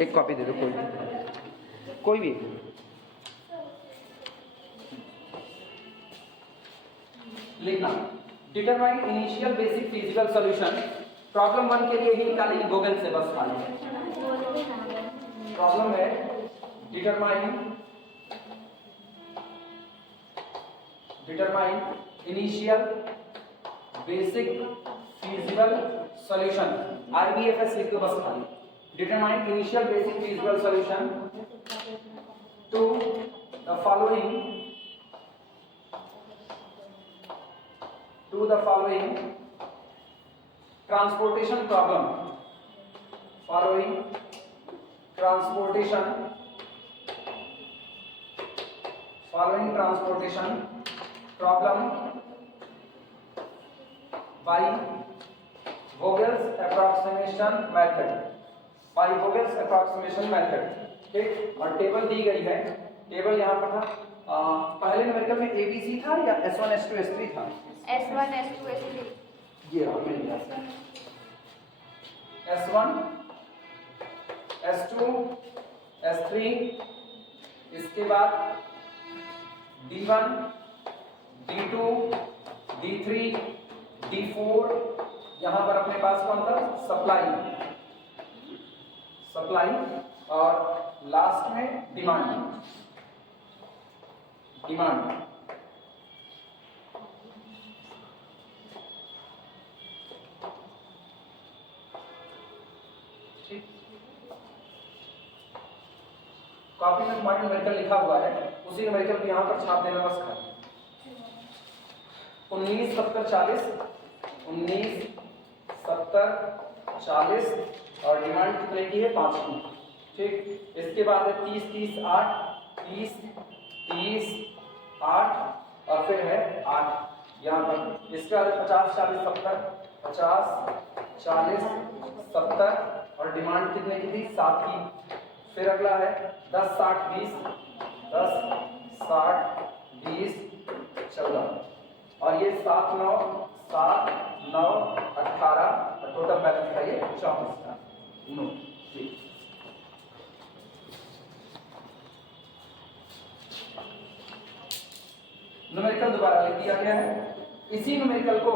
एक कॉपी दे दो, कोई भी। लिखना determine initial basic physical solution. Problem 1 के लिए ही निकालेंगे गूगल से बस खाली। प्रॉब्लम है determine initial basic physical solution. RBFS लिख दो बस खाली। Determine initial basic physical solution to the following transportation problem, following transportation problem by Vogel's approximation method। ठीक, और टेबल दी गई है। टेबल यहाँ पर था, पहले न्यूमेरिकल में ABC था या S1 S2 S3 था? S1 S2 S3। ये S1 S2 S3, इसके बाद D1 D2 D3 D4, यहाँ पर अपने पास कौन था? सप्लाई, और लास्ट में डिमांड। कॉपी में पॉइंट न्यूमेरिकल लिखा हुआ है, उसी न्यूमेरिकल को यहाँ पर छाप देना बस खाली। 19 70 40, 19 70 40, और डिमांड कितने की है? 5 की। ठीक, इसके बाद है 30 30 8, 30 30 8, और फिर है 8 यहाँ पर। इसके बाद 50 40 70, 50 40 70, और डिमांड कितने की थी? 7 की। फिर अगला है 10 60 20, 10 60 20 14, और ये 7 9 7 9 18, और टोटल बैलेंस था ये 24 का। न्यूमेरिकल दोबारा लिख दिया गया है। इसी न्यूमेरिकल को,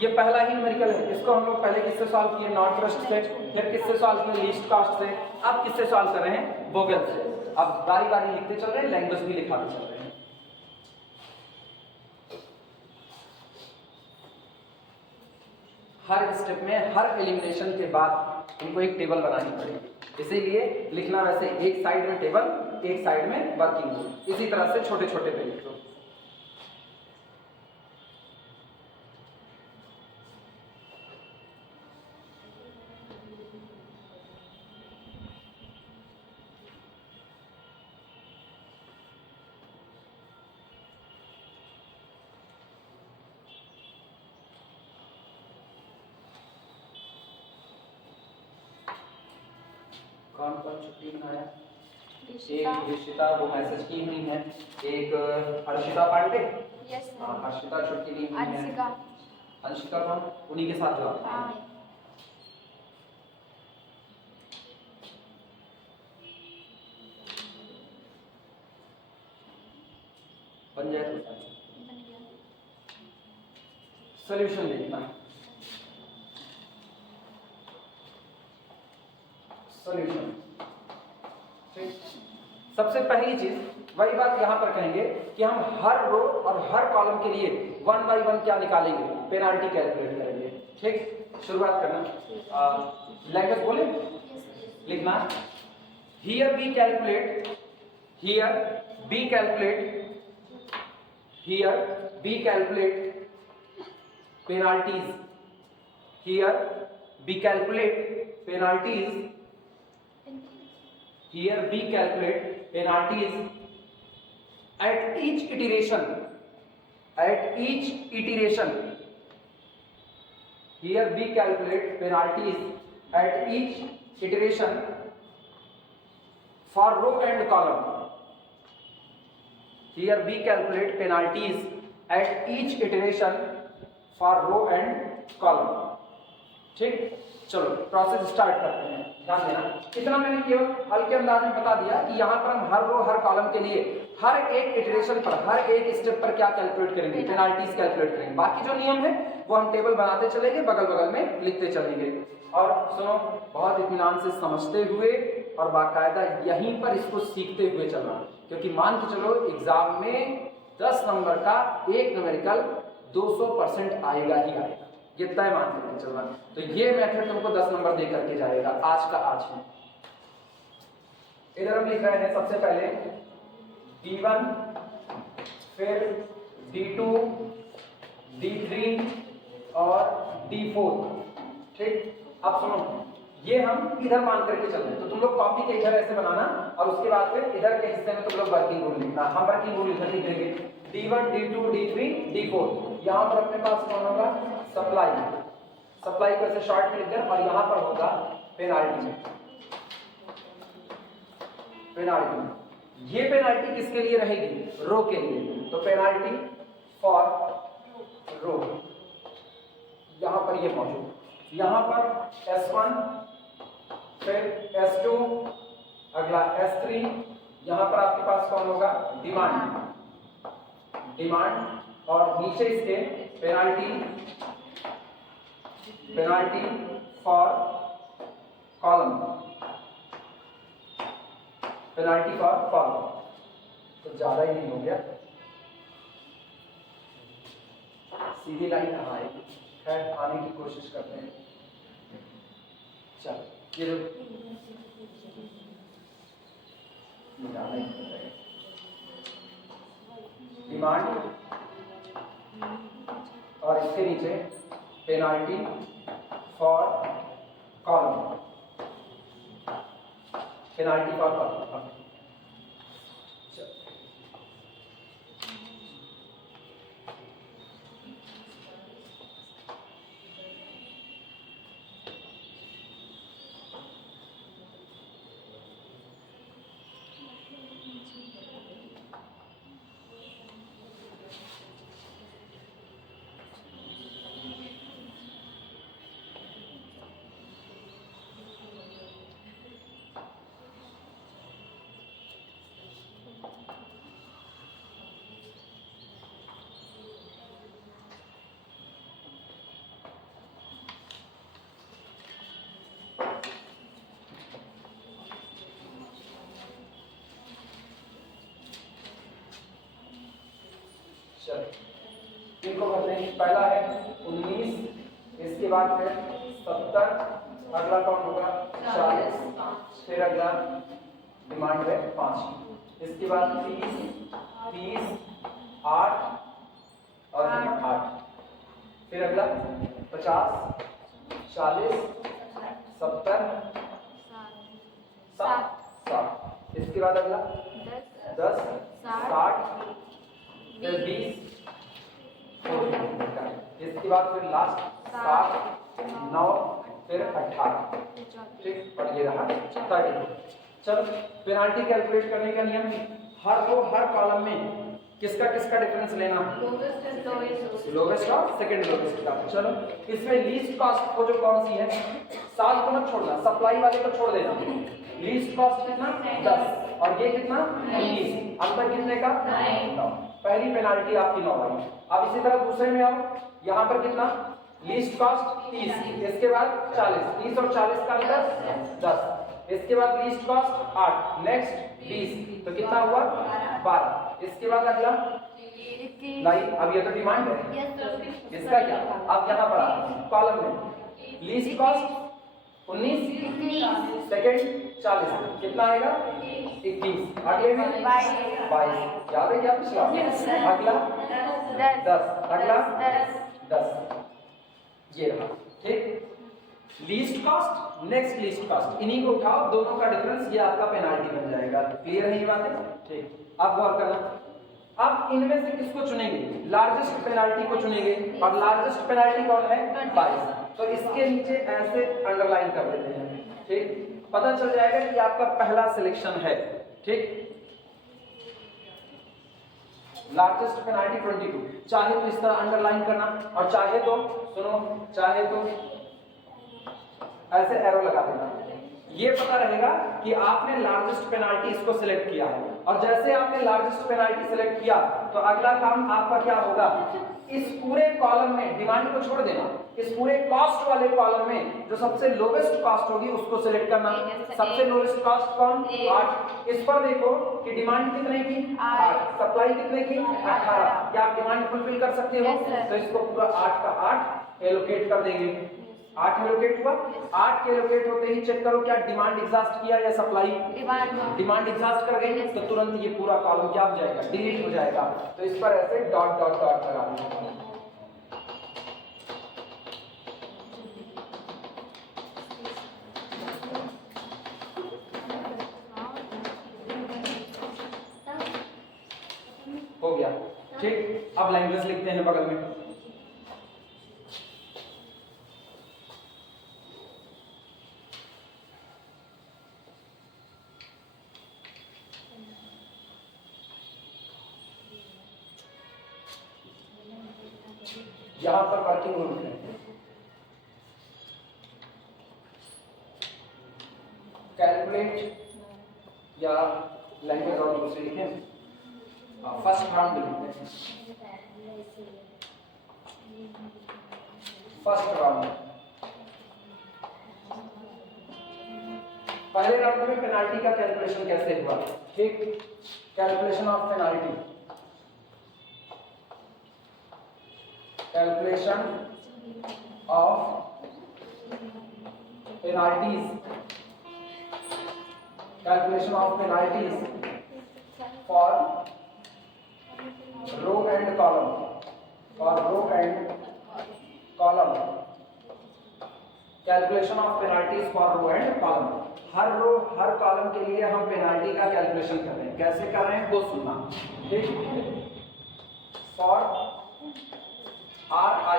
ये पहला ही न्यूमेरिकल है, इसको हम लोग पहले किससे सॉल्व किए? नॉर्थ वेस्ट से, फिर किससे सॉल्व किए? लीस्ट कास्ट से। अब किससे सॉल्व कर रहे हैं? वोगेल से। अब बारी बारी लिखते चल रहे हैं, लैंग्वेज भी लिखाते चल रहे हैं। हर स्टेप में, हर एलिमिनेशन के बाद इनको एक टेबल बनानी पड़ेगी, इसीलिए लिखना वैसे एक साइड में टेबल, एक साइड में वर्किंग, इसी तरह से छोटे छोटे पे लिख दो। कौन कौन छुट्टी मनाया? एक ऋषिता, वो मैसेज की हुई है। एक हर्षिता पांडे, यस हाँ हर्षिता छुट्टी ली हुई है। अंशिका कौन? उन्हीं के साथ जो आता है। बन जाए तो सॉल्यूशन देखना। सॉल्यूशन, ठीक। सबसे पहली चीज वही बात यहाँ पर कहेंगे कि हम हर रो और हर कॉलम के लिए 1 बाय 1 क्या निकालेंगे? पेनाल्टी कैलकुलेट करेंगे। ठीक, शुरुआत करना। लैंग्वेज बोले लिखना। Here we calculate penalties. Here we calculate penalties at each iteration here we calculate penalties at each iteration for row and column। here we calculate penalties at each iteration for row and column। ठीक, चलो process start करते हैं। ध्यान देना, इतना मैंने केवल हल्के अंदाज में बता दिया कि यहाँ पर हम हर रो हर कॉलम के लिए हर एक इटरेशन पर हर एक स्टेप पर क्या कैलकुलेट करेंगे, पेनाल्टीज कैलकुलेट करेंगे। बाकी जो नियम है वो हम टेबल बनाते चलेंगे, बगल बगल में लिखते चलेंगे। और सुनो, बहुत इत्मीनान से समझते हुए और बाकायदा यहीं पर इसको सीखते हुए चलना, क्योंकि मान के चलो एग्जाम में 10 नंबर का एक न्यूमेरिकल 200% आएगा ही आएगा, ये तय मान के चलना। तो ये मेथड तुमको 10 नंबर दे करके जाएगा आज का आज ही। इधर हम लिख रहे हैं सबसे पहले D1, फिर D2, D3 और D4। ठीक, अब सुनो, ये हम इधर मान करके चल रहे हैं, तो तुम लोग कॉपी के इधर ऐसे बनाना और उसके बाद फिर इधर के हिस्से में तुम लोग वर्किंग रूल लिखना। हम वर्किंग रूल इधर लिख देंगे D1, D2, D3, D4। यहाँ पर अपने पास कौन होगा, सप्लाई, सप्लाई को ऐसे शॉर्ट में लिख दें और यहाँ पर होगा पेनाल्टी। पेनाल्टी, ये पेनाल्टी किसके लिए रहेगी, रो के लिए, तो पेनाल्टी फॉर रो यहाँ पर ये मौजूद। यहाँ पर S1, फिर S2, अगला S3, यहाँ पर आपके पास कौन होगा, डिमांड, डिमांड और नीचे इसके penalty, penalty for column, penalty for column. तो ज्यादा ही नहीं हो गया, सीधी लाइन कहाँ आएगी, खैर आने की कोशिश करते हैं। चल ये डिमांड और इसके नीचे penalty for column, penalty for column. इनको करते हैं, पहला है 19, इसके बाद फिर 70, अगला कौन होगा 40, फिर अगला डिमांड है 5, इसके बाद 30, 8 और 8, फिर अगला 50, 40, 70, 60, इसके बाद अगला 10, 60, फिर 20, इसके बाद फिर लास्ट 7, 9, फिर 18। ठीक, और ये रहा 30। चलो पेनाल्टी कैलकुलेट करने का नियम, हर रो हर कॉलम में किसका किसका डिफरेंस लेना, लोवेस्ट और सेकंड लोवेस्ट का। चलो इसमें लीस्ट कॉस्ट को जो कौन सी है, 7 को मत छोड़ना, सप्लाई वाले को छोड़ देना। लीस्ट कॉस्ट कितना 10 और ये कितना 19, अंतर कितने का 9। पहली पेनाल्टी आपकी 9 आई। अब इसी तरह दूसरे में आओ, यहाँ पर कितना लीस्ट कॉस्ट 30, इसके बाद 40, 30 और 40 का अंतर 10, इसके बाद लीस्ट कॉस्ट 8, नेक्स्ट 20, तो कितना हुआ 12, इसके बाद अगला नहीं, अब ये तो डिमांड है, इसका क्या, अब यहाँ पर कॉलम में लीस्ट कॉस्ट 19, सेकंड 40, कितना आएगा 21, अगले में 22, याद है क्या पिछला, अगला 10, अगला 10, ये रहा। ठीक, least cost next least cost, इन्हीं को उठाओ, दोनों का डिफरेंस, ये आपका पेनाल्टी बन जाएगा। क्लियर है ये बातें? ठीक, अब गौर करना, अब इनमें से किसको चुनेंगे, लार्जेस्ट पेनाल्टी को चुनेंगे, और लार्जेस्ट पेनाल्टी कौन है 22, तो इसके नीचे ऐसे अंडरलाइन कर देते हैं। ठीक, पता चल जाएगा कि आपका पहला सिलेक्शन है। ठीक, लार्जेस्ट पेनाल्टी 22, चाहे तो इस तरह अंडरलाइन करना, और चाहे तो सुनो, चाहे तो ऐसे एरो लगा देना, ये पता रहेगा कि आपने लार्जेस्ट पेनाल्टी इसको सिलेक्ट किया है, और जैसे आपने लार्जेस्ट पेनाल्टी सिलेक्ट किया तो अगला काम आपका क्या होगा, इस पूरे कॉलम में डिमांड को छोड़ देना, इस पूरे कॉस्ट वाले कॉलम में जो सबसे लोवेस्ट कॉस्ट होगी उसको सिलेक्ट करना। सबसे लोवेस्ट कॉस्ट कौन, 8। इस पर देखो कि डिमांड कितने की, 8, सप्लाई कितने की, 18। क्या आप डिमांड फुलफिल कर सकते हो? तो इसको पूरा 8 का 8 एलोकेट कर देंगे। 8 एलोकेट हुआ। 8 के एलोकेट होते ही चेक करो क्या डिमांड एग्जॉस्ट किया या सप्लाई, डिमांड एग्जॉस्ट कर गई, तो तुरंत ये पूरा कॉलम क्या हो जाएगा, डिलीट हो जाएगा। तो इस पर ऐसे डॉट डॉट डॉट लगा देंगे। हो गया, ठीक। अब लैंग्वेज लिखते हैं बगल में। यहां पर वर्किंग ग्रुप है, कैलकुलेट या लैंग्वेज और दूसरे लिखें। फर्स्ट राउंड लिखते हैं, फर्स्ट राउंड। पहले राउंड में पेनाल्टी का कैलकुलेशन कैसे हुआ, ठीक। Calculation of penalty, calculation of penalties, calculation of penalties for row and column, for row and column, calculation of penalties for row and column. हर row हर कॉलम के लिए हम पेनाल्टी का कैलकुलेशन कर रहे हैं, कैसे कर रहे हैं वो सुनना, ठीक। फॉर RI,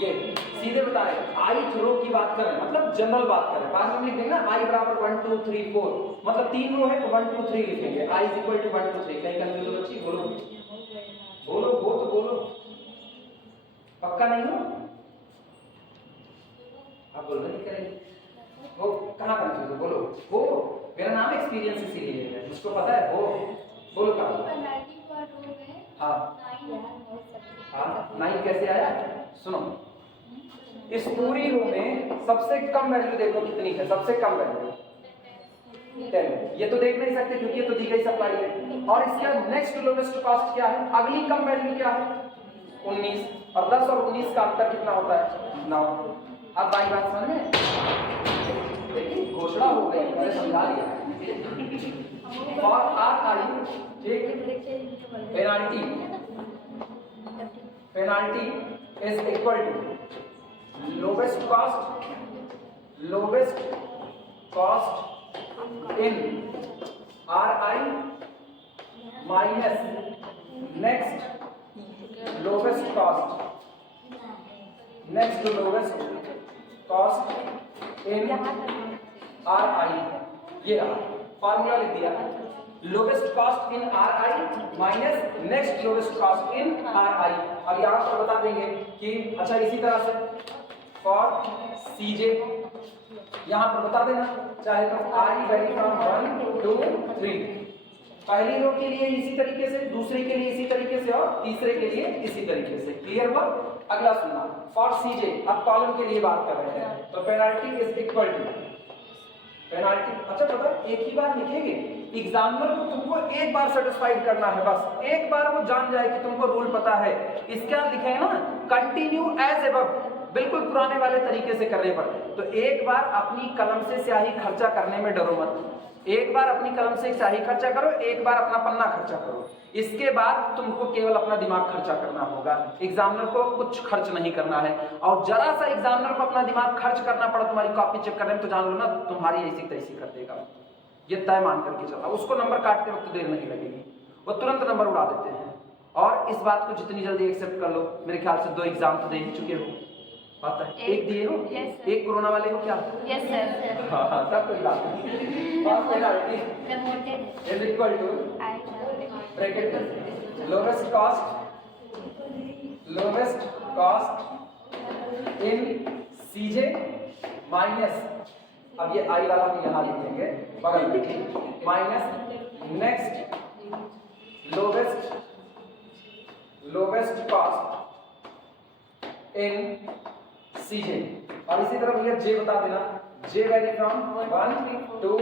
ये सीधे बता रहे हैं, आई रो की बात कर रहे हैं, मतलब जनरल बात कर रहे हैं। बाद में लिखेंगे ना I बराबर 1 2 3 4, मतलब 3 रो है तो 1 2 3 लिखेंगे। I is equal to 1 2 3। कहीं कंफ्यूजन बच्ची, बोलो बोलो, वो तो बोलो, पक्का नहीं हो आप बोल नहीं करेंगे, वो कहाँ कंफ्यूज हो, बोलो। वो मेरा नाम एक्सपीरियंस इसीलिए है, मुझको पता है। वो बोलो क्या, हाँ हाँ 9 कैसे आया, सुनो। इस पूरी रो में सबसे कम वैल्यू देखो कितनी है, सबसे कम वैल्यू 10। ये तो देख नहीं सकते क्योंकि ये तो दी गई सप्लाई है। और इसका नेक्स्ट लोवेस्ट कॉस्ट क्या है, अगली कम वैल्यू क्या है, 19। और 10 और 19 का अंतर कितना होता है, 9। अब बाई बात समझ में, देखिए घोषणा हो गई, मैंने समझा दिया। और RI, ठीक, penalty is equal to lowest cost in RI minus next lowest cost in RI। ये रहा फॉर्मूला लिख दिया, lowest cost in RI minus next lowest cost in RI। अब यहाँ पर बता देंगे कि अच्छा इसी तरह से फॉर CJ यहाँ पर बता देना, चाहे तो I वैरी फ्रॉम 1 2 3। पहली रो के लिए इसी तरीके से, दूसरे के लिए इसी तरीके से, और तीसरे के लिए इसी तरीके से। क्लियर हुआ? अगला सुनना, फॉर CJ, अब कॉलम के लिए बात कर रहे हैं, तो penalty is equal to penalty. अच्छा पता एक ही बार लिखेंगे, एग्जामिनर को तुमको एक बार सेटिस्फाइड करना है, बस एक बार वो जान जाए कि तुमको रूल पता है। इसके बाद लिखेंगे ना कंटिन्यू एज एबव, बिल्कुल पुराने वाले तरीके से करने पर। तो एक बार अपनी कलम से स्याही खर्चा करने में डरो मत, एक बार अपनी कलम से स्याही खर्चा करो, एक बार अपना पन्ना खर्चा करो। इसके बाद तुमको केवल अपना दिमाग खर्चा करना होगा, एग्जामिनर को कुछ खर्च नहीं करना है। और जरा सा एग्जामिनर को अपना दिमाग खर्च करना पड़ा तुम्हारी कॉपी चेक करने में, तो जान लो ना तुम्हारी ऐसी तैसी कर देगा, ये तय मान करके चला। उसको नंबर काटते वक्त देर नहीं लगेगी, वो तुरंत नंबर उड़ा देते हैं। और इस बात को जितनी जल्दी एक्सेप्ट कर लो, मेरे ख्याल से 2 एग्जाम तो दे ही चुके हो, पता है, एक दिए हो, एक कोरोना वाले हो क्या? Yes sir. हाँ तब कोई बात नहीं। और penalty is equal to bracket lowest cost in CJ minus अब ये आई वाला हम यहाँ लिखेंगे बगल में, minus next lowest cost in CJ. और इसी तरह भैया जे बता देना, जे वैरी फ्रॉम 1 2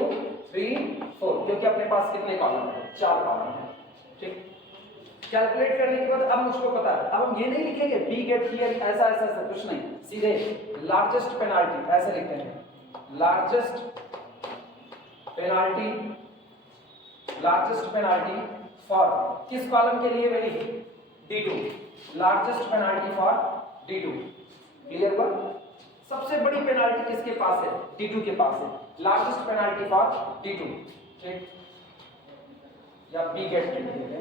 3 4, क्योंकि अपने पास कितने कॉलम है, 4 कॉलम है। ठीक, कैलकुलेट करने के बाद अब मुझको पता है, अब हम ये नहीं लिखेंगे बी गेट हियर ऐसा ऐसा ऐसा, कुछ नहीं, सीधे लार्जेस्ट पेनाल्टी ऐसे लिखते हैं, लार्जेस्ट पेनाल्टी फॉर किस कॉलम के लिए वही D2, largest penalty for D2। Clear हुआ? सबसे बड़ी पेनाल्टी किसके पास है, D2 के पास है, लार्जेस्ट पेनाल्टी फॉर D2। ठीक, या बी गेट के लिए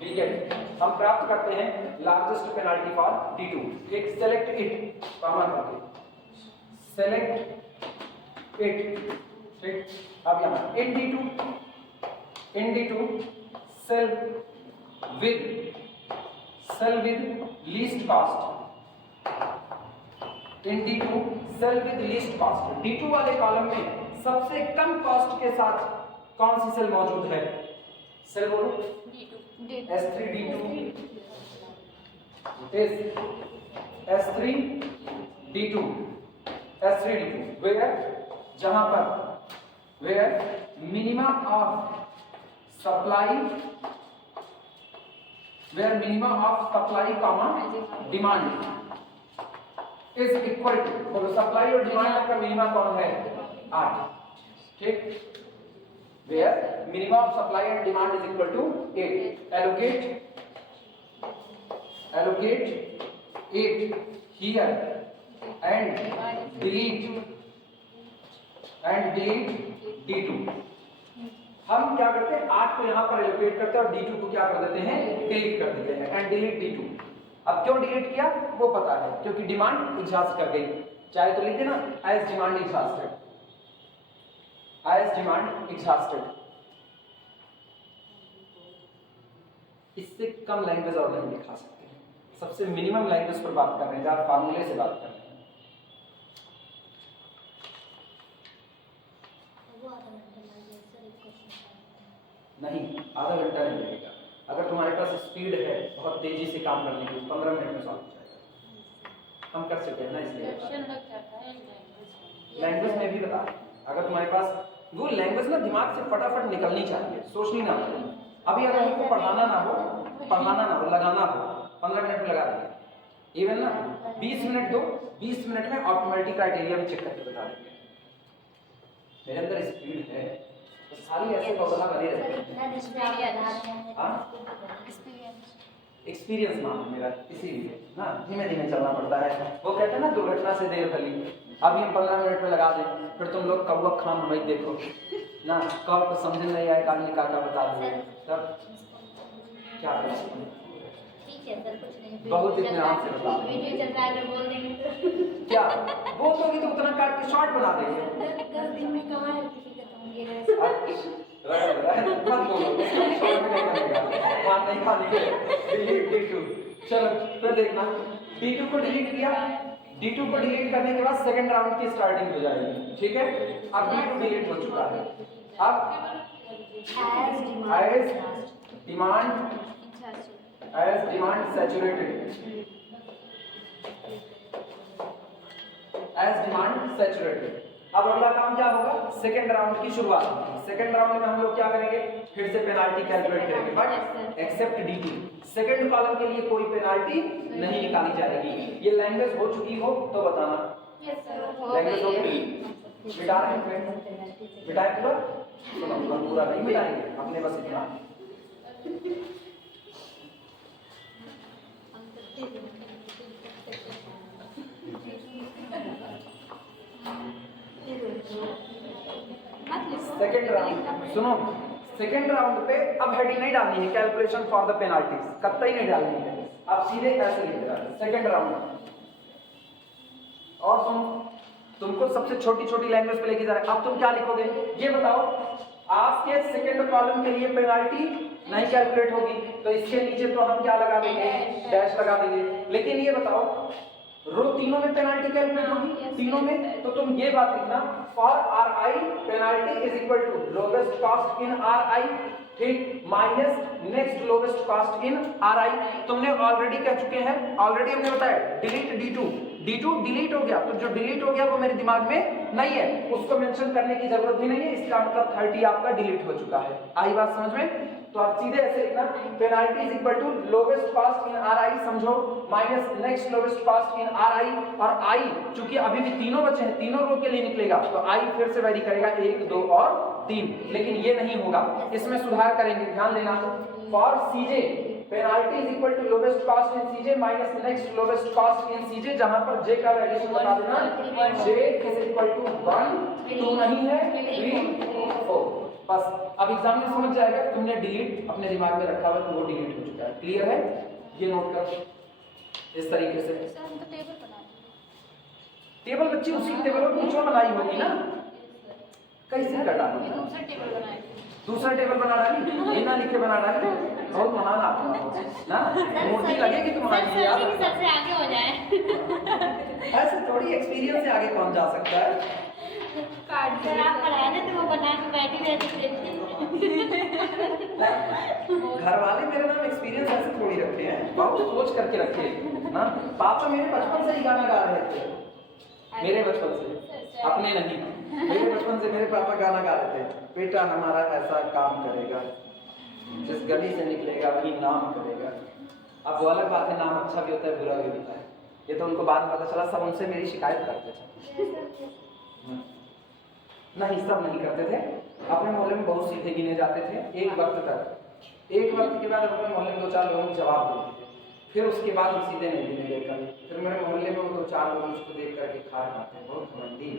बी गेट हम प्राप्त करते हैं लार्जेस्ट पेनाल्टी फॉर D2। एक सेलेक्ट इट कॉमा करके सेलेक्ट इट। ठीक, अब यहां in D2 cell with least cost, in D2 cell with least cost. D2 वाले कॉलम में सबसे कम कॉस्ट के साथ कौन सी सेल मौजूद है, सेल बोलो, S3D2 is S3D2 जहां पर where minimum of supply comma demand is equal to, बोलो सप्लाई और डिमांड का मिनिमम कौन है, 8। ठीक, where minimum of supply and demand is equal to 8, allocate 8 here and delete D2। हम क्या करते हैं, 8 को यहाँ पर एलोकेट करते हैं और D2 को क्या कर देते हैं, डिलीट कर देते हैं, एंड डिलीट D2। अब क्यों डिलीट किया वो पता है, क्योंकि डिमांड एग्जॉस्ट कर गई, चाहे तो लिख देना एज डिमांड एग्जॉस्टेड। इससे कम लैंग्वेज और नहीं लिखा सकते हैं, सबसे मिनिमम लैंग्वेज पर बात कर रहे हैं, जहां फार्मूले से बात कर रहे हैं। नहीं, आधा घंटा नहीं लगेगा, अगर तुम्हारे पास स्पीड है बहुत तेजी से काम करने की, 15 मिनट में सॉल्व हो जाएगा। हम कर सकते हैं ना, इसलिए लैंग्वेज में भी बता, अगर तुम्हारे पास वो लैंग्वेज ना दिमाग से फटाफट निकलनी चाहिए, सोचनी ना पड़े। अभी अगर हमको पढ़ाना ना हो, लगाना हो, 15 मिनट में लगा देंगे, इवन ना 20 मिनट दो, 20 मिनट में ऑप्टिमलिटी क्राइटेरिया भी चेक करके बता देंगे। मेरे अंदर स्पीड है, तो सारी ऐसे पौधा बने रहते हैं। एक्सपीरियंस मान मेरा, इसीलिए ना धीमे धीमे चलना पड़ता है। वो कहते हैं ना दुर्घटना से देर भली, अभी हम 15 मिनट में लगा दें, फिर तुम लोग कौवा खान भाई देखो ना, कब तो समझ नहीं आए काली काका बता देंगे, तब क्या कर सकते हैं। ठीक है सर, कुछ नहीं, बहुत इत्मीनान से बता, वीडियो चल रहा है, अगर बोल देंगे क्या बोल दोगी तो उतना काट के शॉर्ट बना देंगे। 10 दिन में कमा है किसी का, तो ये चलो फिर देखना, D2 को डिलीट किया, D2 को डिलीट करने के बाद सेकंड राउंड की स्टार्टिंग हो जाएगी। ठीक है, अब D2 डिलीट हो चुका है। अब as demand saturated। अब अगला काम क्या होगा, सेकंड राउंड की शुरुआत। सेकंड राउंड में हम लोग क्या करेंगे, फिर से पेनाल्टी कैलकुलेट करेंगे, but except D2, second column के लिए कोई पेनाल्टी नहीं निकाली जाएगी। ये लैंग्वेज हो चुकी हो तो बताना। लैंग्वेज हो गई, मिटा रहे हैं, मिटाए पूरा नहीं मिटाएंगे, अपने बस इतना। सेकेंड राउंड सुनो, सेकेंड राउंड पे अब हेडिंग नहीं डालनी है, कैलकुलेशन फॉर द पेनाल्टीज कतई नहीं डालनी है, अब सीधे ऐसे लिख देना सेकेंड राउंड। और तुमको सबसे छोटी छोटी लैंग्वेज पे लेके जा रहे हैं। अब तुम क्या लिखोगे ये बताओ, आपके सेकेंड कॉलम के लिए पेनाल्टी नहीं कैलकुलेट होगी, तो इसके नीचे तो हम क्या लगा देंगे, डैश लगा देंगे। लेकिन ये बताओ रो तीनों में पेनाल्टी कैलकुलेट होगी, तीनों में। तो तुम ये बात लिखना, for R I penalty is equal to lowest cost in R I, ठीक, minus next lowest cost in R I. तुमने ऑलरेडी कह चुके हैं, ऑलरेडी हमने बताया डिलीट D2 डिलीट हो गया, तो जो डिलीट हो गया वो मेरे दिमाग में नहीं है, उसको मेंशन करने की जरूरत भी नहीं है। इसका मतलब 30 आपका डिलीट हो चुका है। आई बात समझ में? तो आप सीधे ऐसे लिखना, penalty is equal to lowest cost in R I, समझो, minus next lowest cost in R I. और आई चूंकि अभी भी तीनों बचे हैं, तीनों रो के लिए निकलेगा, तो आई फिर से वेरी करेगा 1, 2 और 3, लेकिन ये नहीं होगा, इसमें सुधार करेंगे, ध्यान देना। For CJ penalty is equal to lowest cost in CJ minus next lowest cost in CJ, जहां पर जे का वैल्यूशन बता देना, जे इज इक्वल टू 1, 2 नहीं है, 3, 4। बस अब एग्जाम में समझ जाएगा कि तुमने डिलीट अपने दिमाग में रखा हुआ है, तो वो डिलीट हो चुका है। क्लियर है? ये नोट करो इस तरीके से। टेबल बच्ची उसी टेबल पर पूछो बनाई होगी ना, कैसे कर डाली? दूसरा टेबल बना डाली, बिना लिखे बना डाली, बहुत महान आप ना, मूर्ति लगेगी तुम्हारी यार। सबसे आगे हो जाए। ऐसे थोड़ी एक्सपीरियंस से आगे कौन जा सकता है? सर आप पढ़ाए ना तो वो बना के बैठी रहती। घर वाले मेरे नाम एक्सपीरियंस ऐसे थोड़ी रखे हैं, बहुत सोच करके रखे ना। पापा मेरे बचपन से ही गाना गा रहे थे, मेरे बचपन से, अपने नहीं, मेरे बचपन से मेरे पापा गाना गा रहे थे, बेटा हमारा ऐसा काम करेगा, जिस गली से निकलेगा वही नाम करेगा। अब वो अलग बात है, नाम अच्छा भी होता है बुरा भी होता है, ये तो उनको बाद में पता चला, सब उनसे मेरी शिकायत करते थे। नहीं, सब नहीं करते थे, अपने मोहल्ले में बहुत सीधे गिने जाते थे एक वक्त तक। एक वक्त के बाद अपने मोहल्ले में 2-4 लोगों को जवाब देते थे, फिर उसके बाद हम सीधे नहीं गिने गए कभी। फिर मेरे मोहल्ले में वो 2-4 लोग उसको देख करके खार खाते हैं, बहुत घमंडी।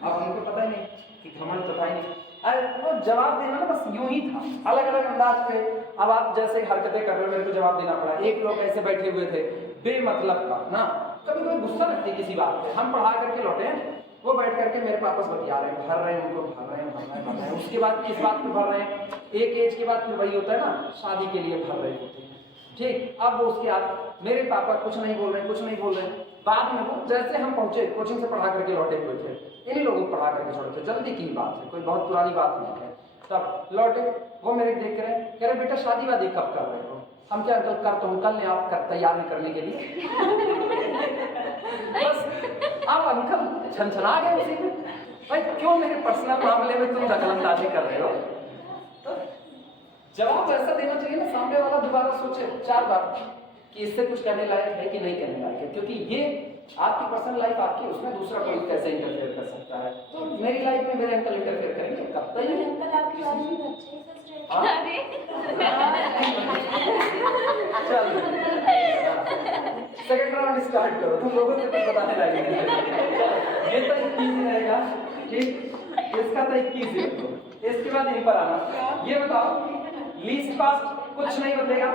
अब उनको पता ही नहीं कि घमंड पता ही नहीं, अरे वो जवाब देना ना बस यूं ही था, अलग अलग अंदाज पे। अब आप जैसे हरकतें कर रहे हो, मेरे को जवाब देना पड़ा। एक लोग ऐसे बैठे हुए थे बेमतलब का ना, कभी कोई गुस्सा लगती किसी बात पे, हम पढ़ा करके लौटे हैं, वो बैठ करके मेरे पापा से बतिया रहे हैं, भर रहे हैं उनको, भर रहे हैं। उसके बाद किस बात पे भर रहे हैं? एक एज के बाद फिर वही होता है ना, शादी के लिए भर रहे होते हैं, ठीक। अब वो उसके बाद मेरे पापा कुछ नहीं बोल रहे हैं। बाद में वो जैसे हम पहुंचे, कोचिंग से पढ़ा करके लौटे हुए थे, इन्हीं लोगों को पढ़ा करके छोड़े थे, जल्दी की बात है, कोई बहुत पुरानी बात नहीं है। तब लौटे, वो मेरे देख रहे हैं, कह रहे बेटा शादी वादी कब कर रहे हो? हम क्या अंकल कर तो हम कल ने, आप तैयारी करने के लिए। बस अब अंकल छनछना गए उसी में, भाई क्यों मेरे पर्सनल मामले में तुम दखलंदाजी कर रहे हो? तो जवाब ऐसा देना चाहिए ना, सामने वाला दोबारा सोचे 4 बार कि इससे कुछ कहने लायक है कि नहीं कहने लायक है, क्योंकि ये आपकी पर्सनल लाइफ आपकी, उसमें दूसरा कोई कैसे इंटरफेयर कर सकता है? तो मेरी लाइफ में मेरे अंकल इंटरफेयर करेंगे कब तक? अंकल आपकी बात में अच्छे ही सोच रहे हाँ? चल सेकंड राउंड स्टार्ट करो, तुम लोगों से कुछ बताने लायक नहीं। ये तो 21 रहेगा, ठीक, इसका तो 21 है। इसके बाद यहीं पर आना, ये बताओ लीस्ट कॉस्ट कुछ नहीं बदलेगा,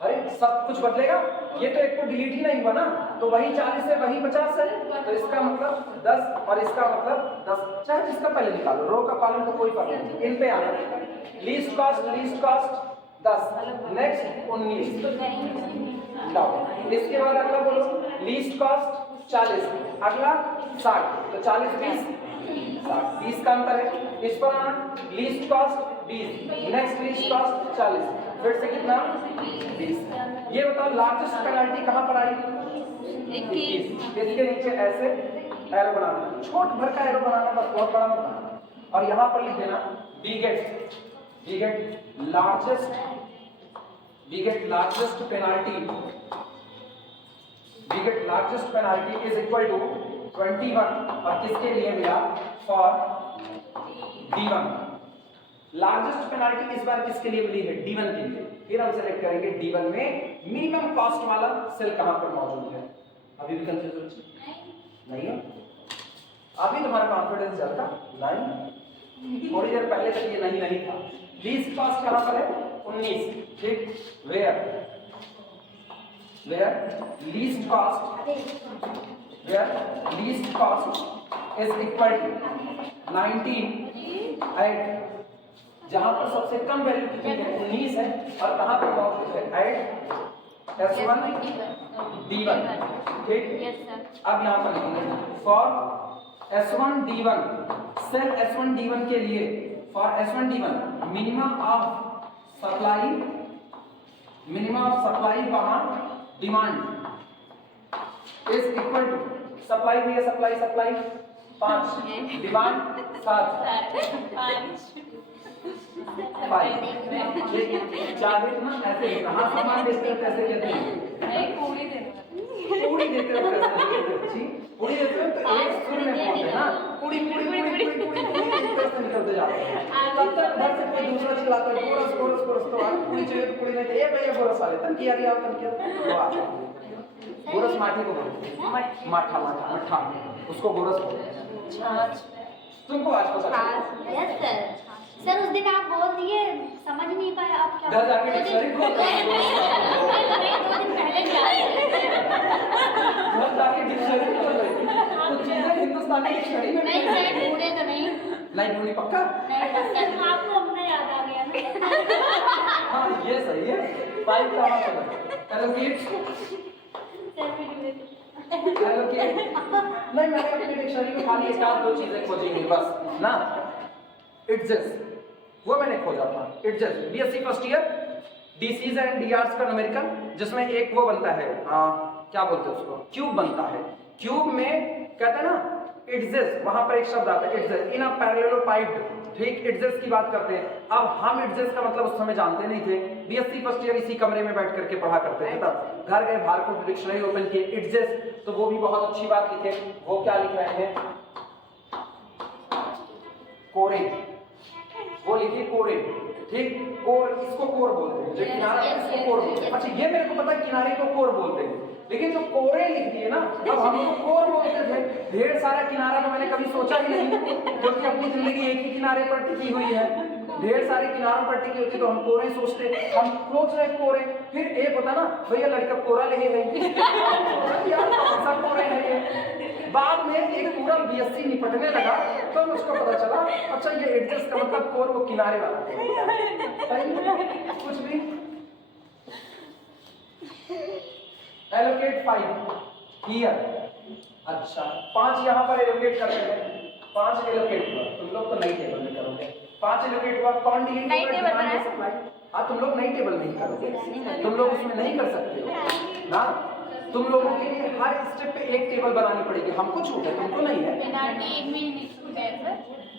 अरे सब कुछ बदलेगा, ये तो एक को डिलीट ही नहीं हुआ ना, तो वही 40 है वही 50 है, तो इसका मतलब 10 और इसका मतलब 10, चाहे जिसका पहले निकालो, रो का कॉलम का कोई फर्क नहीं। इन पे आना, लीस्ट कॉस्ट 10, नेक्स्ट 19 लाओ। इसके बाद अगला बोलो, लीस्ट कॉस्ट 40, अगला 60, तो 40 20 60, 20 का अंतर है। इस पर आना, least cost 20, next least cost 40, फिर से कितना 20। ये बताओ लार्जेस्ट पेनल्टी कहाँ पर आई? 21। इसके नीचे ऐसे एरो बनाना, छोट भर का एरो बनाना, बस बहुत बड़ा मत बनाना। और यहाँ पर लिख देना we get largest penalty is equal to 21, और किसके लिए मिला? For D1। लार्जेस्ट पेनाल्टी इस बार किसके लिए मिली है? D1 के लिए। फिर हम सेलेक्ट करेंगे D1 में मिनिमम कॉस्ट वाला सेल कहां पर मौजूद है। अभी भी कंफ्यूज नहीं है? अभी तुम्हारा कॉन्फिडेंस ज्यादा नहीं, थोड़ी देर पहले तक ये नहीं था। लीस्ट कॉस्ट कहां पर है? 19, ठीक। Where least cost is equal to 19 at, जहां पर सबसे कम वैल्यू कितनी है? 19 है, और कहां पर मौजूद है? एट S1 D1 ठीक। Yes sir. अब यहाँ पर लिखेंगे for S1 D1 cell S1 D1 के लिए for S1 D1 minimum of supply by demand is equal to supply हुई है सप्लाई 5 डिमांड 7 चाहे ना ऐसे कहाँ सामान बेचते हैं कैसे कहते हैं पूरी देते हैं पूरी देते हैं तो एक सुर में पहुंचते हैं ना पूरी निकलते जाते हैं तब तक घर से कोई दूसरा चिल्लाता है कोरस तो आप पूरी चाहिए तो पूरी नहीं ए भैया कोरस वाले तनकी आ रही आओ तनकी वो आ कोरस माठी को बोलते हैं मट्ठा उसको कोरस बोलते हैं तुमको आज पता यस सर। सर उस दिन आप बोल दिए समझ नहीं पाया आप क्या घर जाके डिक्शनरी खोल 2 दिन पहले घर जाके डिक्शनरी खोल कुछ चीजें हिंदुस्तानी डिक्शनरी में नहीं सर पूरे तो नहीं लाइब्रेरी पक्का नहीं सर आपको हमने याद आ गया ना। हाँ ये सही है 5 कहाँ पर एलोकेट नहीं मैंने अपनी डिक्शनरी में खाली एक आध 2 चीजें खोजी हुई बस ना इट्स वो मैंने खोजा था it's BSc first year DCs and डीआरस का न्यूमेरिकल जिसमें एक वो बनता है क्या बोलते हैं उसको क्यूब बनता है क्यूब में कहते हैं ना इट्स वहां पर एक शब्द आता है इट्स इन अ पैरेललोपाइड ठीक इट्स की बात करते हैं। अब हम इट्स का मतलब उस समय जानते नहीं थे बीएससी फर्स्ट ईयर इसी कमरे में बैठ करके पढ़ा करते थे तब घर गए बाहर को डिक्शनरी ओपन किए इट्स तो वो भी बहुत अच्छी बात लिखे वो क्या लिख रहे हैं कोरे वो लिखिए कोरे ठीक कोर इसको कोर बोलते हैं जो किनारा है इसको कोर बोलते हैं। अच्छा ये मेरे को पता है किनारे को कोर बोलते हैं लेकिन जो कोरे लिख दिए ना अब हम लोग कोर बोलते थे ढेर सारा किनारा तो मैंने कभी सोचा ही नहीं क्योंकि अपनी जिंदगी एक ही किनारे पर टिकी हुई है ढेर सारे किनारों पर टिकी होती तो हम कोरे सोचते हम सोच रहे कोरे फिर एक होता ना भैया लड़का कोरा लगे गई कोरे है ये बाद में एक पूरा बीएससी निपटने लगा तो उसको पता चला अच्छा ये एडजस्ट का मतलब कोर वो किनारे वाला सही कुछ भी एलोकेट 5 हियर अच्छा 5 यहाँ पर एलोकेट कर रहे हैं 5 एलोकेट हुआ तुम लोग तो नई टेबल में करोगे 5 एलोकेट हुआ कौन डिलीट नई टेबल बनाए हाँ तुम लोग नई टेबल नहीं करोगे तुम लोग उसमें नहीं कर सकते हो ना तुम लोगों के लिए हर स्टेप पे एक टेबल बनानी पड़ेगी हमको छूट है तुमको नहीं है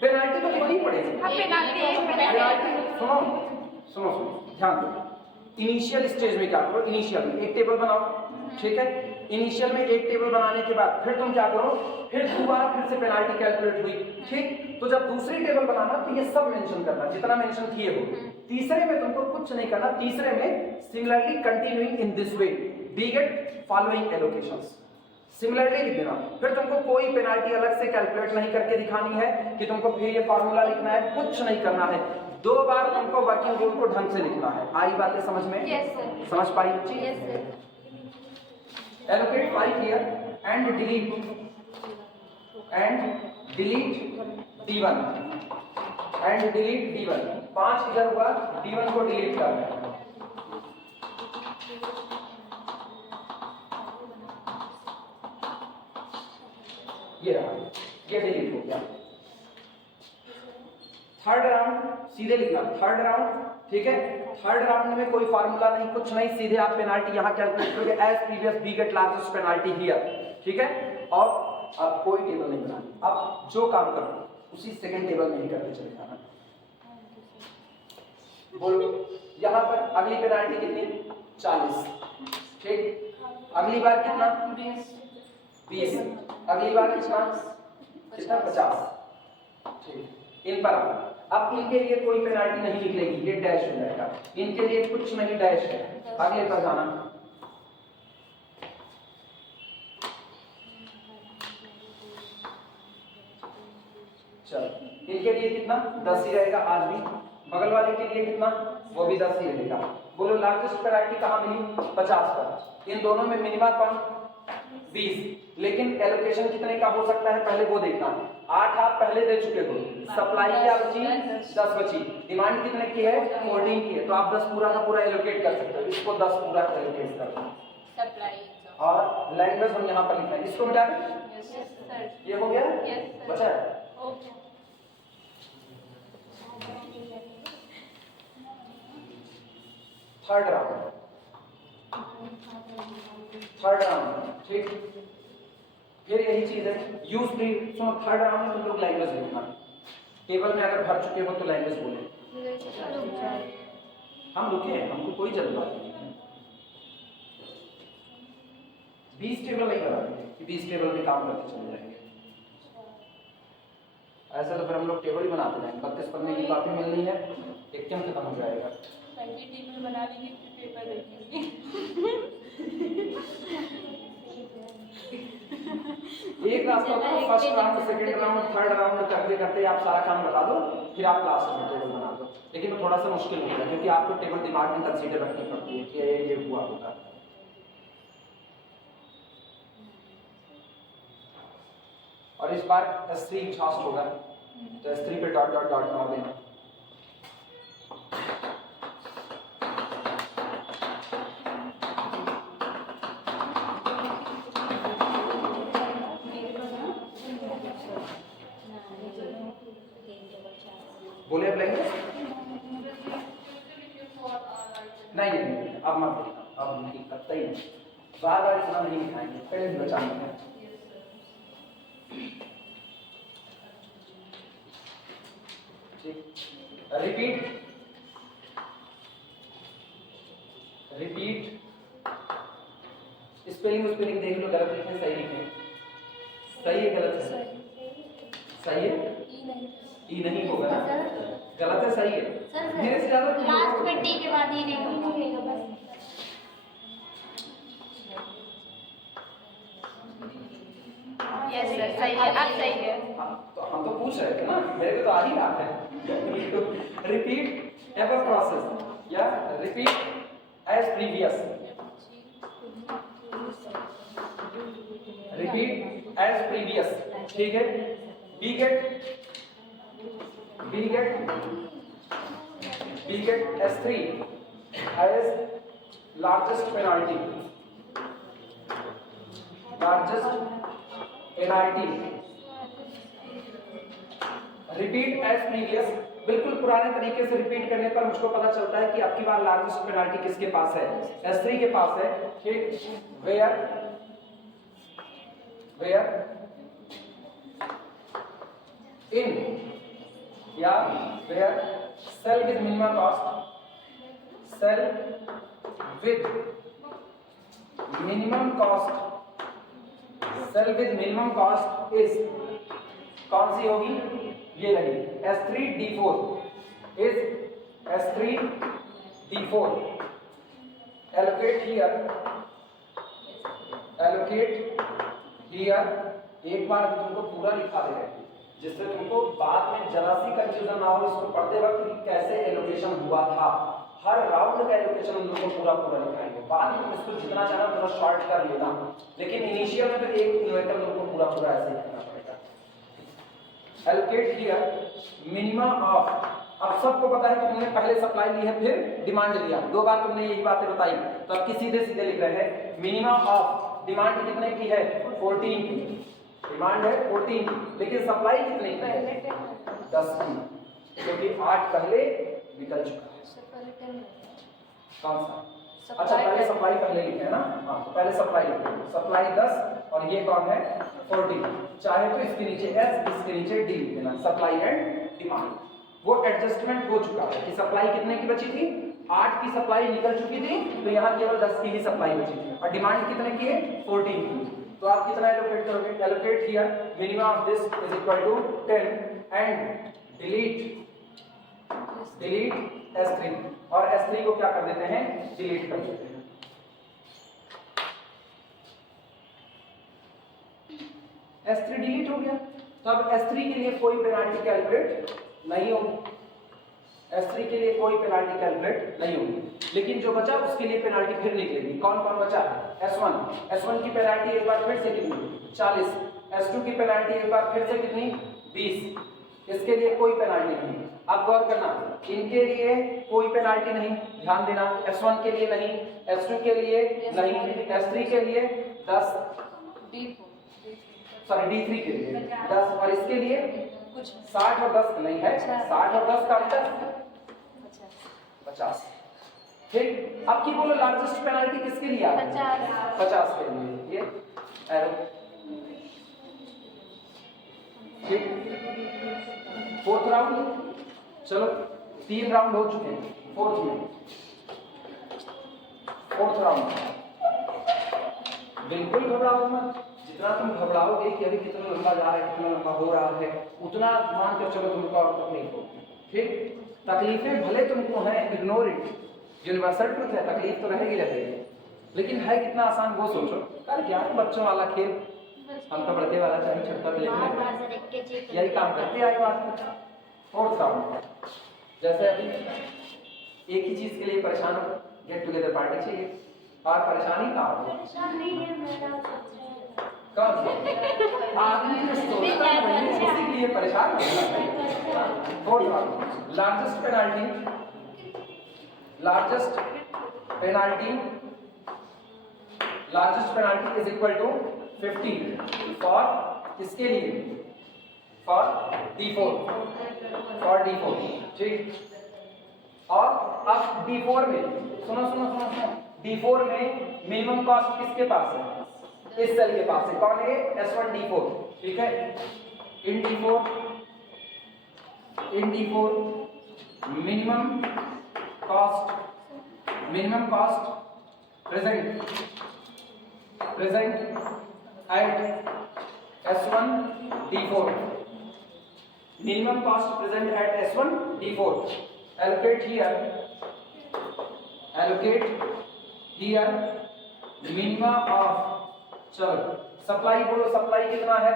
पेनाल्टी तो लिखनी पड़ेगी सुनो ध्यान दो इनिशियल स्टेज में क्या करो इनिशियल में एक टेबल बनाओ ठीक है इनिशियल में एक टेबल बनाने के बाद फिर तुम क्या करो फिर दोबारा फिर से पेनाल्टी कैलकुलेट हुई ठीक तो जब दूसरी टेबल बनाना तो ये सब मेंशन करना जितना मेंशन किए हो तीसरे में तुमको कुछ नहीं करना तीसरे में similarly continuing in this way we get following allocations similarly लिख देना फिर तुमको कोई पेनाल्टी अलग से कैलकुलेट नहीं करके दिखानी है कि तुमको फिर ये फार्मूला लिखना है कुछ नहीं करना है 2 बार तुमको वर्किंग रूल को ढंग से लिखना है आई बातें समझ में यस सर समझ पाई बच्ची yes sir allocate 5 here and delete D1 and delete D1 5 इधर हुआ D1 को डिलीट करना है ये रहा ये डिलीट हो गया थर्ड राउंड सीधे लिखना थर्ड राउंड ठीक है थर्ड राउंड में कोई फार्मूला नहीं कुछ नहीं सीधे आप पेनाल्टी यहां कैलकुलेट करोगे as previous we get largest penalty here ठीक है और अब कोई टेबल नहीं बनानी अब जो काम करो उसी सेकंड टेबल में ही करते चले जाना बोलो यहां पर अगली पेनाल्टी कितनी 40 ठीक अगली बार कितना 20 अगली बार कितना 50 ठीक इन पर अब इनके लिए कोई पेनाल्टी नहीं निकलेगी ये डैश हो जाएगा इनके लिए कुछ नहीं डैश है अगले पर जाना चलो इनके लिए कितना 10 ही रहेगा आज भी बगल वाले के लिए कितना वो भी 10 ही रहेगा बोलो लार्जेस्ट पेनाल्टी कहां मिली 50 पर इन दोनों में मिनिमम कौन 20 लेकिन एलोकेशन कितने का हो सकता है पहले वो देखना 8 आप पहले दे चुके हो सप्लाई क्या बची 10 बची डिमांड कितने की है 14 की है तो आप 10 पूरा का पूरा एलोकेट कर सकते हो इसको 10 पूरा एलोकेट करना और लैंग्वेज हम यहाँ पर लिख रहे हैं, इसको मिटा दें। Yes, sir. ये हो गया, Yes, sir. बचा है। Okay. थर्ड राउंड, ठीक। फिर यही चीज है, यूज फ्री। सुनो, थर्ड राउंड में तुम लोग लैंग्वेज लिखना, टेबल में अगर भर चुके हो तो लैंग्वेज बोले। हम रुके हैं, हमको कोई जल्दबाजी नहीं है। 20 टेबल नहीं कराते कि 20 टेबल में काम करते चले जाएंगे, ऐसा तो फिर हम लोग टेबल ही बनाते जाएंगे। 32 पन्ने की कॉपी मिलनी है, एकदम खत्म हो जाएगा। पहले टेबल बना लीजिए, फिर पेपर रखिए। एक रास्ता होता है, first round, second round, third round करते करते आप सारा काम बता दो, फिर आप लास्ट में टेबल बना दो। लेकिन वो थोड़ा सा मुश्किल होता है क्योंकि आपको टेबल दिमाग में कंसीडर रखनी पड़ती है कि ये हुआ होगा। और इस बार S3 एग्जॉस्ट होगा, तो S3 पे डॉट डॉट डॉट मार देना। बोले अब लैंग्वेज नहीं, अब मत लिखना, अब नहीं करता ही नहीं, बार बार इतना नहीं लिखाएंगे, पहले भी बचा लेंगे। रिपीट रिपीट, स्पेलिंग देख लो, गलत लिखे सही लिखे, सही है गलत है, सही है, ई नहीं होगा ना, गलत है सही है, मेरे से ज्यादा लास्ट में टी के बाद ही नहीं होगा बस। Yes, sir. सही है, आप सही है। तो हम तो पूछ रहे थे ना, मेरे को तो आ ही रहा है। रिपीट एवर प्रोसेस या repeat as previous, repeat as previous, ठीक है। We get S3 as largest penalty, repeat as previous. बिल्कुल पुराने तरीके से रिपीट करने पर मुझको पता चलता है कि आपकी बार लार्जेस्ट पेनाल्टी किसके पास है, S3 के पास है, ठीक। वेयर इन या where cell with minimum cost, cell with minimum cost, cell with minimum cost is, कौन सी होगी, ये रही S3D4 is S3D4। allocate here, एक बार तुमको पूरा लिखा दे रहे हैं जिससे तुमको बाद में जरा सी कंफ्यूजन ना हो इसको पढ़ते वक्त कि कैसे एलोकेशन हुआ था। हर राउंड का एलोकेशन हम लोग को पूरा लिखाएंगे, बाद में तुम इसको जितना चाहो थोड़ा शॉर्ट कर लेना, लेकिन इनिशियल में तो एक न्यूमेरिकल तुमको पूरा ऐसे ही करना पड़ेगा। allocate here मिनिमम ऑफ, अब सबको पता है कि तुमने पहले सप्लाई ली है फिर डिमांड लिया, दो बार तुमने यही बातें बताई, तो अब की सीधे लिख रहे हैं मिनिमम ऑफ। डिमांड कितने की है, 14 की डिमांड है, 14 की, लेकिन सप्लाई कितने की है, 10 की, क्योंकि 8 पहले निकल चुका है। कौन सा, अच्छा पहले सप्लाई पहले लिखे है ना, हाँ तो पहले सप्लाई लिखे, सप्लाई 10 और ये कौन है 14, चाहे तो इसके नीचे S इसके नीचे D लिख देना, सप्लाई एंड डिमांड। वो एडजस्टमेंट हो चुका है कि सप्लाई कितने की बची थी, 8 की सप्लाई निकल चुकी थी, तो यहाँ केवल 10 की ही सप्लाई बची थी, और डिमांड कितने की है 14 की, तो आप कितना एलोकेट करोगे, allocate here minimum of this is equal to 10 and delete S3, और S3 को क्या कर देते हैं, डिलीट कर देते हैं। S3 डिलीट हो गया, तो अब S3 के लिए कोई पेनाल्टी कैलकुलेट नहीं होगी, S3 के लिए कोई पेनाल्टी कैलकुलेट नहीं होगी, लेकिन जो बचा उसके लिए पेनाल्टी फिर निकलेगी। कौन कौन बचा, S1 की पेनाल्टी एक बार फिर से कितनी 40, S2 की पेनाल्टी एक बार फिर से कितनी 20, इसके लिए कोई पेनाल्टी नहीं। अब गौर करना, इनके लिए कोई पेनाल्टी नहीं, ध्यान देना। S1 के लिए नहीं, S2 के लिए नहीं, S3 के लिए 10, सॉरी D3 के लिए 10, और इसके लिए कुछ 60 और 10 नहीं है, 60 और 10 का अंतर 50। ठीक, अब की बोलो लार्जेस्ट पेनाल्टी किसके लिए आ रही है? 50 के लिए। ये एरो, ठीक। फोर्थ राउंड, चलो 3 राउंड हो चुके हैं, फोर्थ में, फोर्थ राउंड। बिल्कुल घबराओ मत, जितना तुम घबराओगे कि अभी कितना लंबा जा रहा है, कितना लंबा हो रहा है, उतना मान कर चलो तुमको और तकलीफ होगी। ठीक, तकलीफें भले तुमको हैं, इग्नोर इट, यूनिवर्सल ट्रुथ है, तकलीफ तो रहेगी रहेगी, लेकिन है कितना आसान वो सोचो। अरे क्या है, बच्चों वाला खेल, हम तो बड़े वाला चाहिए, छक्का भी लेते, यही काम करते आई बात। फोर्थ राउंड, जैसे अभी एक ही चीज के लिए परेशान हो, गेट टुगेदर पार्टी चाहिए, और परेशानी कहाँ हो? कौन सी? आदमी को सोचता नहीं, उसी के लिए परेशान होता है। Fourth round, largest penalty, largest penalty is equal to 50 for किसके लिए? फॉर D4, ठीक। और अब D4 में सुनो, D4 में मिनिमम कॉस्ट किसके पास है? इस सेल के पास है। कौन है? S1 D4, ठीक है। इन D4 minimum cost present at S1 D4, minimum cost present at S1 D4, allocate here minima of, चलो सप्लाई बोलो, सप्लाई कितना है?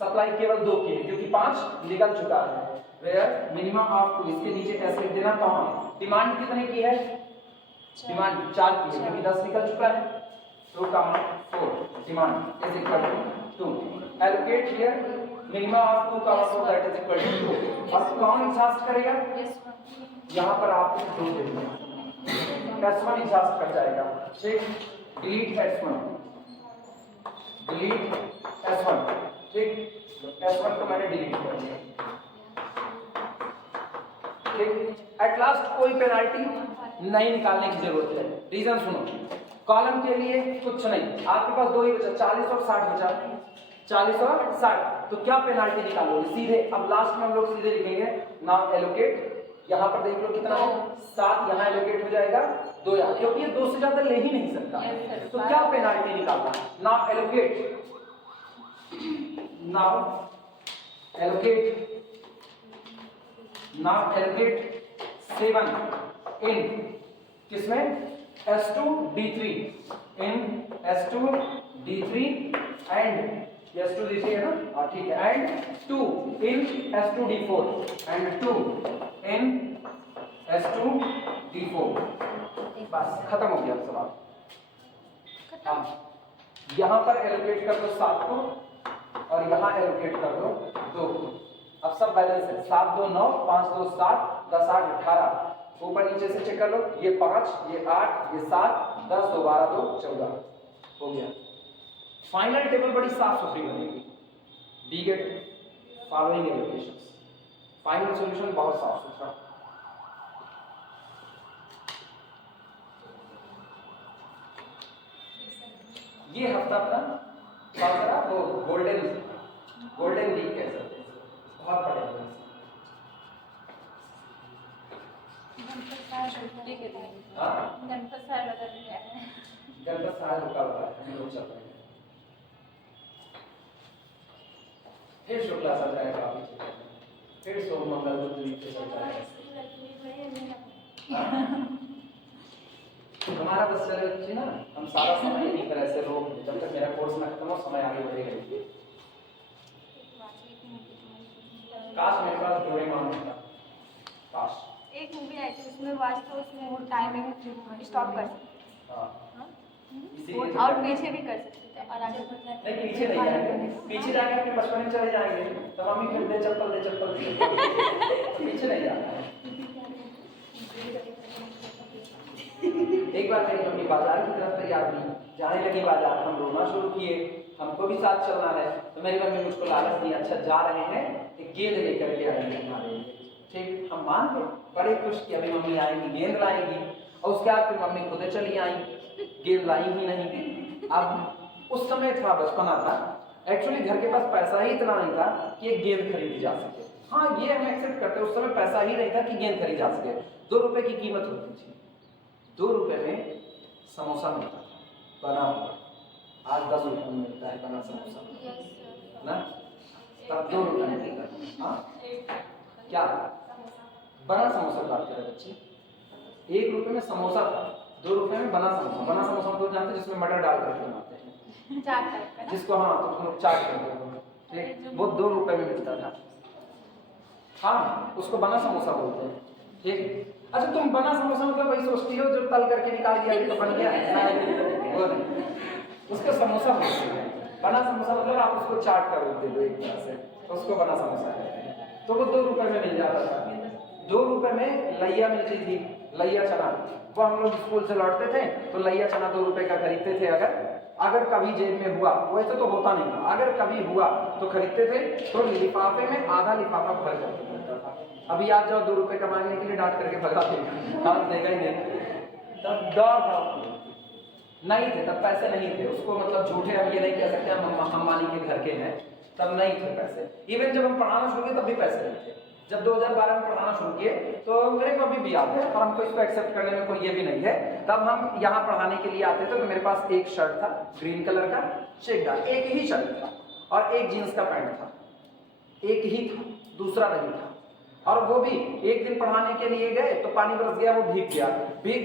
सप्लाई केवल 2 की है क्योंकि 5 निकल चुका है, वेयर मिनिमा ऑफ 2, इसके नीचे S लिख देना, कॉमा। डिमांड कितने की है? डिमांड 4 की है क्योंकि 10 निकल चुका है, 2,4 demand is equal to 2, allocate here minima of 2,4 that is equal to 2। और कौन एग्जॉस्ट करेगा? यहाँ पर आपको 2 दे देंगे, S1 एग्जॉस्ट कर जाएगा, ठीक। डिलीट S1, ठीक। S1 को मैंने डिलीट कर दिया, ठीक। एट लास्ट कोई पेनाल्टी नहीं निकालने की जरूरत है। रीजन सुनो, कॉलम के लिए कुछ नहीं, आपके पास 2 ही बचा, 40 और 60 बचा, 40 और 60, तो क्या पेनाल्टी निकालोगे? सीधे अब लास्ट में हम लोग सीधे लिखेंगे, नाउ एलोकेट, यहाँ पर देख लो कितना है, 7 यहाँ एलोकेट हो जाएगा, 2 यहाँ, क्योंकि ये 2 से ज्यादा ले ही नहीं सकता, तो क्या पेनाल्टी निकालना? नाउ एलोकेट 7 इन किसमें? S2 D3, in S2 D3 and S2 D3 है ना, ठीक है, and 2 in S2 D4 and 2 in S2 D4। बस खत्म हो गया सवाल। यहाँ पर एलोकेट कर दो 7 को और यहाँ एलोकेट कर दो 2 को। अब सब बैलेंस है, 7 2 9, 5 2 7, 10 8 18, ऊपर नीचे से चेक कर लो, ये 5, ये 8, ये 7, 10 2 12 2 14 हो गया। फाइनल टेबल बड़ी साफ सुथरी बनेगी, we get following allocations, final solution बहुत साफ सुथरा। ये हफ्ता अपना वो गोल्डन वीक कह सकते हैं, बहुत पढ़ेंगे। गणपत साहब रुका हुआ है, हम लोग चल रहे हैं, फिर शुक्ला सा जाएगा, फिर सोम मंगल बुध वीक से चल जाएगा। हमारा बस चले ना, हम सारा समय यहीं पर ऐसे रोक, जब तक मेरा कोर्स ना खत्म हो समय आगे बढ़ेगा। काश मेरे पास डोरेमोन होता, काश। एक मूवी आई थी उसमें वाच, तो उसमें वो टाइमिंग स्टॉप कर सकते। हाँ इसीलिए तो और पीछे भी कर सकते थे और आगे नहीं, पीछे नहीं जाएंगे, पीछे जाएंगे अपने बचपन में चले जाएंगे, तो मम्मी फिर दे चप्पल दे चप्पल दे चप्पल। पीछे नहीं जाना है। एक बार मेरी मम्मी बाजार की तरफ तैयार हुई, जाने लगी बाजार, हम रोना शुरू किए, हमको भी साथ चलना है, तो मेरी मम्मी मुझको लालच दी, अच्छा जा रहे हैं एक गेंद लेकर के आएंगे हमारे लिए। ठीक, हम मान गए, बड़े खुश कि अभी मम्मी आएंगी गेंद लाएंगी, और उसके बाद फिर मम्मी खुद चली आई, गेंद लाई ही नहीं। अब उस समय था, बचपना था, एक्चुअली घर के पास पैसा ही इतना नहीं था कि एक गेंद खरीदी जा सके। हाँ, ये हम एक्सेप्ट करते, उस समय पैसा ही नहीं था कि गेंद खरीदी जा सके। 2 रुपए की कीमत होती थी, 2 रुपए में समोसा मिलता था बना हुआ, आज 10 रुपए में मिलता है बना समोसा ना, तब 2 रुपए में मिलता था। हाँ क्या बना समोसा बात कर रहे बच्चे, 1 रुपए में समोसा था, 2 रुपए में बना समोसा। बना समोसा तो जानते हैं, जिसमें मटर डाल करके बनाते हैं, चाट टाइप का, जिसको हाँ तो लोग चाट करते हैं, ठीक, वो 2 रुपए में मिलता था। हाँ, उसको बना समोसा बोलते हैं। ठीक, अच्छा तुम बना समोसा मतलब वही सोचती हो जो तल करके निकाल दिया तो बन गया, वो नहीं, उसका समोसा बोलते हैं। बना समोसा मतलब आप उसको चाट कर दे दो एक तरह से, उसको बना समोसा कहते हैं। तो वो 2 रुपए में मिल जाता था। 2 रुपए में लैया मिलती थी, लैया चना, वो हम लोग स्कूल से लौटते थे तो लैया चना 2 रुपए का खरीदते थे। अगर कभी जेब में हुआ, वैसे तो होता नहीं था, अगर कभी हुआ तो खरीदते थे, तो लिफाफे में आधा लिफाफा भर करके मिलता था। अभी आज जाओ 2 रुपए कमाने के लिए डांट करके भगा देगा, हाथ देगा ही नहीं। तब डर था, नहीं थे तब, पैसे नहीं थे, उसको मतलब झूठे हम ये नहीं कह सकते हम अंबानी के घर के हैं, तब नहीं थे पैसे। इवन जब हम पढ़ाना शुरू किए तब भी पैसे नहीं थे। जब 2012 में पढ़ाना शुरू किए तो मेरे को अभी भी याद है, और हमको इसको एक्सेप्ट करने में कोई ये भी नहीं है, तब हम यहाँ पढ़ाने के लिए आते थे तो मेरे पास एक शर्ट था ग्रीन कलर का चेकदार, एक ही शर्ट था, और एक जीन्स का पैंट था, एक ही था, दूसरा नहीं था। और वो भी एक दिन पढ़ाने के लिए गए तो पानी बरस गया, वो भीग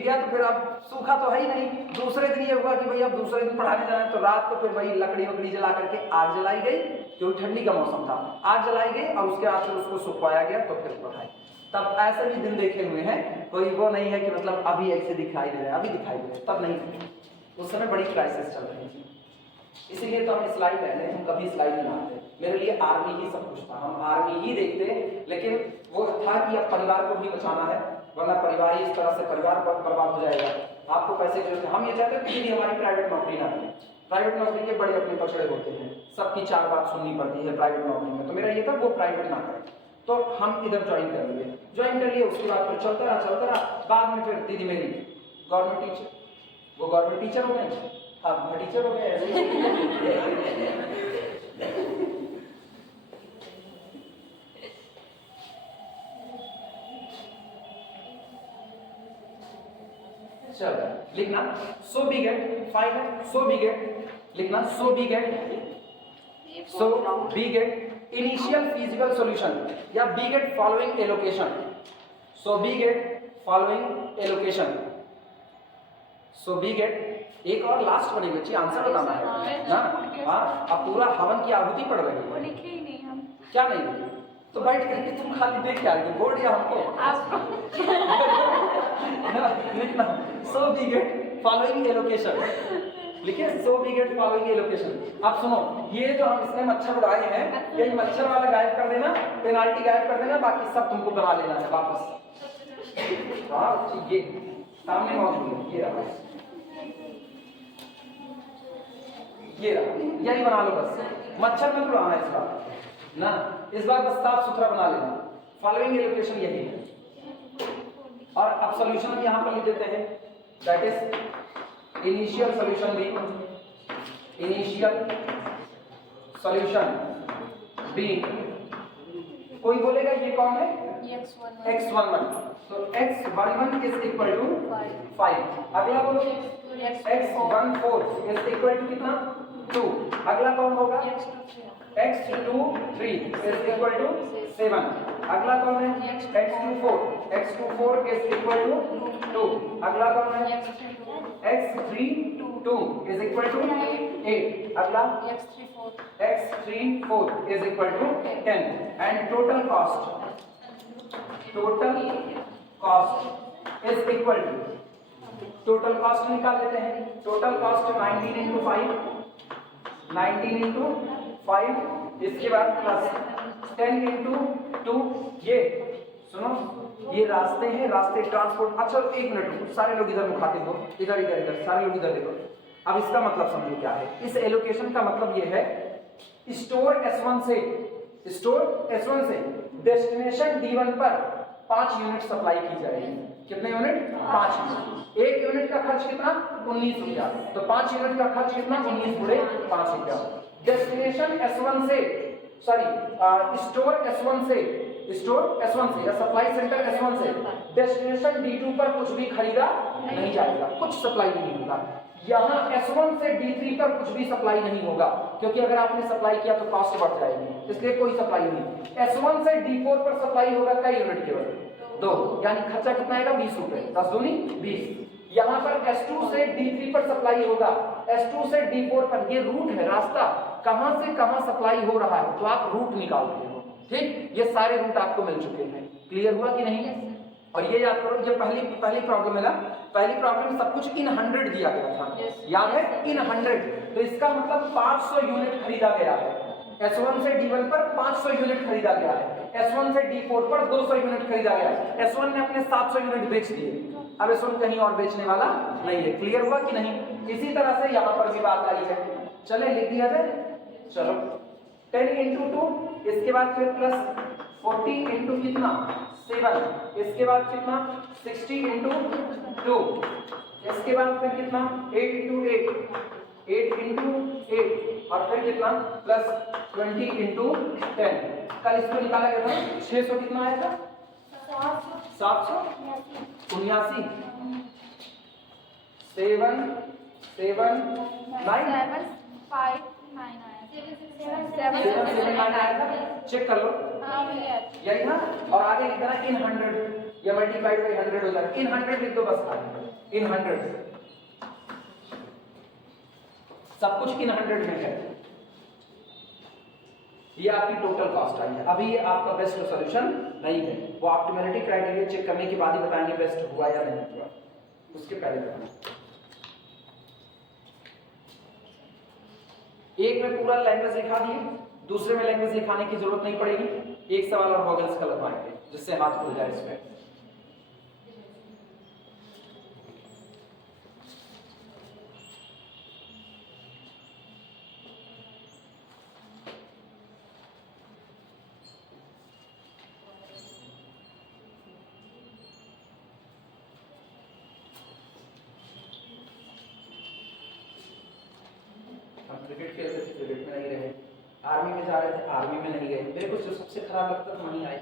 गया तो फिर अब सूखा तो है ही नहीं। दूसरे दिन ये हुआ कि भाई अब दूसरे दिन पढ़ाने जाना है, तो रात को फिर वही लकड़ी वकड़ी जला करके आग जलाई गई, क्योंकि ठंडी का मौसम था, आग जलाई गई और उसके बाद फिर उसको सुखवाया गया, तो फिर पढ़ाई। तब ऐसे भी दिन देखे हुए हैं, कोई वो नहीं है कि मतलब अभी ऐसे दिखाई दे रहे हैं, अभी दिखाई दे रहे हैं, तब नहीं थे, उस समय बड़ी क्राइसिस चल रही थी। इसीलिए तो हम सिलाई पहने, हम कभी सिलाई नहीं मारते। मेरे लिए आर्मी ही सब कुछ था, हम आर्मी ही देखते, लेकिन वो था कि अब परिवार को भी बचाना है, वरना परिवार ही इस तरह से परिवार बर्बाद हो जाएगा। आपको पैसे जो हम ये चाहते हैं कि हमारी प्राइवेट नौकरी ना करें, प्राइवेट नौकरी के बड़े अपने पछड़े होते हैं, सबकी 4 बात सुननी पड़ती है प्राइवेट नौकरी में, तो मेरा ये था वो प्राइवेट ना करें, तो हम इधर ज्वाइन कर लिए। उसके बाद फिर चलता रहा, बाद में फिर दीदी मेरी गवर्नमेंट टीचर, वो गवर्नमेंट टीचर हो गए, हाँ टीचर हो गए चलो लिखना, so we get, final so we get लिखना, so we get initial physical solution या we get following allocation. So we get following allocation, so we get एक और लास्ट बनेगी बच्ची, आंसर बताना है ना। हाँ, अब पूरा हवन की आहुति पढ़ रही वो लिखे ही नहीं हम, क्या नहीं लिखे, तो बैठ करके तुम खाली देख के आ रही हो, बोर्ड या हमको लिखना, so we get following allocation, लिखे सो बी गेट फॉलोइंग एलोकेशन। अब सुनो, ये जो हम इसमें मच्छर उड़ाए हैं, ये मच्छर वाला गायब कर देना, पेनाल्टी गायब कर देना, बाकी सब तुमको बना लेना है वापस। हाँ ये सामने मौजूद है, ये रहा, यही बना लो बस, मच्छर में उड़ाना इस बार ना, इस बार बस साफ सुथरा बना लेना। फॉलोइंग एलोकेशन यही है, और अब सॉल्यूशन यहाँ पर लिख देते हैं, that is initial solution B, initial solution B. कोई बोलेगा ये कौन है, x11, तो x11 इज इक्वल टू 5। अगला बोलो x14 इज इक्वल टू कितना, 2। अगला कौन होगा, x23 इज इक्वल टू 7। अगला कौन है, x24 इज इक्वल टू 2। अगला कौन है, x32 इज इक्वल टू 8। अगला x34 is equal to 10। And total cost is equal to total cost निकाल लेते हैं। टोटल कॉस्ट 19 इंटू 5, 19 इंटू 5, इसके बाद प्लस 10 इंटू 2। ये सुनो, ये रास्ते हैं, रास्ते ट्रांसपोर्ट। अच्छा एक मिनट रुको, सारे लोग इधर मुखाते हो, इधर इधर इधर, सारे लोग इधर देखो। अब इसका मतलब समझो क्या है। इस एलोकेशन का मतलब ये है, स्टोर S1 से डेस्टिनेशन D1 पर 5 यूनिट सप्लाई की जाएगी। कितने यूनिट? 5 यूनिट। एक यूनिट का खर्च कितना? 19 रुपया। तो 5 यूनिट का खर्च कितना? 19 गुणे 5 रुपया। डेस्टिनेशन S1 से, स्टोर S1 से या सप्लाई सेंटर S1 से डेस्टिनेशन D2 पर कुछ भी खरीदा नहीं जाएगा, कुछ सप्लाई नहीं होगा। यहाँ S1 से D3 पर कुछ भी सप्लाई नहीं होगा, क्योंकि अगर आपने सप्लाई किया तो कॉस्ट बढ़ जाएगी, इसलिए कोई सप्लाई नहीं। S1 से D4 पर सप्लाई होगा कई यूनिट केवल 2, यानी खर्चा कितना आएगा? 20 रुपए, 10 दूनी 20। यहाँ पर S2 से D3 पर सप्लाई होगा, S2 से D4 पर। ये रूट है, रास्ता, कहां से कहां सप्लाई हो रहा है, तो आप रूट निकालते हो। ठीक, ये सारे रूट आपको मिल चुके हैं। क्लियर हुआ कि नहीं? और ये याद करो, ये पहली प्रॉब्लम है ना, पहली प्रॉब्लम में सब कुछ इन 100 दिया गया था, याद है? इन 100। तो इसका मतलब 500 यूनिट खरीदा गया है। S1 से D1 पर 500 यूनिट खरीदा गया है, S1 से D4 पर 200 यूनिट खरीदा गया है। S1 ने अपने 700 यूनिट बेच दिए, अब S1 कहीं और बेचने वाला नहीं है। क्लियर हुआ कि नहीं? इसी तरह से यहाँ पर भी बात आई है। चले लिख दिया जाए, चलो 10 इंटू 2, इसके बाद फिर प्लस 40 इंटू कितना? 7, इसके बाद कितना? 60 इंटू 2, इसके बाद फिर कितना? 8 इंटू 8 इंटू 8, और फिर कितना? Plus 20 into 10। कल इसको निकाला गया था, 600 कितना आया था? 779, 7 7 9 चेक कर लो, यही ना। और आगे लिखना इन 100, या मल्टीप्लाइड बाई 100 हो जाएगा। इन 100 लिख दो बस, आगे इन 100, सब कुछ इन 100 में है। ये आपकी टोटल कॉस्ट आई है। अभी ये आपका बेस्ट सॉल्यूशन नहीं है, वो ऑप्टिमैलिटी क्राइटेरिया चेक करने के बाद ही बताएंगे बेस्ट हुआ या नहीं हुआ, उसके पहले बताएंगे। एक में पूरा लैंग्वेज लिखा दिए, दूसरे में लैंग्वेज लिखाने की जरूरत नहीं पड़ेगी। एक सवाल और वॉवेल्स का लगवाएंगे जिससे हाथ खुल जाए इसमें। क्रिकेट खेलते थे, क्रिकेट में नहीं रहे, आर्मी में जा रहे थे, आर्मी में नहीं गए। मेरे को जो सबसे खराब लगता था वहीं आए।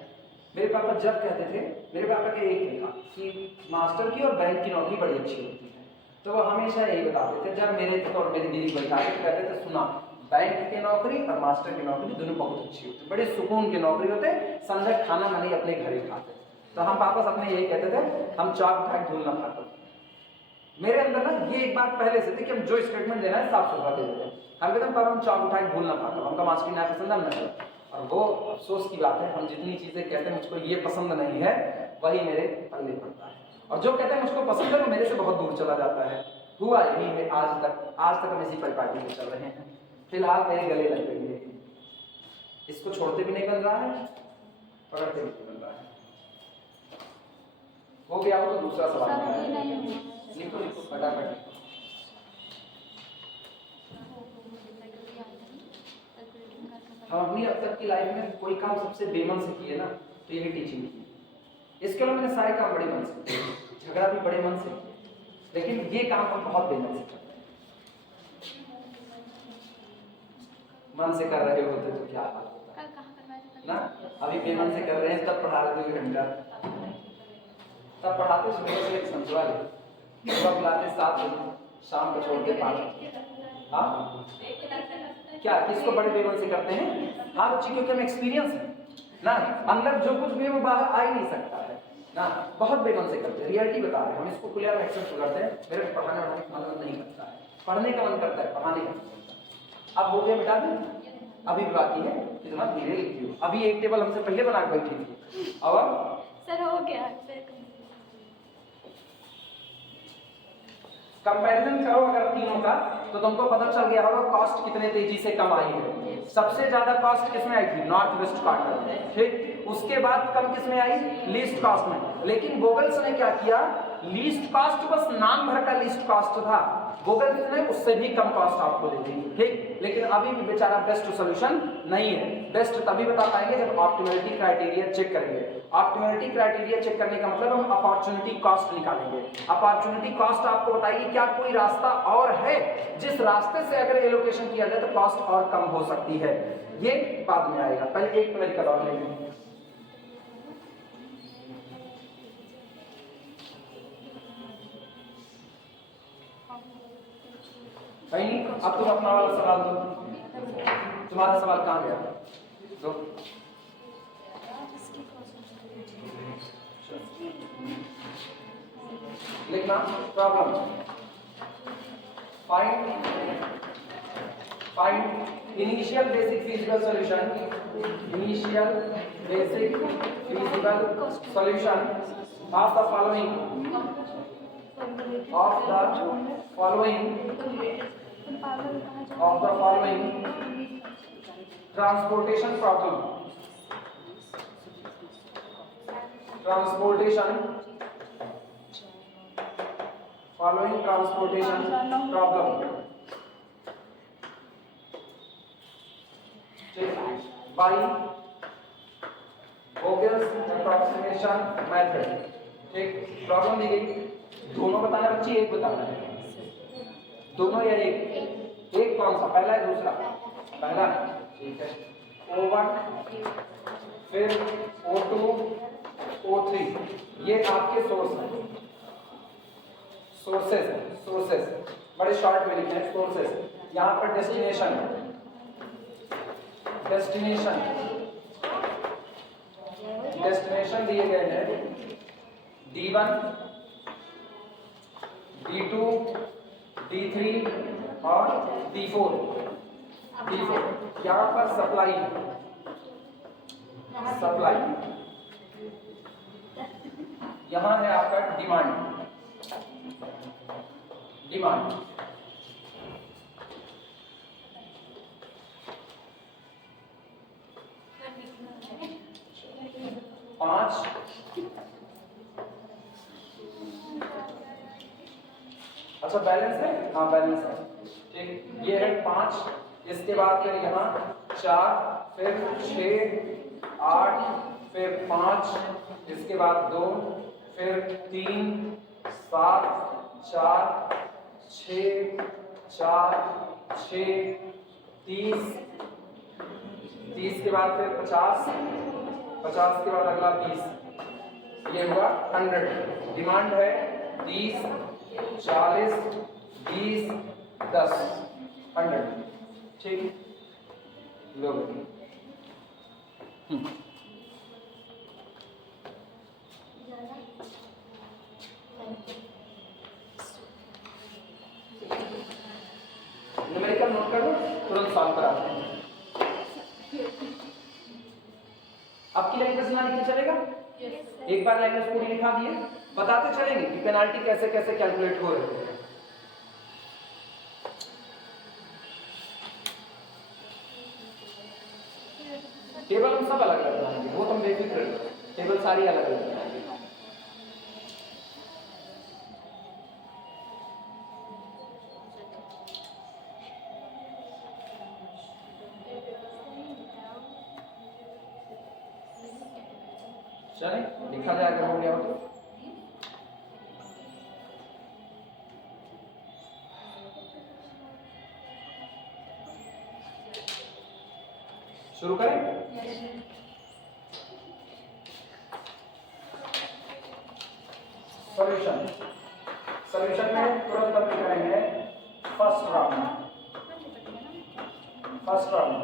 मेरे पापा जब कहते थे, मेरे पापा का एक था कि मास्टर की और बैंक की नौकरी बड़ी अच्छी होती है, तो वो हमेशा यही बताते थे। जब मेरे थे और मेरी दीदी बड़ी कहते थे, सुना बैंक की नौकरी और मास्टर की नौकरी दोनों बहुत अच्छी होती है, बड़े सुकून की नौकरी होते, संजय खाना नहीं अपने घर ही खाते। तो हम पापा अपने यही कहते थे, हम चाक उठा धूल ना खाते। मेरे अंदर ना ये एक बात पहले से थी कि हम जो स्टेटमेंट देना है साफ सुथरा दे देते हैं। हम कहते हैं पर हम चाक उठाए भूल ना पाता, हमका मास्टर ना पसंद हम नहीं। और वो अफसोस की बात है, हम जितनी चीजें कहते हैं मुझको ये पसंद नहीं है, वही मेरे पल्ले पड़ता है, और जो कहते हैं मुझको पसंद है वो मेरे से बहुत दूर चला जाता है। हुआ यही है आज तक हम इसी परिपाटी में चल रहे हैं। फिलहाल मेरे गले लग गई है, इसको छोड़ते भी नहीं बन रहा है, पकड़ते भी नहीं बन रहा है। हो गया हो तो दूसरा सवाल लिखो लिखो फटाफट। हम अपनी अब तक की लाइफ में कोई काम सबसे बेमन से किए ना, तो यही टीचिंग की। इसके अलावा मैंने सारे काम बड़े मन से किए, झगड़ा भी बड़े मन से, लेकिन ये काम हम बहुत बेमन से करते हैं। मन से कर रहे होते तो क्या हाल होता ना। अभी बेमन से कर रहे हैं, तब पढ़ा रहे 2 घंटा, तब पढ़ाते सुबह से एक संतुआ ले, सुबह बुलाते 7 बजे, शाम को छोड़ते 5। हाँ क्या, किसको बड़े बेमन से करते हैं? हाँ बच्ची, क्योंकि हम एक्सपीरियंस है ना, अंदर जो कुछ भी है वो बाहर आ ही नहीं सकता है ना, बहुत बेमन से करते हैं। रियलिटी बता रहे हैं हम, इसको क्लियर एक्सेप्ट करते हैं। मेरे को पढ़ाने वाले का मन नहीं करता है, पढ़ने का मन करता है, पढ़ाने का मन करता है। अब हो गया बेटा, अभी भी बाकी है, कितना धीरे लिखती हो। अभी एक टेबल हमसे पहले बना के बैठी थी, अब सर हो गया। कंपैरिजन करो अगर तीनों का तो तुमको पता चल गया होगा कॉस्ट कितने तेजी से कम आई है। सबसे ज्यादा कॉस्ट किसमें आई थी? नॉर्थ वेस्ट क्वार्टर में, ठीक। उसके बाद कम किसमें आई? लीस्ट कॉस्ट में। लेकिन गूगल्स ने क्या किया, लीस्ट कॉस्ट बस नाम भर का लीस्ट कॉस्ट था, गूगल्स ने उससे भी कम कॉस्ट आपको दे दी, ठीक। लेकिन अभी भी बेचारा बेस्ट सॉल्यूशन नहीं है। बेस्ट तभी बता पाएंगे जब ऑप्टिमलिटी क्राइटेरिया चेक करेंगे। ऑप्टिमलिटी क्राइटेरिया चेक करने का मतलब हम अपॉर्चुनिटी कॉस्ट निकालेंगे। अपॉर्चुनिटी कॉस्ट आपको बताइए क्या कोई रास्ता और है जिस रास्ते से अगर एलोकेशन किया जाए तो कॉस्ट और कम हो सकती है, ये बाद में आएगा। पहले एक क्वेरी और लेंगे। नहीं, अब तुम अपना वाला सवाल दो। तुम्हारा सवाल कहाँ गया? दो। लिखना problem. Find initial basic physical solution. Initial basic physical solution of the following transportation problem, following transportation problem by Vogel's approximation method, ठीक। प्रॉब्लम दी गई, दोनों बताना बच्ची, एक बताना है, दोनों या एक? एक कौन सा, पहला है दूसरा? पहला, ठीक है। O1 फिर O2 O3 ये आपके सोर्स हैं, सोर्सेस बड़े शॉर्ट में लिखे हैं सोर्सेस। यहाँ पर डेस्टिनेशन दिए गए हैं D1 D2 D3 और D4। यहाँ पर सप्लाई, यहाँ है आपका डिमांड। पांच अच्छा बैलेंस है, हाँ बैलेंस है, ठीक। ये है 5, इसके बाद फिर यहाँ 4, फिर 6 8, फिर 5, इसके बाद 2, फिर 3 7 4 6 4 6 30 के बाद फिर 50 के बाद अगला 20, ये हुआ 100। डिमांड है 30 40 20 10 100, ठीक। लो न्यूमेरिकल नोट कर लो, तुरंत सॉल्व कराते हैं। आपकी लैंग्वेज ना लिखी चलेगा? एक बार लैंग्वेज पूरी लिखा दिए, बताते चलेंगे कि पेनाल्टी कैसे कैसे कैलकुलेट हो रही है। टेबल हम सब अलग अलग बनाएंगे, वो तुम बेफिक्र रहो, टेबल सारी अलग अलग बनाएंगे। चले लिखा जाए अगर हो गया हो तो। शुरू करें? सॉल्यूशन में तुरंत अप्लाई करेंगे फर्स्ट राउंड।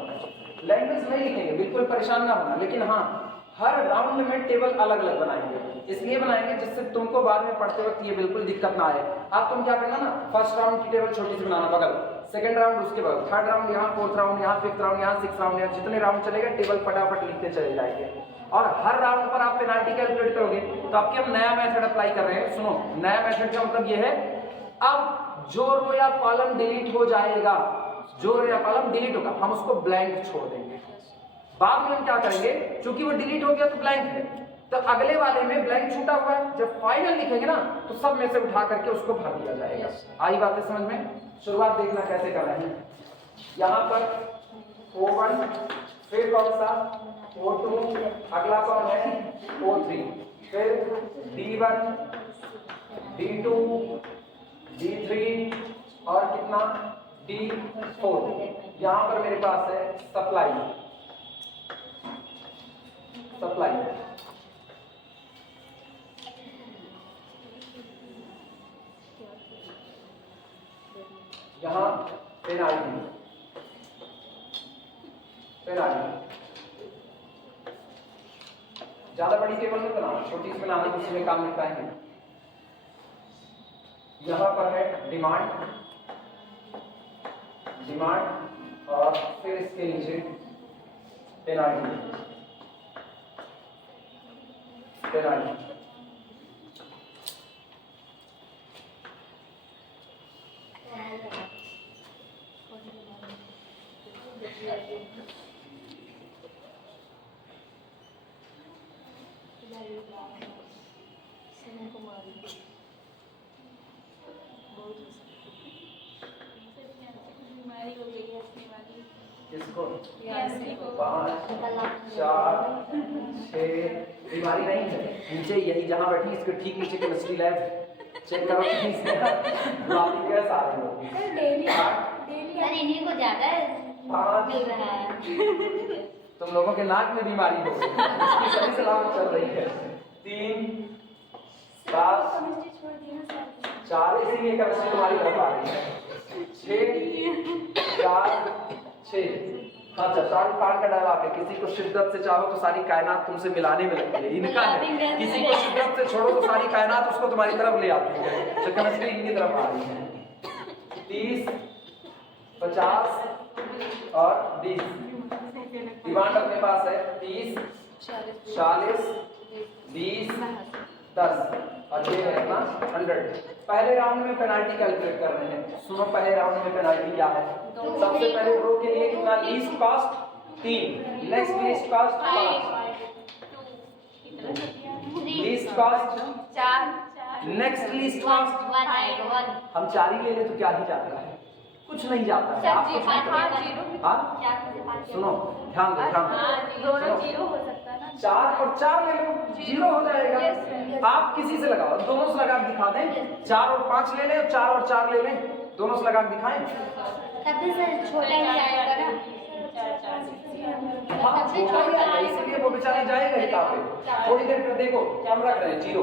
लैंग्वेज नहीं लिखेंगे, बिल्कुल परेशान ना होना, लेकिन हाँ हर राउंड में टेबल अलग अलग बनाएंगे। इसलिए बनाएंगे जिससे तुमको बाद में पढ़ते वक्त ये बिल्कुल दिक्कत ना आए। अब तुम क्या करना ना, फर्स्ट राउंड की टेबल छोटी सी बनाना बगल, सेकंड राउंड उसके बाद, थर्ड राउंड यहाँ, फोर्थ राउंड यहाँ, फिफ्थ राउंड यहाँ, सिक्स राउंड यहाँ, जितने राउंड चलेगा टेबल फटाफट लिखते चले जाएंगे। और हर राउंड पर आप पेनाल्टी कैलकुलेट करोगे। तो आपके हम नया मेथड अप्लाई कर रहे हैं। सुनो, नया मेथड का मतलब ये है, अब जो रो या कॉलम डिलीट हो जाएगा, जो रो या कॉलम डिलीट होगा, हम उसको ब्लैंक छोड़ देंगे। बाद में हम क्या करेंगे, क्योंकि वो डिलीट हो गया तो ब्लैंक है, तो अगले वाले में ब्लैंक छूटा हुआ है, जब फाइनल लिखेंगे ना तो सब में से उठा करके उसको भर दिया जाएगा। आई बातें समझ में? शुरुआत देखना कैसे कर रहे हैं। यहाँ पर O1, फिर कौन सा O2, अगला कौन है O3, फिर D1, D2, D3 और कितना D4। यहाँ पर मेरे पास है सप्लाई, सप्लाई यहाँ पेनाल्टी, पेनाल्टी। ज्यादा बड़ी टेबल में बनाना, छोटी सी बनाना, किसी में काम निपटाएंगे। यहाँ पर है डिमांड, डिमांड और फिर इसके नीचे पेनाल्टी, पेनाल्टी। बीमारी हो गई है हंसने वाली। किसको? हंसने को। 5, 4, 6 बीमारी नहीं है। नीचे यही जहाँ बैठी इसके ठीक नीचे केमिस्ट्री लैब, चेक करो कहीं से बाकी क्या सारे लोग। सर इन्हीं को ज्यादा मिल रहा है। तुम लोगों के नाक में बीमारी हो, इसकी सही सलामत चल रही है। 3, 7, 4, इसीलिए केमिस्ट्री तुम्हारी तरफ आ रही है। 6, 4, 6। हाँ, शाहरुख खान का डायलॉग है, किसी को शिद्दत से चाहो तो सारी कायनात तुमसे मिलाने में लगती है। इनका है, किसी को शिद्दत से छोड़ो तो सारी कायनात उसको तुम्हारी तरफ ले आती है। तो केमिस्ट्री इनकी तरफ आ रही है। 30, 50 और 20। डिमांड अपने पास है 30, 40, 20, 10 और ये है अपना 100। पहले राउंड में पेनाल्टी कैलकुलेट कर रहे हैं। सुनो, पहले राउंड में पेनाल्टी क्या है? सबसे पहले रो के लिए कितना? Least cost 3, next least cost 5, least cost 4, next least cost. 1। हम 4 ही ले लें तो क्या ही जाता है? कुछ नहीं जाता है। आप कुछ नहीं करोगे। हाँ, सुनो, ध्यान दो, ध्यान दो। दोनों जीरो हो सकता है ना। 4 और 4 ले लो, 0 हो जाएगा। आप किसी से लगाओ, दोनों से लगा के दिखा दें। 4 और 5 ले लें और 4 और 4 ले लें, दोनों से लगा के दिखाएं। तब भी सर छोटा ही जाएगा ना। हाँ, छोटा ही आएगा, इसीलिए वो बेचारा जाएगा ही कहाँ पे। थोड़ी देर फिर देखो हम रख रहे हैं 0,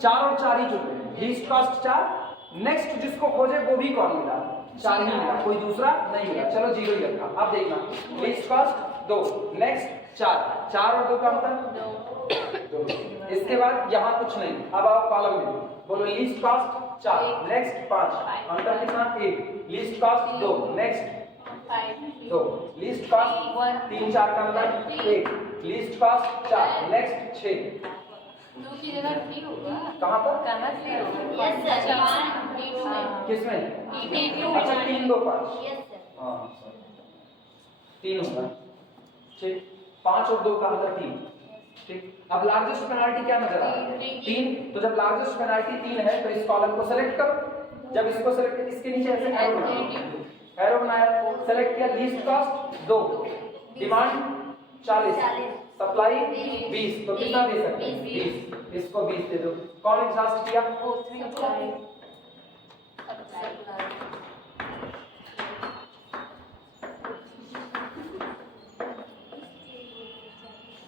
4 और 4 ही जुड़ रहे हैं। लीस्ट कॉस्ट 4, नेक्स्ट जिसको खोजे वो भी कौन मिला? 4 ही मिला, कोई दूसरा नहीं मिला। चलो 0 ही रखा। अब देखना, लीस्ट कॉस्ट 2, नेक्स्ट 4, 4 और 2 का मतलब 2। इसके बाद यहाँ कुछ नहीं। अब आओ कॉलम में, बोलो लीस्ट कॉस्ट 4, नेक्स्ट 5, अंतर कितना? 1। Least cost 2, next 2। Least cost 3, 4 का अंतर 1। Least cost 4, next 6। 2 की जगह 3 होगा। कहाँ पर? कहाँ से होगा? यस सर, किसमें? अच्छा, 3, 2, 5। Yes sir. हाँ, 3 होगा। ठीक, 5 और 2 का अंतर 3। ठीक, अब लार्जेस्ट पेनाल्टी क्या नजर आ रही है? 3। तो जब लार्जेस्ट पेनाल्टी 3 है तो इस कॉलम को सेलेक्ट करो। जब इसको सेलेक्ट, इसके नीचे ऐसे एरो बनाओ, एरो बनाया, सेलेक्ट किया। लीस्ट कॉस्ट 2, डिमांड 40, सप्लाई 20, तो कितना दे सकते हैं? 20। इसको 20 दे दो। कौन एग्जॉस्ट किया?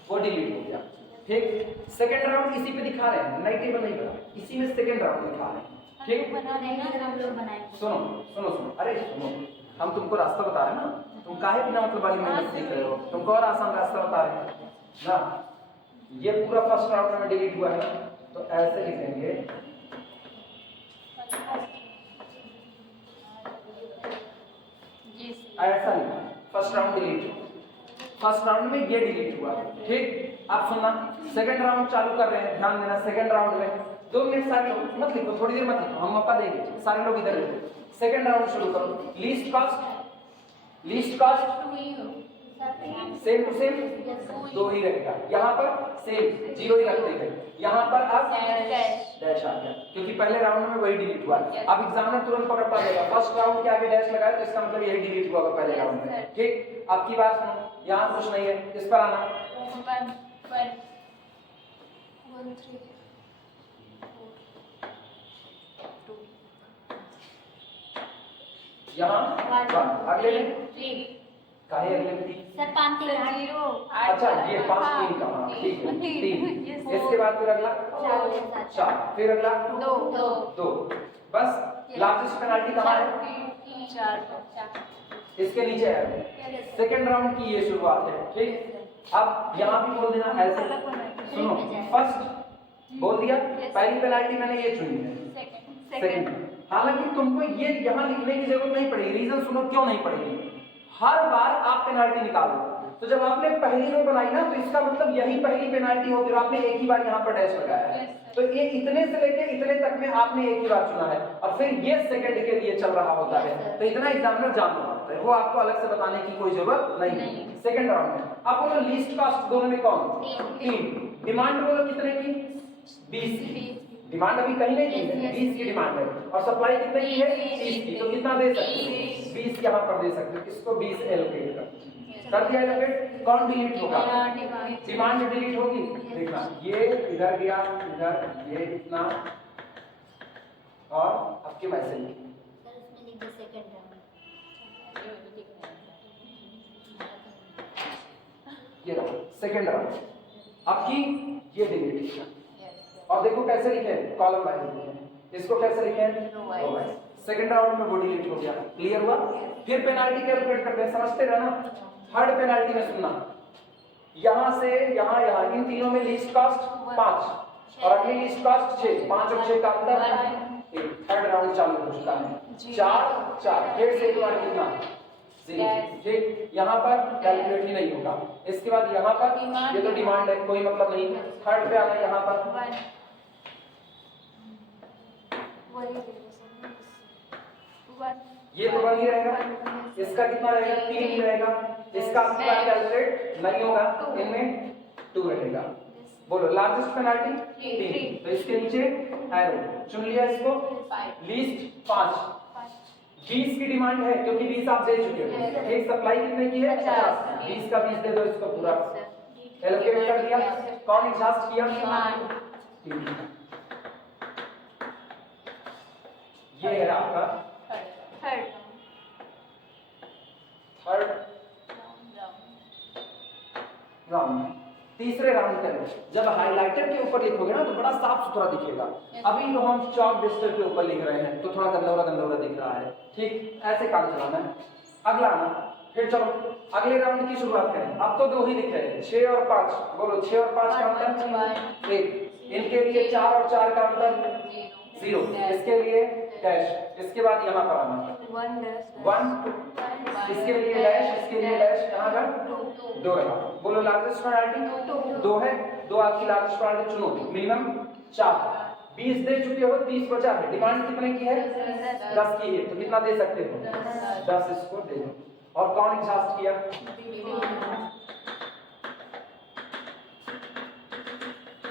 वो डिलीट हो गया। ठीक, सेकंड राउंड इसी पे दिखा रहे हैं, नई टेबल नहीं बना, इसी में सेकंड राउंड दिखा रहे हैं। ठीक, हम लोग बनाएंगे। सुनो सुनो सुनो, अरे सुनो, हम तुमको रास्ता बता रहे हैं ना, तुम काहे बिना मतलब वाली मेहनत सीख रहे हो? तुमको और आसान रास्ता बता रहे हैं ना। ये पूरा फर्स्ट राउंड में डिलीट हुआ है, तो ऐसे लिखेंगे ऐसा लिखा, first round delete, first round में ये डिलीट हुआ। ठीक, अब सुनना, सेकंड राउंड चालू कर रहे हैं, ध्यान देना। सेकंड राउंड में 2 मिनट सारे लोग मत लिखो, थोड़ी देर मत लिखो, हम मौका देंगे, सारे लोग इधर लिखो। सेकंड राउंड शुरू करो। Least cost same to same 2 ही रहेगा, यहाँ पर सेम 0 ही रख देंगे, यहाँ पर अब डैश आ गया क्योंकि पहले राउंड में वही डिलीट हुआ। अब एग्जामिनर तुरंत पकड़ पा लेगा, फर्स्ट राउंड के आगे डैश लगाया तो इसका मतलब यही डिलीट हुआ पहले राउंड में। ठीक, आपकी बात सुनो, यहाँ कुछ नहीं है, इस पर आना। 1 3 यहाँ अगले में काहे अगले में 3। सर 5 3 अच्छा ये 5 3 का, हाँ ठीक है 3। इसके बाद फिर अगला 4, फिर अगला 2। बस लार्जेस्ट पेनाल्टी कहाँ है? 4 इसके नीचे है। सेकंड राउंड की ये शुरुआत है। ठीक, अब यहाँ भी बोल देना ऐसे, सुनो फर्स्ट बोल दिया, पहली पेनाल्टी मैंने ये चुनी है, सेकंड। हालांकि तुमको ये यहाँ लिखने की जरूरत नहीं पड़ेगी, रीजन सुनो क्यों नहीं पड़ेगी। हर बार आप पेनाल्टी निकालो, तो जब आपने पहली रो बनाई ना तो इसका मतलब यही पहली पेनाल्टी होगी और आपने एक ही बार यहाँ पर डैश लगाया है। तो ये इतने से लेके इतने तक में आपने एक ही बार चुना है और फिर ये सेकंड के लिए चल रहा होता है, तो इतना एग्जामिनर जान रहा होता है, वो आपको अलग से बताने की कोई जरूरत नहीं है। सेकंड राउंड में अब बोलो लीस्ट कॉस्ट दोनों में कौन? 3। डिमांड बोलो कितने की? 20 की। डिमांड अभी कहीं नहीं दी है, 20 की डिमांड है और सप्लाई कितने की है? 30 की। तो कितना दे सकते हो? 20 यहाँ पर दे सकते हो, इसको 20 एलोकेट कर दिया। एलोकेट कौन डिलीट होगा? डिमांड डिलीट होगी। देखना ये इधर गया, इधर ये इतना और आपके वैसे ही ये सेकंड राउंड आपकी ये डिलीट। और देखो कैसे लिखे, कॉलम वाइज लिखे, इसको कैसे लिखे? Row wise. सेकंड राउंड में वो डिलीट हो गया, क्लियर हुआ। फिर पेनाल्टी कैलकुलेट करते हैं, समझते रहना। थर्ड पेनाल्टी में सुनना, यहाँ से यहाँ इन तीनों में लीस्ट कॉस्ट 5 और अगली लीस्ट कॉस्ट 6, 5 और 6 का अंतर 1। थर्ड राउंड चालू हो चुका है। 4 फिर से एक बार कितना? 0। ठीक, यहाँ पर कैलकुलेट ही नहीं होगा। इसके बाद यहाँ पर ये तो डिमांड है, कोई मतलब नहीं। थर्ड पे आना, यहाँ पर ये तो 1 ही रहेगा, इसका कितना रहेगा? 3 ही रहेगा। इसका आपके पास कैलकुलेट नहीं होगा, इनमें 2 रहेगा। बोलो लार्जेस्ट पेनाल्टी 3, तो इसके नीचे एरो चुन लिया इसको। लीस्ट 5, 20 की डिमांड है क्योंकि 20 आप दे चुके हो। एक सप्लाई कितने की है? 50। 20 का 20 दे दो इसको पूरा, एलोकेट कर दिया। कौन एग्जॉस्ट किया? ये है आपका थर्ड राउंड। तीसरे राउंड करें, जब हाइलाइटर के ऊपर लिखोगे ना तो बड़ा साफ सुथरा दिखेगा। अभी तो हम चॉक डस्टर के ऊपर लिख रहे हैं तो थोड़ा गंदौरा दिख रहा है। ठीक, ऐसे काम चलाना है। अगला आना, फिर चलो अगले राउंड की शुरुआत करें। अब तो 2 ही दिख रहे हैं, 6 और 5। बोलो 6 और 5 का अंतर 1। इनके लिए 4 और 4 का अंतर 0। इसके लिए डैश, इसके बाद यहाँ पर आना 1 इसके लिए डैश, इसके लिए डैश, यहाँ पर 2 है। बोलो लार्जेस्ट पेनाल्टी 2 है। 2 आपकी लार्जेस्ट पेनाल्टी चुनो, मिनिमम 4। 20 दे चुके हो, 30 बचा है। डिमांड कितने की है? 10 की है, तो कितना दे सकते हो? 10 इसको दे दो। और कौन एग्जॉस्ट किया?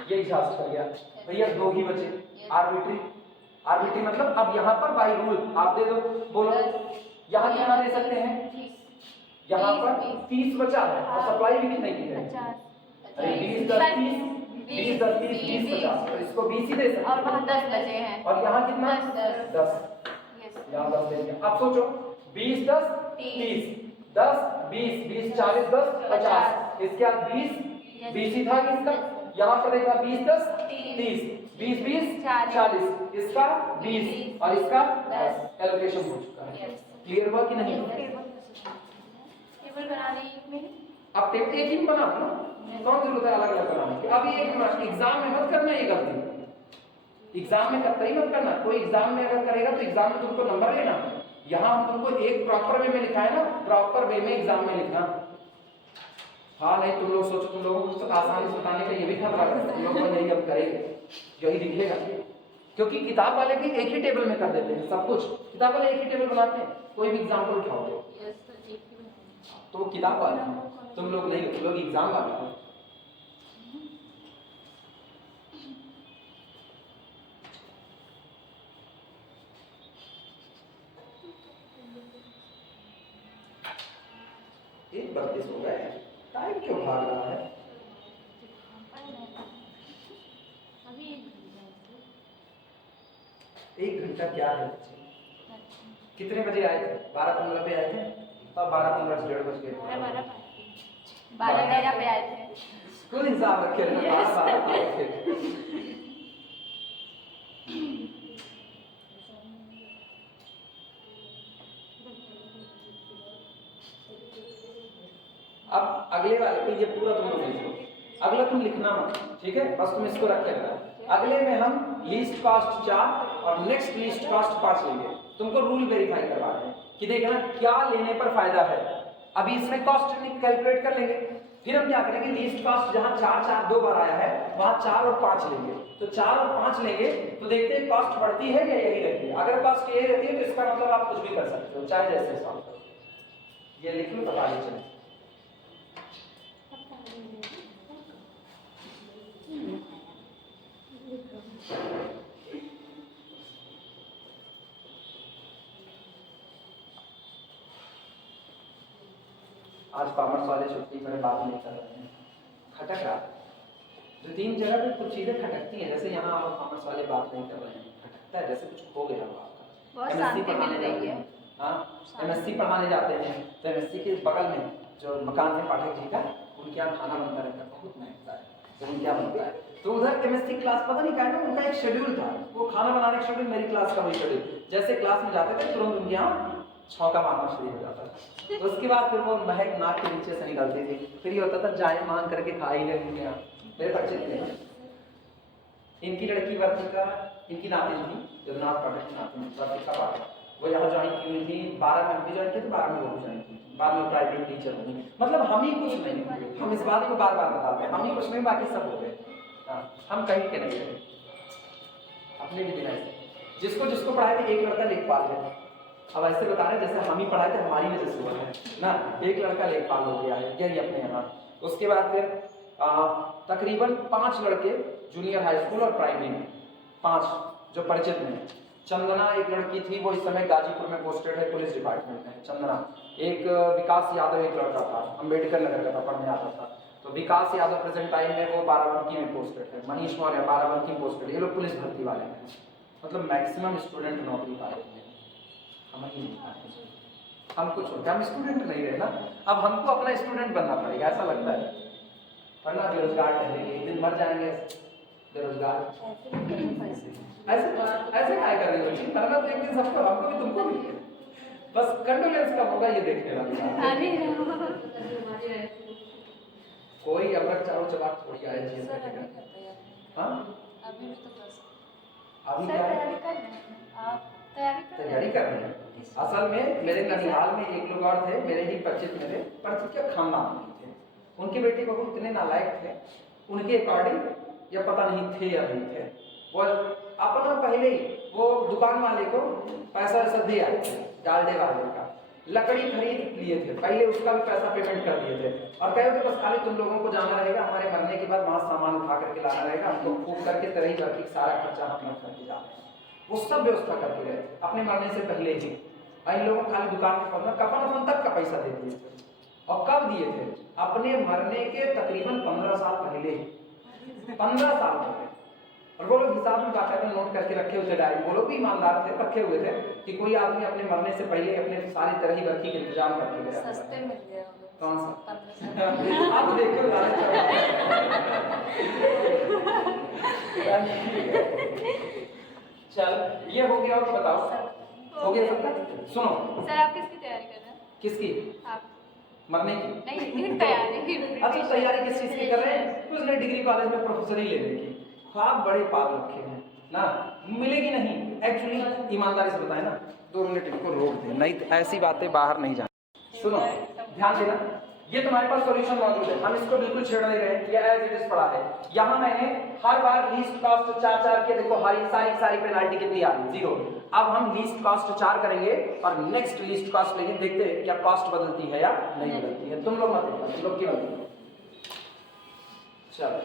ये एग्जॉस्ट कर गया भैया, 2 ही बचे। आर्बिट्री मतलब अब यहाँ पर बाय रूल आप दे दो। बोलो यहाँ कितना दे सकते हैं? यहाँ पर 30 बचा है और सप्लाई भी कितने की है? 20 10 30 20 10 30 20 50, तो इसको 20 ही दे सकते हैं। और वहाँ 10 बचे हैं और यहाँ कितना? 10। यहाँ 10 दे दिया। अब सोचो 20 10 30 10 20 20 40 10 50, इसके बाद 20 ही था इसका। यहाँ पर देखा 20 10 30 20 20 40, इसका 20 और इसका 10 एलोकेशन हो चुका है। क्लियर हुआ कि नहीं? टेबल बना ली में। अब टेबल एक ही बना दो ना, कौन जरूरत है अलग अलग बनाने की? अब ये एग्जाम में मत करना ये गलती, एग्जाम में कतई मत करना। कोई एग्जाम में अगर करेगा तो एग्जाम में तुमको नंबर लेना। यहाँ हम तुमको एक प्रॉपर वे में लिखा है ना, प्रॉपर वे में एग्जाम में लिखना। हाँ नहीं तुम लोग सोचो, तुम लोगों को आसानी से बताने का ये भी खतरा है, तुम लोग यही अब करेंगे, यही दिखेगा, क्योंकि किताब वाले भी एक ही टेबल में कर देते हैं सब कुछ। किताब वाले एक ही टेबल बनाते हैं, कोई भी एग्जाम्पल उठाओ तो वो किताब वाले हैं, तुम लोग नहीं, तुम लोग एग्जाम वाले हो। एक 32 हो गए, टाइम क्यों भाग रहा है? एक घंटा क्या है? कितने बजे आए थे? 12:15 पे आए थे, तब 12:15 से 1:30 बज गए। 12:13 पे आए थे। कुल हिसाब रखे ना, 12 आए थे। अब अगले वाले पे ये पूरा तुम लोग लिख लो, अगला तुम लिखना मत, ठीक है, बस तुम इसको रखे रहना। अगले में हम लीस्ट कॉस्ट 4 और नेक्स्ट लीस्ट कॉस्ट 5 लेंगे। तुमको रूल वेरीफाई करवा रहे हैं कि देखना क्या लेने पर फायदा है। अभी इसमें कॉस्ट कैलकुलेट कर लेंगे, फिर हम क्या करेंगे, लीस्ट कॉस्ट जहां 4 2 बार आया है वहां 4 और 5 लेंगे। तो 4 और 5 लेंगे तो देखते हैं कॉस्ट बढ़ती है या यही रहती है। अगर कॉस्ट यही रहती है तो इसका मतलब आप कुछ भी कर सकते हो, चाहे जैसे सॉल्व करो। ये लिख लो, बता लीजिए। आज कॉमर्स वाले छुट्टी पर बात नहीं कर रहे हैं, खटक रहा है। 2-3 जगह पे कुछ चीजें खटकती हैं, जैसे यहाँ कॉमर्स वाले बात नहीं कर रहे हैं, खटकता है जैसे कुछ हो गया हुआ। एमएससी पढ़ाने जाते हैं, हाँ एमएससी पढ़ाने जाते हैं तो एमएससी के बगल में जो मकान है पाठक जी का, उनके यहाँ खाना बनता रहता है, बहुत महंगा है, तो क्या बनता है, तो उधर एमएससी क्लास पता नहीं क्या है ना, उनका एक शेड्यूल था, वो खाना बनाने का शेड्यूल, मेरी क्लास का वही शेड्यूल। जैसे क्लास में जाते थे तुरंत उनके यहाँ छौंका मारना शुरू हो जाता था। उसके बाद फिर वो महक नाक के नीचे से निकलती थी, फिर ये होता था जाए मांग करके खा ही लेंगे। मेरे बच्चे थे, इनकी लड़की वर्तिका, इनकी नातिन थी जगन्नाथ पाठक की नातिन वर्तिका पाठक, वो यहाँ ज्वाइन की हुई थी, 12 में हम भी ज्वाइन किए थे, 12 में वो भी ज्वाइन की, बाद में प्राइवेट टीचर होंगी। मतलब हम ही कुछ नहीं, हम इस बात को बार बार बताते हैं, हम ही कुछ नहीं, बाकी सब हो गए। हम कहीं के नहीं गए अपने भी दिन। जिसको जिसको पढ़ाए थे एक लड़का लेखपाल है, अब ऐसे बता रहे जैसे हम ही पढ़ाए थे, हमारी वजह से हुआ है ना, एक लड़का लेखपाल हो गया है यही अपने यहाँ। उसके बाद फिर तकरीबन 5 लड़के जूनियर हाई स्कूल और प्राइमरी में, 5 जो परिचित में। चंदना एक लड़की थी, वो इस समय गाजीपुर में पोस्टेड है, पुलिस डिपार्टमेंट में चंदना। एक विकास यादव एक लड़का था, अम्बेडकर नगर का था, पढ़ने आता था, तो विकास यादव प्रेजेंट टाइम में वो बाराबंकी में पोस्टेड है। मनीष मौर्य बाराबंकी में पोस्टेड, ये लोग पुलिस भर्ती वाले हैं। मतलब मैक्सिमम स्टूडेंट नौकरी पाए हुए हैं, हम ही नहीं पाए। हम कुछ होते, हम स्टूडेंट नहीं रहे ना, अब हमको अपना स्टूडेंट बनना पड़ेगा, ऐसा लगता है। वरना बेरोजगार रहेंगे, एक दिन मर जाएंगे बेरोजगार। ऐसे ऐसे क्या कर रही हो, मरना तो एक दिन सबको, हमको भी तुमको भी, बस कंडोलेंस कब होगा ये देखने वाली। कोई अमृत चारों चबाक थोड़ी आए जी। हाँ अभी क्या तैयारी कर रहे हैं। असल में मेरे ननिहाल में एक लोग और थे, मेरे ही परिचित में थे, परिचित के खानदान में थे, उनके बेटे बहू इतने नालायक थे, उनके अकॉर्डिंग या पता नहीं थे या नहीं थे, वो अपना पहले ही वो दुकान वाले को पैसा वैसा दिया, डालडे वाले का लकड़ी खरीद लिए थे, पहले उसका भी पैसा पेमेंट कर दिए थे, और कहे थे बस खाली तुम लोगों को जाना रहेगा, हमारे मरने के बाद वहाँ सामान उठा करके लाना रहेगा, हमको फूक करके तरह तरह की सारा खर्चा हम लोग करके जा रहे हैं। वो सब व्यवस्था करके गए अपने मरने से पहले ही। इन लोगों को खाली दुकान में कफन वफन तक का पैसा दे दिए थे। और कब दिए थे? अपने मरने के तकरीबन 15 साल पहले, 15 साल पहले। और वो लोग हिसाब में बाकायदा नोट करके रखे हुए थे डायरी, वो लोग भी ईमानदार थे, रखे हुए थे कि कोई आदमी अपने मरने से पहले अपने सारी तरह की वर्की का इंतजाम करके गया। सस्ते मिल गया कौन सा? आप देखो चल ये हो गया, और बताओ हो गया सबका? सुनो सर, आप किसकी तैयारी कर रहे हैं? किसकी? आप मरने की? नहीं, तैयारी। अच्छा तैयारी किस चीज की कर रहे हैं? उसने डिग्री कॉलेज में प्रोफेसर ही लेने की ख्वाब बड़े पाल रखे हैं ना, मिलेगी नहीं। एक्चुअली ईमानदारी से बताए ना, 2 मिनट इनको रोक दे, नहीं तो ऐसी बातें बाहर नहीं जाए। सुनो ध्यान देना, ये तुम्हारे पास सॉल्यूशन मौजूद है, हम इसको बिल्कुल छेड़ नहीं रहे हैं, ये एज इट इज पड़ा है। यहाँ मैंने हर बार लीस्ट कॉस्ट 4 के, देखो हरी सारी पेनाल्टी कितनी आ रही, 0। अब हम लीस्ट कॉस्ट 4 करेंगे और नेक्स्ट लीस्ट कॉस्ट लेंगे, देखते हैं क्या कॉस्ट बदलती है या नहीं बदलती है। तुम लोग मत देखना, तुम लोग की बदलती। चलो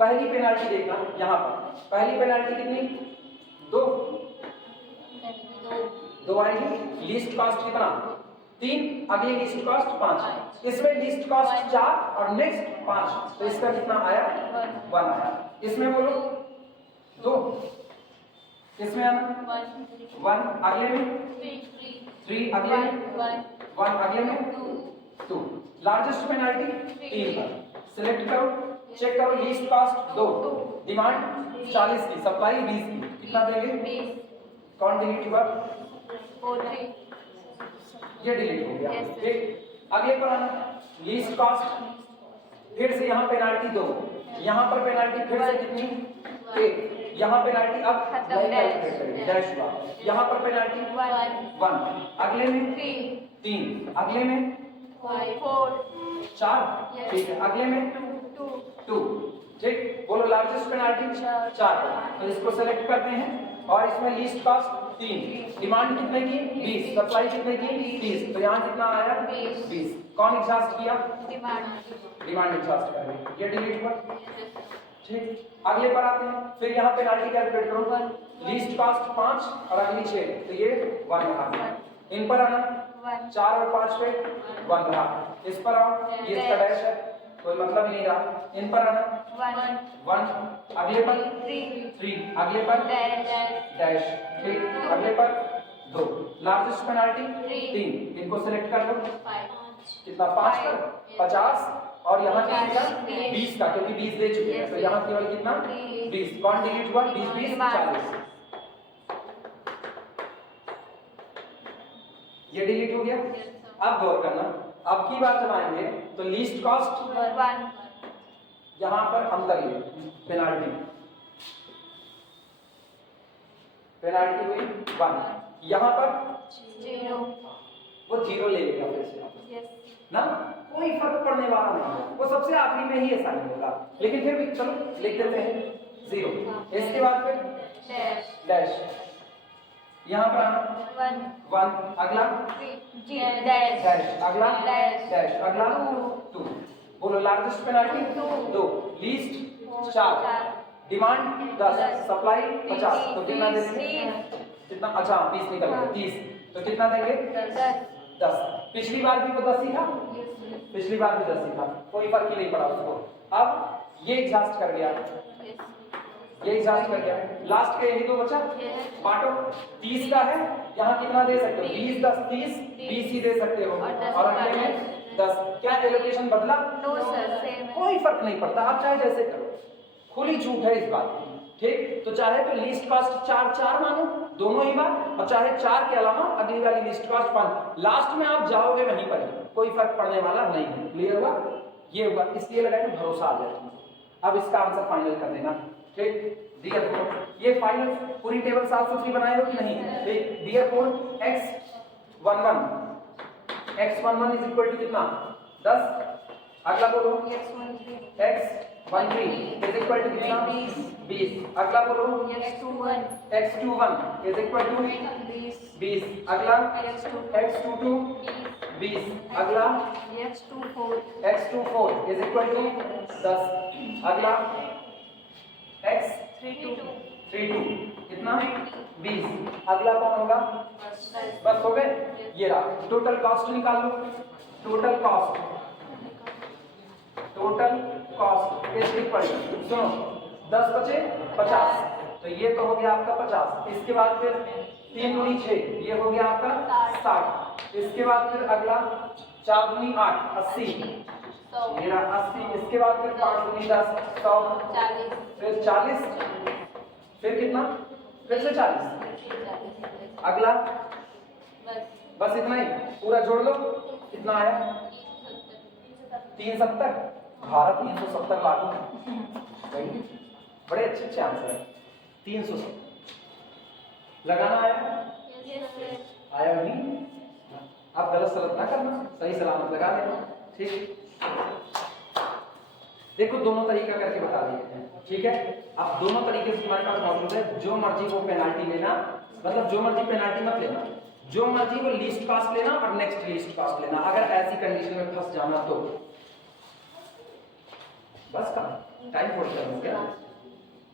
पहली पेनाल्टी देखना, यहाँ पर पहली पेनाल्टी कितनी, 2 आएगी। लीस्ट कॉस्ट कितना, 3, अगली लीस्ट कॉस्ट 5, इसमें लीस्ट कॉस्ट 4 और नेक्स्ट 5, तो इसका कितना आया, 1 आया। इसमें बोलो 2, इसमें आना 1, अगले में 3, अगले में 1, अगले में 2। लार्जेस्ट पेनाल्टी 3 पर सिलेक्ट करो, चेक करो लीस्ट कॉस्ट 2, डिमांड 40 की, सप्लाई 20 की, कितना देंगे, कौन डिलीट हुआ, ये डिलीट हो गया। ठीक, अगले पर आना, लीस्ट कॉस्ट, फिर से यहाँ पेनाल्टी 2, यहाँ पर पेनाल्टी फिर से कितनी, 1, यहाँ पेनाल्टी अब नहीं कैलकुलेट करेंगे, डैश हुआ, यहाँ पर पेनाल्टी 1, अगले में 3, अगले में 4, ठीक है, अगले में 2, ठीक। बोलो लार्जेस्ट पेनाल्टी 4, तो इसको सेलेक्ट करते हैं और इसमें लीस्ट कॉस्ट 3, डिमांड कितने की, 20, सप्लाई कितने की, 30, तो यहाँ कितना आया, 20। कौन एग्जॉस्ट किया, डिमांड एग्जॉस्ट कर रही, ये डिलीट हुआ। ठीक, अगले पर आते हैं, फिर यहाँ पेनाल्टी कैलकुलेट करो, लीस्ट कॉस्ट 5 और अगली 6, तो ये 1 रहा। इन पर आना, 4 और 5 पे 1 रहा, इस पर आओ, ये इसका डैश है, कोई मतलब ही नहीं रहा। इन पर आना 1, अगले पर 3, अगले पर डैश, ठीक, अगले पर 2। लार्जेस्ट पेनाल्टी 3, इनको सिलेक्ट कर लो, कितना 5 पर 50 और यहाँ कितना 20 का, क्योंकि 20 दे चुके हैं, तो यहाँ केवल कितना 20। कौन डिलीट हुआ, 20 20 40, ये डिलीट हो गया। अब गौर करना, अब की बार जब आएंगे तो लीस्ट कॉस्ट 1, यहाँ पर अंतर ले, पेनाल्टी हुई 1, यहाँ पर 0, वो 0 ले लेगा फिर से ना, कोई फर्क पड़ने वाला नहीं है, वो सबसे आखिरी में ही ऐसा नहीं होगा, लेकिन फिर भी चलो लिख देते हैं 0। इसके बाद फिर डैश, यहाँ पर आना 1, अगला डैश, अगला डैश, अगला 2। बोलो largest penalty 2, least 4, demand 10, supply 50, तो कितना देंगे, कितना, अच्छा 20 निकल गया, 30, तो कितना देंगे 10। पिछली बार भी वो 10 ही था, पिछली बार भी 10 ही था, कोई फर्क ही नहीं पड़ा उसको। अब ये एग्जॉस्ट कर गया, ये एग्जॉस्ट कर गया, लास्ट के यही 2 बचा, बांटो, 30 का है, यहाँ कितना दे सकते हो, 20 10 30, 20 ही दे सकते हो, और अगले में 10। क्या एलोकेशन बदला, कोई फर्क नहीं पड़ता, आप चाहे जैसे करो, खुली छूट है इस बात की। ठीक, तो चाहे तो लीस्ट कॉस्ट 4 मानो दोनों ही बार, और चाहे 4 के अलावा अगली वाली लीस्ट कॉस्ट 5, लास्ट में आप जाओगे वहीं पर, कोई फर्क पड़ने वाला नहीं है। क्लियर हुआ, ये हुआ, इसलिए लगा कि भरोसा आ जाए। अब इसका आंसर फाइनल कर देना। ठीक, डियर फोर, ये फाइनल पूरी टेबल साफ सुथरी बनाए हो कि नहीं। ठीक, dear four, x11 is equal to कितना 10, अगला बोलो x13 इज इक्वल टू कितना 20, अगला बोलो x21 इज इक्वल टू 20, अगला x22 20, अगला x24 इज इक्वल टू 10, अगला x32 कितना 20, अगला कौन होगा, बस हो गए। ये रहा, टोटल कॉस्ट निकाल लो, total cost is equal to, सुनो 10 बचे 50, तो ये तो हो गया आपका 50, इसके बाद फिर 3 दूनी 6, ये हो गया आपका 60, इसके बाद फिर अगला 4 दूनी 8 80, मेरा 80, इसके बाद फिर 5 दूनी 10 100, फिर 40, फिर कितना, फिर से 40, अगला बस इतना ही, पूरा जोड़ लो, कितना आया 370, भारत 370 लागू, बड़े अच्छे आंसर है। 370 लगाना आया नहीं, आप गलत सलत ना करना, सही सलामत लगा देना। ठीक। देखो दोनों तरीका करके बता देते हैं, ठीक है। अब दोनों तरीके से तुम्हारे पास मौजूद है, जो मर्जी वो पेनाल्टी लेना, मतलब जो मर्जी पेनाल्टी मत लेना, जो मर्जी वो लीस्ट पास लेना और नेक्स्ट लीस्ट पास लेना, अगर ऐसी कंडीशन में फंस जाना तो बस का टाइम फोड़ कर दूं क्या?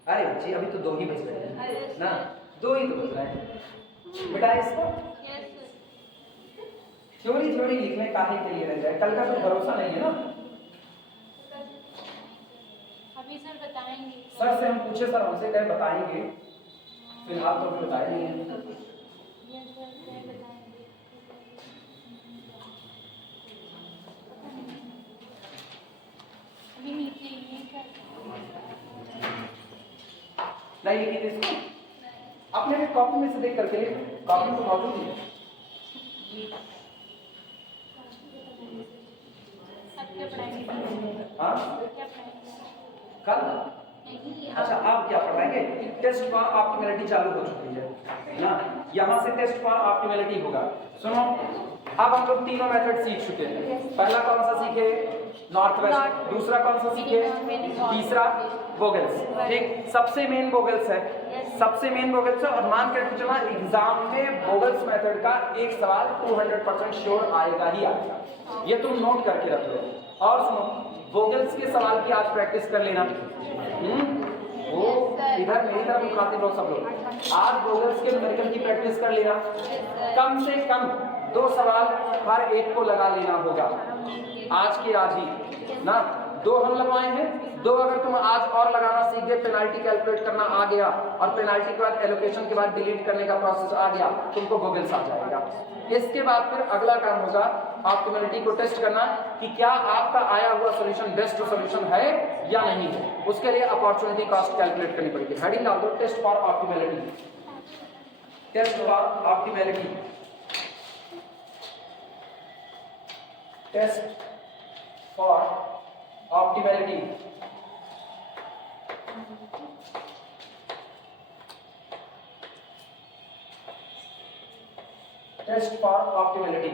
अरे बच्ची अभी तो 2 ही बज रहे हैं ना, 2 ही तो बज रहे हैं बेटा। इसको थ्योरी लिखने काहे के लिए रह जाए, कल का तो भरोसा नहीं है ना। अभी सर बताएंगे। सर से हम पूछे, सर हमसे कहे बताएंगे, फिलहाल तो अभी बताया नहीं है। अभी नीचे ये क्या नहीं लिखी थी इसको, अपने कॉपी में से देख करके लिख, कॉपी में तो मौजूद ही है। अब क्या पढ़ाएंगे? हाँ क्या पढ़ाएंगे? कल अच्छा आप क्या पढ़ाएंगे? टेस्ट फॉर ऑप्टिमैलिटी चालू हो चुकी है ना, यहाँ से टेस्ट फॉर ऑप्टिमैलिटी होगा। सुनो, अब हम लोग तीनों मेथड सीख चुके हैं। पहला कौन सा सीखे? North west. दूसरा कौन सा सीखे? तीसरा वोगल्स। ठीक, सबसे मेन वोगल्स है, सबसे मेन वोगल्स है। और मान कर चलना एग्जाम में वोगल्स मेथड का एक सवाल 200% श्योर आएगा ही आएगा, ये तुम नोट करके रख लो। और सुनो, वोगल्स के सवाल की आज प्रैक्टिस कर लेना। वो इधर मेरी तरफ उठाते रहो सब लोग। आज वोगल्स के न्यूमेरिकल की प्रैक्टिस कर लेना, कम से कम 2 सवाल हर एक को लगा लेना होगा आज के आज ही ना। 2 हम लगवाए हैं, 2 अगर तुम आज और लगाना सीख गए, पेनाल्टी कैलकुलेट करना आ गया और पेनाल्टी के बाद एलोकेशन के बाद डिलीट करने का प्रोसेस आ गया, तुमको वोगल्स आ जाएगा। इसके बाद फिर अगला काम होगा ऑप्टिमैलिटी को टेस्ट करना कि क्या आपका आया हुआ सॉल्यूशन बेस्ट सॉल्यूशन है या नहीं है। उसके लिए अपॉर्चुनिटी कॉस्ट कैलकुलेट करनी पड़ेगी। हेडिंग डाल दो, test for optimality, test for optimality, test for optimality. Test for optimality,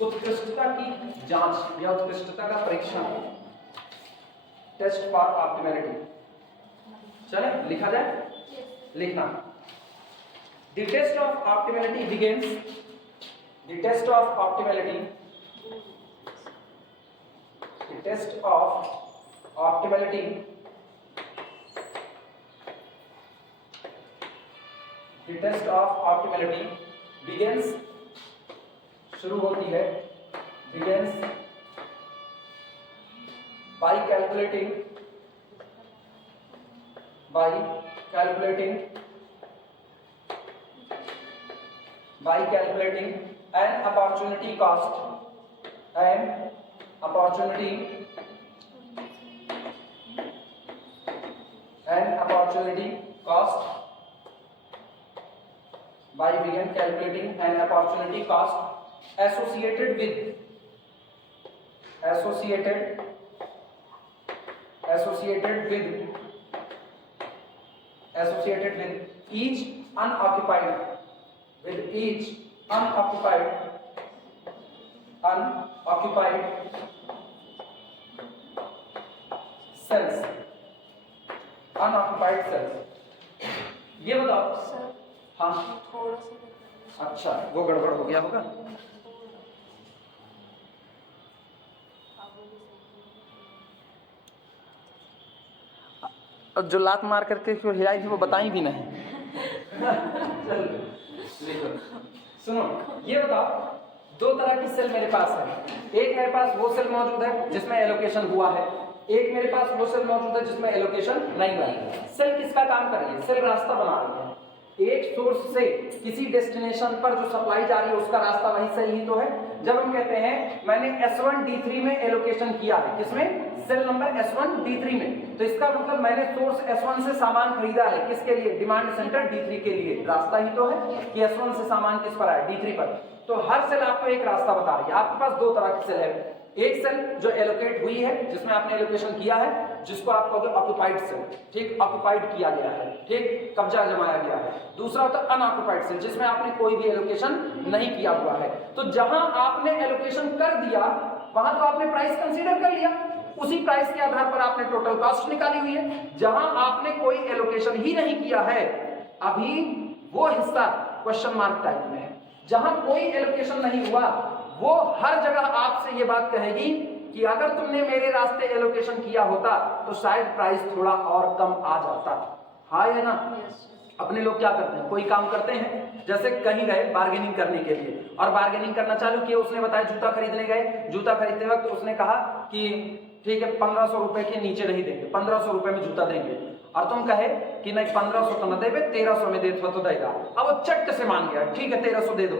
उत्कृष्टता की जांच या उत्कृष्टता का परीक्षण। टेस्ट फॉर ऑप्टिमैलिटी, चले लिखा जाए, लिखना। The test of optimality begins, the test of optimality, the test of optimality the test of optimality begins, शुरू होती है, begins by calculating an opportunity cost, an opportunity cost, by begin calculating an opportunity cost associated with each unoccupied cells, unoccupied cells। ये बताओ। हाँ अच्छा, वो गड़बड़ हो गया होगा। और जो लात मार करके हिलाई थी वो बताई भी नहीं। सुनो, ये बताओ, 2 तरह की सेल मेरे पास है। एक मेरे पास वो सेल मौजूद है जिसमें एलोकेशन हुआ है, एक मेरे पास वो सेल मौजूद है जिसमें एलोकेशन नहीं हुआ है। सेल किसका काम कर रही है? सेल रास्ता बना रही है। एक सोर्स से किसी डेस्टिनेशन पर जो सप्लाई जा रही है उसका रास्ता वही सेल ही तो है। जब हम कहते हैं मैंने S1 D3 में एलोकेशन किया है, किसमें? सेल नंबर S1 D3 में, तो इसका मतलब मैंने सोर्स S1 से सामान खरीदा है, किसके लिए? डिमांड सेंटर D3 के लिए। रास्ता ही तो है कि S1 से सामान किस पर आया? D3 पर। तो हर सेल आपको एक रास्ता बता रही है। आपके पास 2 तरह की सेल है, एक सेल जो एलोकेट हुई है जिसमें आपने एलोकेशन किया है, जिसको आप कहोगे ऑक्युपाइड सेल, ठीक, ऑक्युपाइड किया गया है, ठीक, कब्जा जमाया गया है। दूसरा होता है अनऑक्युपाइड सेल, जिसमें आपने कोई भी एलोकेशन नहीं किया हुआ है। तो जहां आपने एलोकेशन कर दिया वहां तो आपने प्राइस कंसीडर कर लिया, उसी प्राइस के आधार पर आपने टोटल कॉस्ट निकाली हुई है। जहां आपने कोई एलोकेशन ही नहीं किया है, अभी वो हिस्सा क्वेश्चन मार्क टाइप में है। जहां कोई एलोकेशन नहीं हुआ, वो हर जगह आपसे ये बात कहेगी कि अगर तुमने मेरे रास्ते एलोकेशन किया होता तो शायद प्राइस थोड़ा और कम आ जाता। हाँ या ना? अपने लोग क्या करते हैं, कोई काम करते हैं, जैसे कहीं गए बार्गेनिंग करने के लिए और बार्गेनिंग करना चालू किया, उसने बताया जूता खरीदने गए, जूता खरीदते वक्त उसने कहा कि ठीक है 1500 रुपए के नीचे नहीं देंगे, 1500 रुपए में जूता देंगे, और तुम कहे कि नहीं 1500 तो न देवे, 1300 में दे तो देगा। अब वो चट से मान गया, ठीक है 1300 दे दो,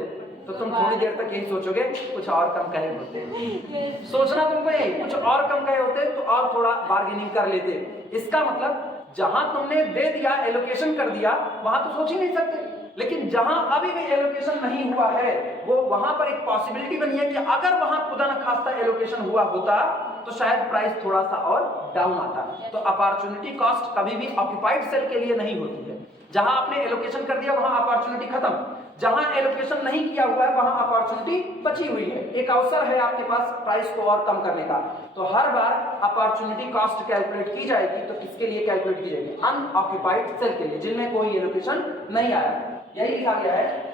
तो तुम थोड़ी देर तक यही सोचोगे कुछ और कम कहे होते, सोचना तुमको यही, कुछ और कम कहे होते तो और थोड़ा बार्गेनिंग कर लेते। इसका मतलब जहां तुमने दे दिया, एलोकेशन कर दिया, वहां तो सोच ही नहीं सकते, लेकिन जहां अभी भी एलोकेशन नहीं हुआ है, वो वहां पर एक पॉसिबिलिटी बनी है कि अगर वहां खुदा न खास्ता एलोकेशन हुआ होता तो शायद प्राइस थोड़ा सा और डाउन आता। तो अपॉर्चुनिटी कॉस्ट कभी भी ऑक्यूपाइड सेल के लिए नहीं होती है। जहां आपने एलोकेशन कर दिया वहां अपॉर्चुनिटी खत्म, जहां एलोकेशन नहीं किया हुआ है वहां अपॉर्चुनिटी बची हुई है, एक अवसर है आपके पास प्राइस को और कम करने का। तो हर बार अपॉर्चुनिटी कॉस्ट कैलकुलेट की जाएगी, तो किसके लिए कैलकुलेट की जाएगी? अनऑक्यूपाइड सेल के लिए, जिनमें कोई एलोकेशन नहीं आया। यही लिखा गया है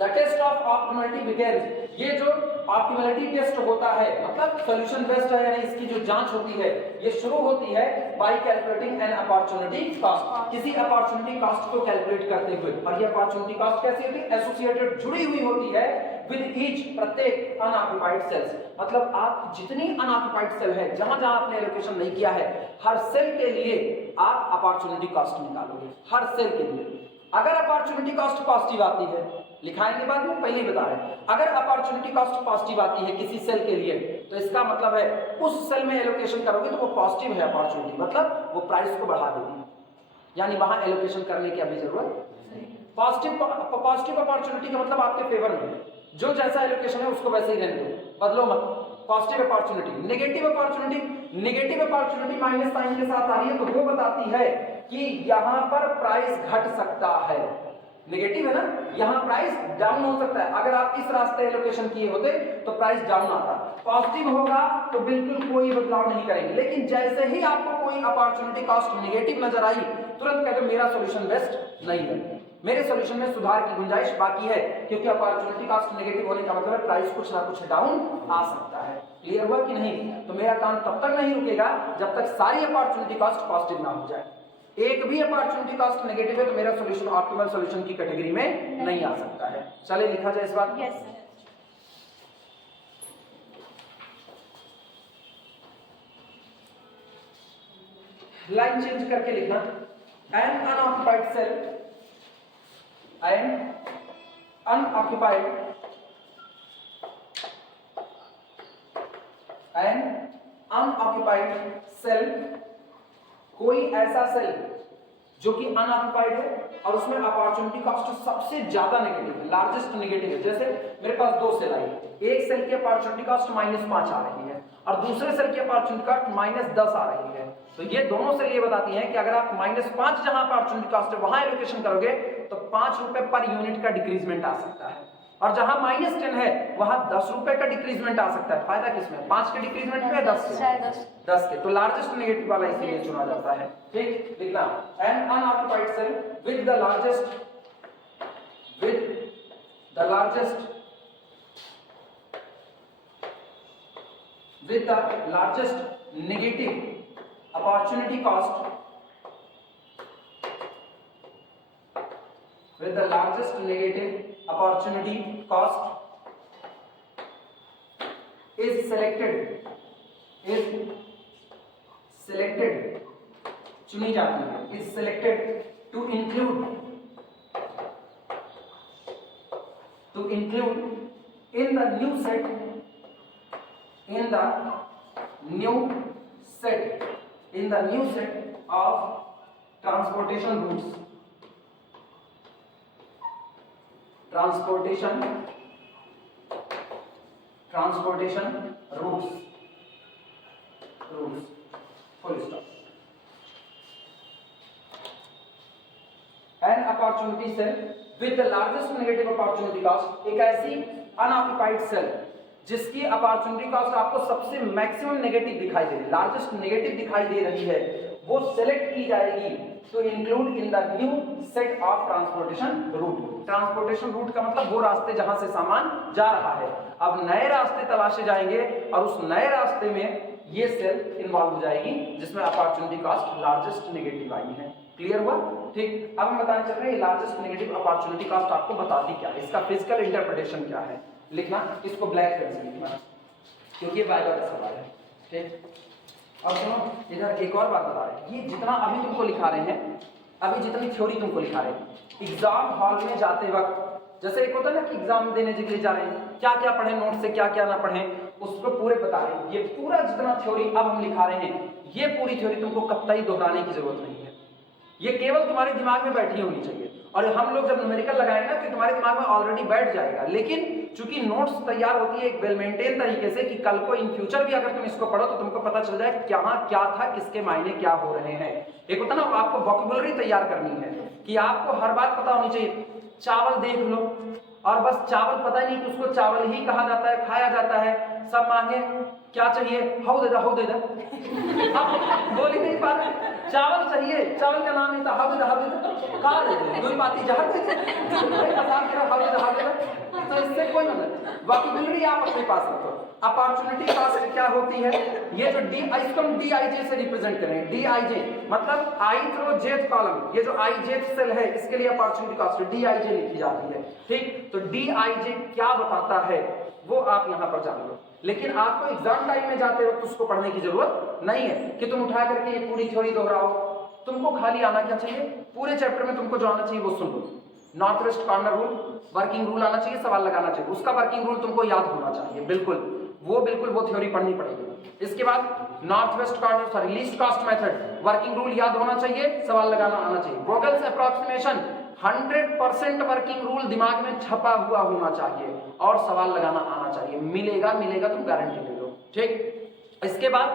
the test of optimality begins. ये जो ऑप्टिमलिटी टेस्ट होता है, मतलब सॉल्यूशन बेस्ड है, यानी इसकी जो जांच होती है, ये शुरू होती है bye calculating an opportunity cost, किसी अपॉर्चुनिटी कॉस्ट को कैलकुलेट करते हुए। और ये अपॉर्चुनिटी कॉस्ट कैसी होती है? एसोसिएटेड, जुड़ी हुई होती है विद ईच, प्रत्येक अनऑक्यूपाइड सेल्स। मतलब आप जितनी अनऑक्यूपाइड सेल है, जहां जहां आपने एलोकेशन नहीं किया है, हर सेल के लिए आप अपॉर्चुनिटी कॉस्ट निकालोगे, हर सेल के लिए। अगर अपॉर्चुनिटी कॉस्ट पॉजिटिव आती है, लिखाएंगे बाद में, पहले ही बता रहे हैं, अगर अपॉर्चुनिटी कॉस्ट पॉजिटिव आती है किसी सेल के लिए, तो इसका मतलब है उस सेल में एलोकेशन करोगे तो वो पॉजिटिव है अपॉर्चुनिटी, मतलब वो प्राइस को बढ़ा देगी, यानी वहां एलोकेशन करने की अभी जरूरत नहीं। पॉजिटिव अपॉर्चुनिटी का मतलब आपके फेवर में है, जो जैसा एलोकेशन है उसको वैसे ही रहने दो, बदलो मत। Positive opportunity. Negative opportunity minus sign के साथ आ रही है, तो वो बताती है कि यहां पर प्राइस घट सकता है। नेगेटिव है ना, यहां प्राइस डाउन हो सकता है। अगर आप इस रास्ते एलोकेशन किए होते तो प्राइस डाउन आता। पॉजिटिव होगा तो बिल्कुल कोई बदलाव नहीं करेंगे, लेकिन जैसे ही आपको कोई अपॉर्चुनिटी कॉस्ट नेगेटिव नजर आई, तुरंत कह दो मेरा सॉल्यूशन बेस्ट नहीं है, मेरे सॉल्यूशन में सुधार की गुंजाइश बाकी है, क्योंकि अपॉर्चुनिटी कॉस्ट नेगेटिव होने का मतलब है प्राइस कुछ ना कुछ डाउन आ सकता है। क्लियर हुआ कि नहीं? तो मेरा काम तब तक नहीं रुकेगा जब तक सारी अपॉर्चुनिटी कॉस्ट पॉजिटिव ना हो जाए। एक भी अपॉर्चुनिटी कॉस्ट नेगेटिव है तो मेरा सॉल्यूशन ऑप्टिमल सॉल्यूशन की कैटेगरी में नहीं आ सकता है। चलिए लिखा जाए इस बात को। Yes sir. लाइन चेंज करके लिखना, an unoccupied cell, an unoccupied, an unoccupied cell, कोई ऐसा सेल जो कि अनऑक्युपाइड है और उसमें अपॉर्चुनिटी कॉस्ट सबसे ज्यादा नेगेटिव है, लार्जेस्ट नेगेटिव है। जैसे मेरे पास दो सेल आई, एक सेल की अपॉर्चुनिटी कॉस्ट -5 आ रही है और दूसरे सेल की अपॉर्चुनिटी कॉस्ट -10 आ रही है, तो ये दोनों सेल ये बताती हैं कि अगर आप -5 जहां अपॉर्चुनिटी कॉस्ट है वहां एलोकेशन करोगे तो 5 रुपए पर यूनिट का डिक्रीजमेंट आ सकता है, और जहां -10 है वहां 10 रुपए का डिक्रीजमेंट आ सकता है। फायदा किसमें? 5 के डिक्रीजमेंट में, 10 के। तो लार्जेस्ट नेगेटिव वाला इसीलिए चुना जाता है। ठीक, लिखना, an unoccupied cell with the largest negative opportunity cost, with the largest negative opportunity cost is selected, चुनी जाती है, is selected to include in the new set of transportation routes, full stop. An opportunity cell with the largest negative opportunity cost, एक ऐसी unoccupied cell जिसकी opportunity cost आपको सबसे maximum negative दिखाई दे रही है, लार्जेस्ट नेगेटिव दिखाई दे रही है, वो सेलेक्ट की जाएगी to include in the new set of transportation route. Transportation route का मतलब वो रास्ते जहां से सामान जा रहा है। अब नए रास्ते तलाशे जाएंगे और उस नए रास्ते में ये सेल इन्वॉल्व हो जाएगी जिसमें अपॉर्चुनिटी कॉस्ट लार्जेस्ट नेगेटिव आई है। क्लियर हुआ? ठीक। अब हम बताने चल रहे हैं लार्जेस्ट नेगेटिव अपॉर्चुनिटी कॉस्ट आपको बताती क्या है, इसका फिजिकल इंटरप्रिटेशन क्या है। लिखना, इसको ब्लैक पेन से लिखना क्योंकि ये वाइवा का सवाल है। ठीक। और सुनो, इधर एक और बात बता रहे हैं, ये जितना अभी तुमको लिखा रहे हैं, अभी जितनी थ्योरी तुमको लिखा रहे हैं, एग्जाम हॉल में जाते वक्त जैसे एक होता है ना कि एग्जाम देने के लिए जा रहे हैं, क्या क्या पढ़े नोट से, क्या क्या ना पढ़े, उसको पूरे बता रहे हैं। ये पूरा जितना थ्योरी अब हम लिखा रहे हैं, ये पूरी थ्योरी तुमको कतई दोहराने की जरूरत नहीं है, ये केवल तुम्हारे दिमाग में बैठी होनी चाहिए। और हम लोग जब न्यूमेरिकल लगाएंगे ना तो तुम्हारे दिमाग में ऑलरेडी बैठ जाएगा, लेकिन चूंकि नोट्स तैयार होती है एक वेल मेंटेन तरीके से कि कल को इन फ्यूचर भी अगर तुम इसको पढ़ो तो तुमको पता चल जाए क्या क्या था, किसके मायने क्या हो रहे हैं। एक होता ना, आपको वोकैबुलरी तैयार करनी है कि आपको हर बात पता होनी चाहिए। चावल देख लो और बस चावल पता नहीं कि उसको चावल ही कहा जाता है, खाया जाता है, सब मांगे क्या चाहिए, हाउ दे दे बोल ही नहीं पा रहे, चावल चाहिए, चावल का नाम नहीं था, हाउ दे कहा दे दे, दो पाती जहां दे तो इससे कोई मतलब वोकैबुलरी आप अपने पास रखो। अपॉर्चुनिटी कॉस्ट क्या होती है, ये जो डी, इसको हम डीआईजे से रिप्रेजेंट करेंगे। डीआईजे मतलब आई थ्रो जेथ कॉलम, ये जो आई जेथ सेल है इसके लिए अपॉर्चुनिटी कॉस्ट डीआईजे लिखी जाती है। ठीक, तो डीआईजे क्या बताता है वो आप यहां पर जान लो, लेकिन आपको एग्जाम टाइम में जाते वक्त उसको पढ़ने की जरूरत नहीं है कि तुम उठा करके ये पूरी थ्योरी दोहराओ। तुमको खाली आना क्या चाहिए, पूरे चैप्टर में तुमको जो आना चाहिए वो सुन लो। North west corner rule, working rule आना चाहिए, सवाल लगाना चाहिए, उसका वर्किंग रूल तुमको याद होना चाहिए, बिल्कुल वो थ्योरी पढ़नी पड़ेगी। इसके बाद north west corner sorry least cost method, working rule याद होना चाहिए, सवाल लगाना आना चाहिए। वोगल्स अप्रॉक्सीमेशन 100% वर्किंग रूल दिमाग में छपा हुआ होना चाहिए और सवाल लगाना आना चाहिए। मिलेगा तुम गारंटी ले लो। ठीक, इसके बाद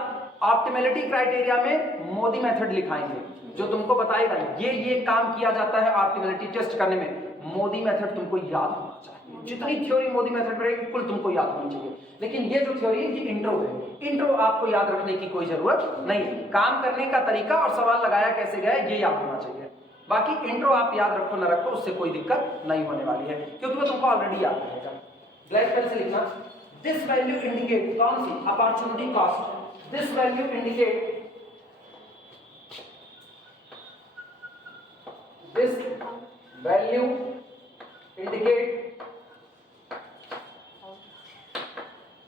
ऑप्टिमैलिटी क्राइटेरिया में मोदी मेथड लिखाएंगे जो तुमको बताएगा ये काम किया जाता है ऑप्टिमैलिटी टेस्ट करने में। मोदी मेथड तुमको याद होना चाहिए, जितनी थ्योरी मोदी मेथड रहेगी कुल तुमको याद होनी चाहिए। लेकिन ये जो थ्योरी है ये इंट्रो है, इंट्रो आपको याद रखने की कोई जरूरत नहीं, काम करने का तरीका और सवाल लगाया कैसे गया ये याद होना चाहिए। बाकी इंट्रो आप याद रखो ना रखो उससे कोई दिक्कत नहीं होने वाली है क्योंकि वो तुमको ऑलरेडी याद रहेगा। ब्लैक पेन से लिखना, दिस वैल्यू इंडिकेट, कौन सी, opportunity cost. This value indicate, this value indicate,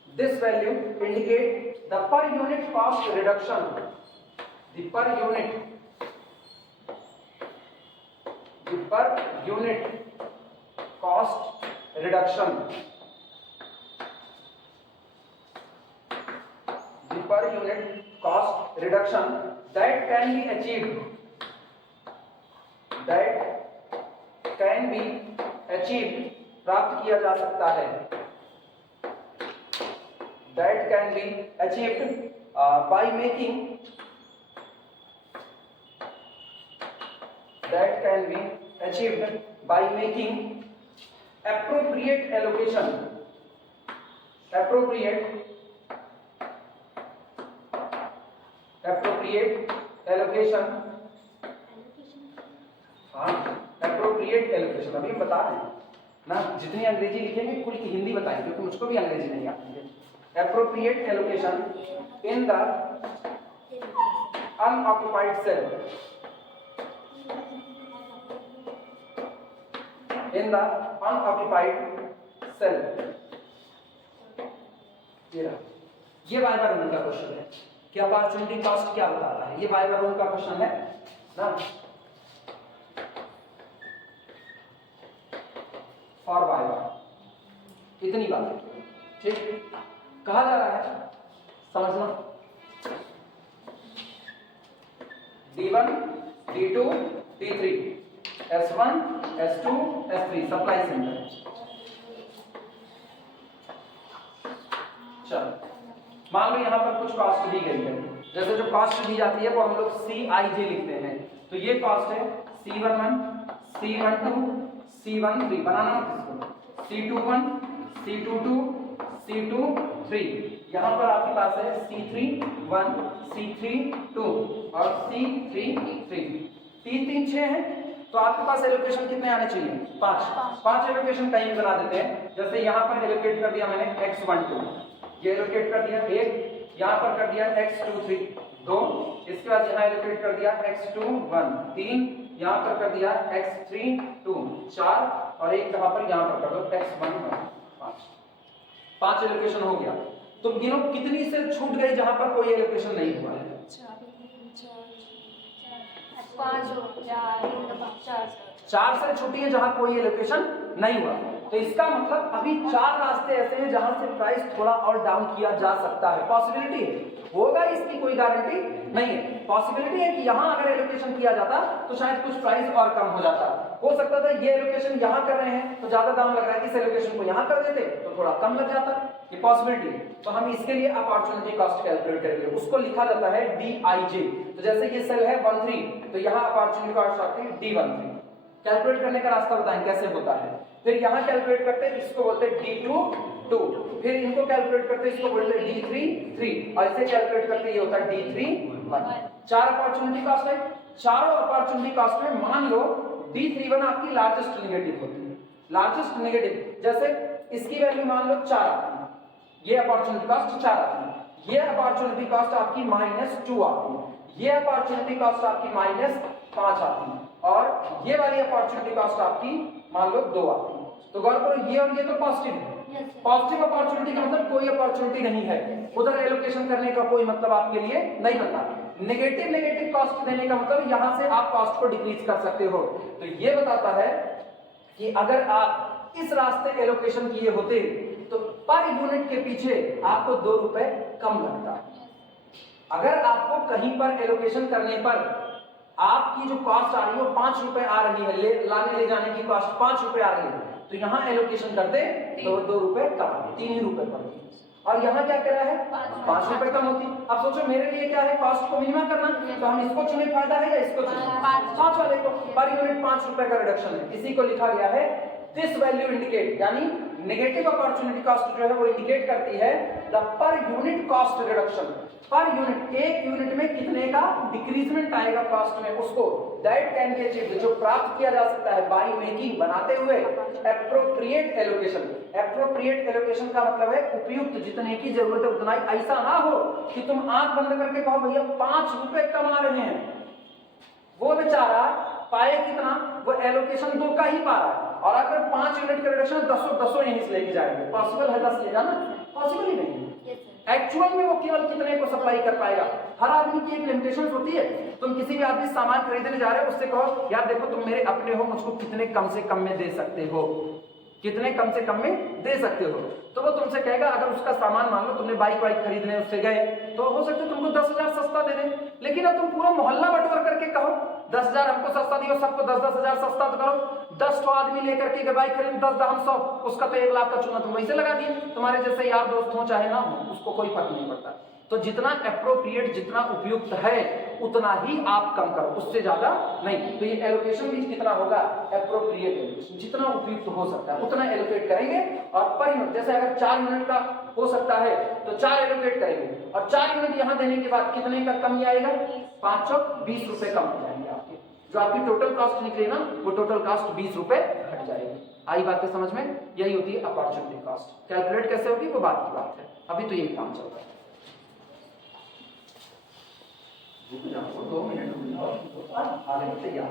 this value indicate the per unit cost reduction, the per unit cost reduction, the per unit cost reduction that can be achieved, प्राप्त किया जा सकता है, that can be achieved by making, appropriate allocation, अभी हम बता रहे हैं ना, जितनी अंग्रेजी लिखेंगे कुल की हिंदी बताएंगे क्योंकि मुझको भी अंग्रेजी नहीं आती है। Appropriate allocation in the unoccupied cell, ये वाइवा रूल का क्वेश्चन है कि अपॉर्चुनिटी कॉस्ट क्या बताता है, ये वाइवा रूल का क्वेश्चन है ना। फॉर वाइवा इतनी बातें, ठीक, कहा जा रहा है समझना, D1, D2, D3, S1, S2, S3 supply centre. चलो मान लो यहाँ पर कुछ कॉस्ट दी गई है, जैसे जो कॉस्ट दी जाती है वो हम लोग CIJ लिखते हैं, तो ये कॉस्ट है C11, C12, C13 बनाना, C21, C22, C2 3, यहाँ पर आपके पास है C3 1, C3 2 और C3 3, 3 3 6 है, तो आपके पास एलोकेशन कितने आने चाहिए? 5 एलोकेशन कहीं भी बना देते हैं। जैसे यहाँ पर एलोकेट कर दिया मैंने x12, ये एलोकेट कर दिया 1, यहाँ पर कर दिया x23 2, इसके बाद यहाँ एलोकेट कर दिया x21 3, यहाँ पर कर दिया x32 4 और एक यहाँ पर कर दो x11 5 एलोकेशन हो गया। तो गिनो कितनी से छूट गई जहां पर कोई एलोकेशन नहीं हुआ है? 4 से छूटी है जहां कोई एलोकेशन नहीं हुआ। तो इसका मतलब अभी 4 रास्ते ऐसे हैं जहां से प्राइस थोड़ा और डाउन किया जा सकता है। पॉसिबिलिटी है, होगा इसकी कोई गारंटी नहीं है। पॉसिबिलिटी है कि यहां अगर एलोकेशन किया जाता तो शायद कुछ प्राइस और कम हो जाता। हो सकता था ये एलोकेशन यहां कर रहे हैं तो ज्यादा दाम लग रहा है, इस एलोकेशन को यहां कर देते तो थोड़ा कम लग जाता। ये पॉसिबिलिटी है। तो हम इसके लिए अपॉर्चुनिटी कॉस्ट कैलकुलेट करेंगे, उसको लिखा जाता है DIJ। तो जैसे ये सेल है 13, तो यहां अपॉर्चुनिटी कॉस्ट आती है D13। कैलकुलेट करने का रास्ता बताएं कैसे होता है। फिर यहां कैलकुलेट करते हैं, इसको बोलते हैं D2 2, फिर इनको कैलकुलेट करते हैं, इसको बोलते हैं D3 3 और इसे कैलकुलेट करते हैं, ये होता है D3 1। 4 अपॉर्चुनिटी कॉस्ट है। चारों अपॉर्चुनिटी कॉस्ट में मान लो D31 आपकी लार्जेस्ट नेगेटिव होती है। लार्जेस्ट नेगेटिव जैसे इसकी वैल्यू मान लो 4 आती है, ये अपॉर्चुनिटी कॉस्ट 4 आती है, ये अपॉर्चुनिटी कॉस्ट आपकी -2 आती है, ये अपॉर्चुनिटी कॉस्ट आपकी -5 आती है और ये वाली अपॉर्चुनिटी कॉस्ट आपकी मान लो 2 आती है। तो गौर करो ये और ये तो पॉजिटिव है। पॉजिटिव अपॉर्चुनिटी का मतलब कोई अपॉर्चुनिटी नहीं है, उधर एलोकेशन करने का कोई मतलब आपके लिए नहीं बनता। नेगेटिव कॉस्ट देने का मतलब यहां से आप कॉस्ट को डिक्रीज कर सकते हो। तो ये बताता है कि अगर आप इस रास्ते एलोकेशन किए होते तो पर यूनिट के पीछे आपको 2 रुपए कम लगता। अगर आपको कहीं पर एलोकेशन करने पर आपकी जो कॉस्ट आ रही है वो 5 रुपए आ रही है, लाने ले जाने की कॉस्ट 5 रुपए आ रही है, तो यहाँ एलोकेशन करते तो 2 रुपए कम आते, 3 ही रुपए पड़ते। और यहाँ क्या करा है 5 रुपए कम होती। अब सोचो मेरे लिए क्या है, कॉस्ट को मिनिमम करना, तो हम इसको चुने, फायदा है या इसको चुने? 5 वाले को। पर यूनिट 5 रुपए का रिडक्शन है, इसी को लिखा गया है दिस वैल्यू इंडिकेट, यानी नेगेटिव अपॉर्चुनिटी कॉस्ट जो है वो इंडिकेट करती है the per unit cost reduction. Per unit, एक यूनिट में कितने का डिक्रीजमेंट आएगा कॉस्ट में, उसको दैट कैन बी अचीव्ड, जो प्राप्त किया जा सकता है बाय मेकिंग, बनाते हुए एप्रोप्रिएट एलोकेशन। एप्रोप्रिएट एलोकेशन का मतलब है उपयुक्त, जितने की जरूरत है उतना ही। ऐसा ना हो कि तुम आंख बंद करके कहो भैया 5 रुपए कमा रहे हैं, वो बेचारा पाए कितना, वो एलोकेशन 2 का ही पा रहा है, और अगर 5 यूनिट का रिडक्शन 10 यहीं से लेके जाएंगे, पॉसिबल है 10 ले जाना? पॉसिबल ही नहीं है। एक्चुअल में वो केवल कितने को सप्लाई कर पाएगा। हर आदमी की एक लिमिटेशन होती है। तुम किसी भी आदमी सामान खरीदने जा रहे हो, उससे कहो यार देखो तुम मेरे अपने हो, मुझको कितने कम से कम में दे सकते हो, कितने कम से कम में दे सकते हो, तो वो तुमसे कहेगा। अगर उसका सामान मान लो तुमने बाइक खरीदने उससे गए, तो हो सकता है तुमको 10,000 सस्ता दे दे। लेकिन अब तुम पूरा मोहल्ला बटोर करके कहो 10,000 हमको सस्ता दियो, सबको 10,000 सस्ता तो करो। 10 आदमी लेकर के बाइक खरीद 10 दाम 100, उसका तो 1 लाख का चूना तुम वैसे लगा दिए। तुम्हारे जैसे यार दोस्त हो चाहे ना हो, उसको कोई फर्क नहीं पड़ता। तो जितना एप्रोप्रिएट, जितना उपयुक्त है उतना ही आप कम करो, उससे ज्यादा नहीं। तो ये एलोकेशन भी कितना होगा, एप्रोप्रिएट एलोकेशन, जितना उपयुक्त हो सकता है उतना एलोकेट करेंगे। और पर यूनिट, जैसे अगर 4 यूनिट का हो सकता है तो 4 एलोकेट करेंगे, और 4 यूनिट यहाँ देने के बाद कितने का कमी आएगा, 5 और 20 रुपए कम हो जाएंगे आपके। जो आपकी टोटल कॉस्ट निकले ना, वो टोटल कॉस्ट 20 रुपए हट जाएगी। आई बात है समझ में? यही होती है अपॉर्चुनिटी कॉस्ट। कैलकुलेट कैसे होगी वो बात की बात है, अभी तो यही काम चल रहा है। 2 मिनट आगे तैयार,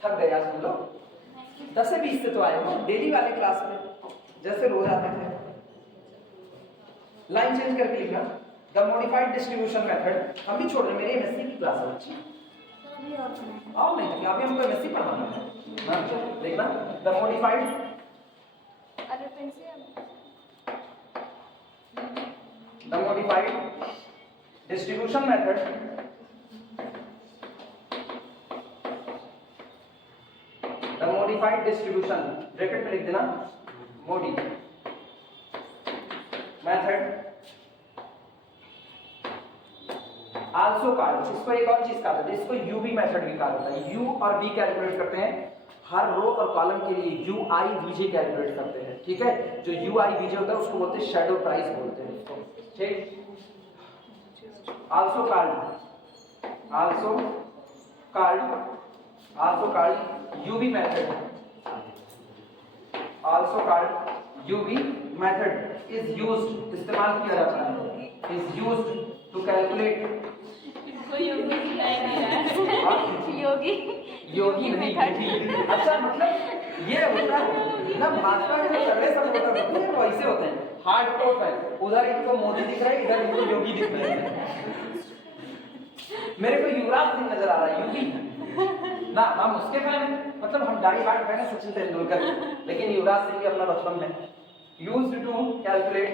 थक गया सुन लो। 10 से 20 से तो आए हो डेली वाले क्लास में, जैसे रोज आते थे। लाइन चेंज करके लिखना, द मॉडिफाइड डिस्ट्रीब्यूशन मेथड। हम भी छोड़ रहे, मेरी एमएससी की क्लास है बच्ची, आओ नहीं तो अभी हमको एमएससी पढ़ाना है। देखना the modified, the modified distribution method the modified distribution, bracket में लिख देना मोडी मेथड आल्सो आल्सो कॉल्ड, इसको एक और चीज कहा जाता है, इसको यूवी मेथड भी कहा जाता है। यू और वी कैलकुलेट करते हैं, हर रो और कॉलम के लिए यू आई वीजे कैलकुलेट करते हैं, ठीक है। जो यू आई वीजे होता है उसको बोलते हैं शैडो प्राइस बोलते हैं उसको, ठीक। Also called UV method, also called UV method is used, इस्तेमाल किया जाता है, इज यूज्ड टू कैलकुलेट। कोई योगी सिखाई नहीं रहा है। योगी नहीं बेटी। अच्छा मतलब ये होता है ना, भाजपा के सर्वे सब होता है वैसे होते हैं, हार्ड कोर है, उधर इनको मोदी दिख रहा है, इधर इनको योगी दिख रहे हैं। मेरे को युवराज सिंह नजर आ रहा है, यूपी ना, हम उसके फैन हैं, मतलब हम डाई हार्ड फैन है सचिन तेंदुलकर, लेकिन युवराज सिंह भी अपना बचपन में used to calculate,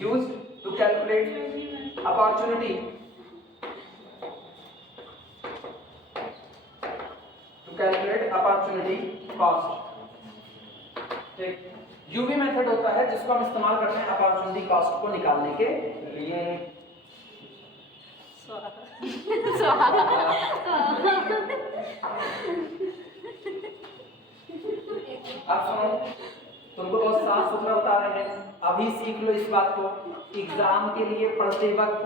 used to calculate opportunity, to calculate opportunity cost, ठीक। यूवी मेथड होता है जिसको हम इस्तेमाल करते हैं अपॉर्चुनिटी कॉस्ट को निकालने के लिए। अब सुनो, तुमको बहुत साफ सुथरा बता रहे हैं, अभी सीख लो इस बात को, एग्जाम के लिए पढ़ते वक्त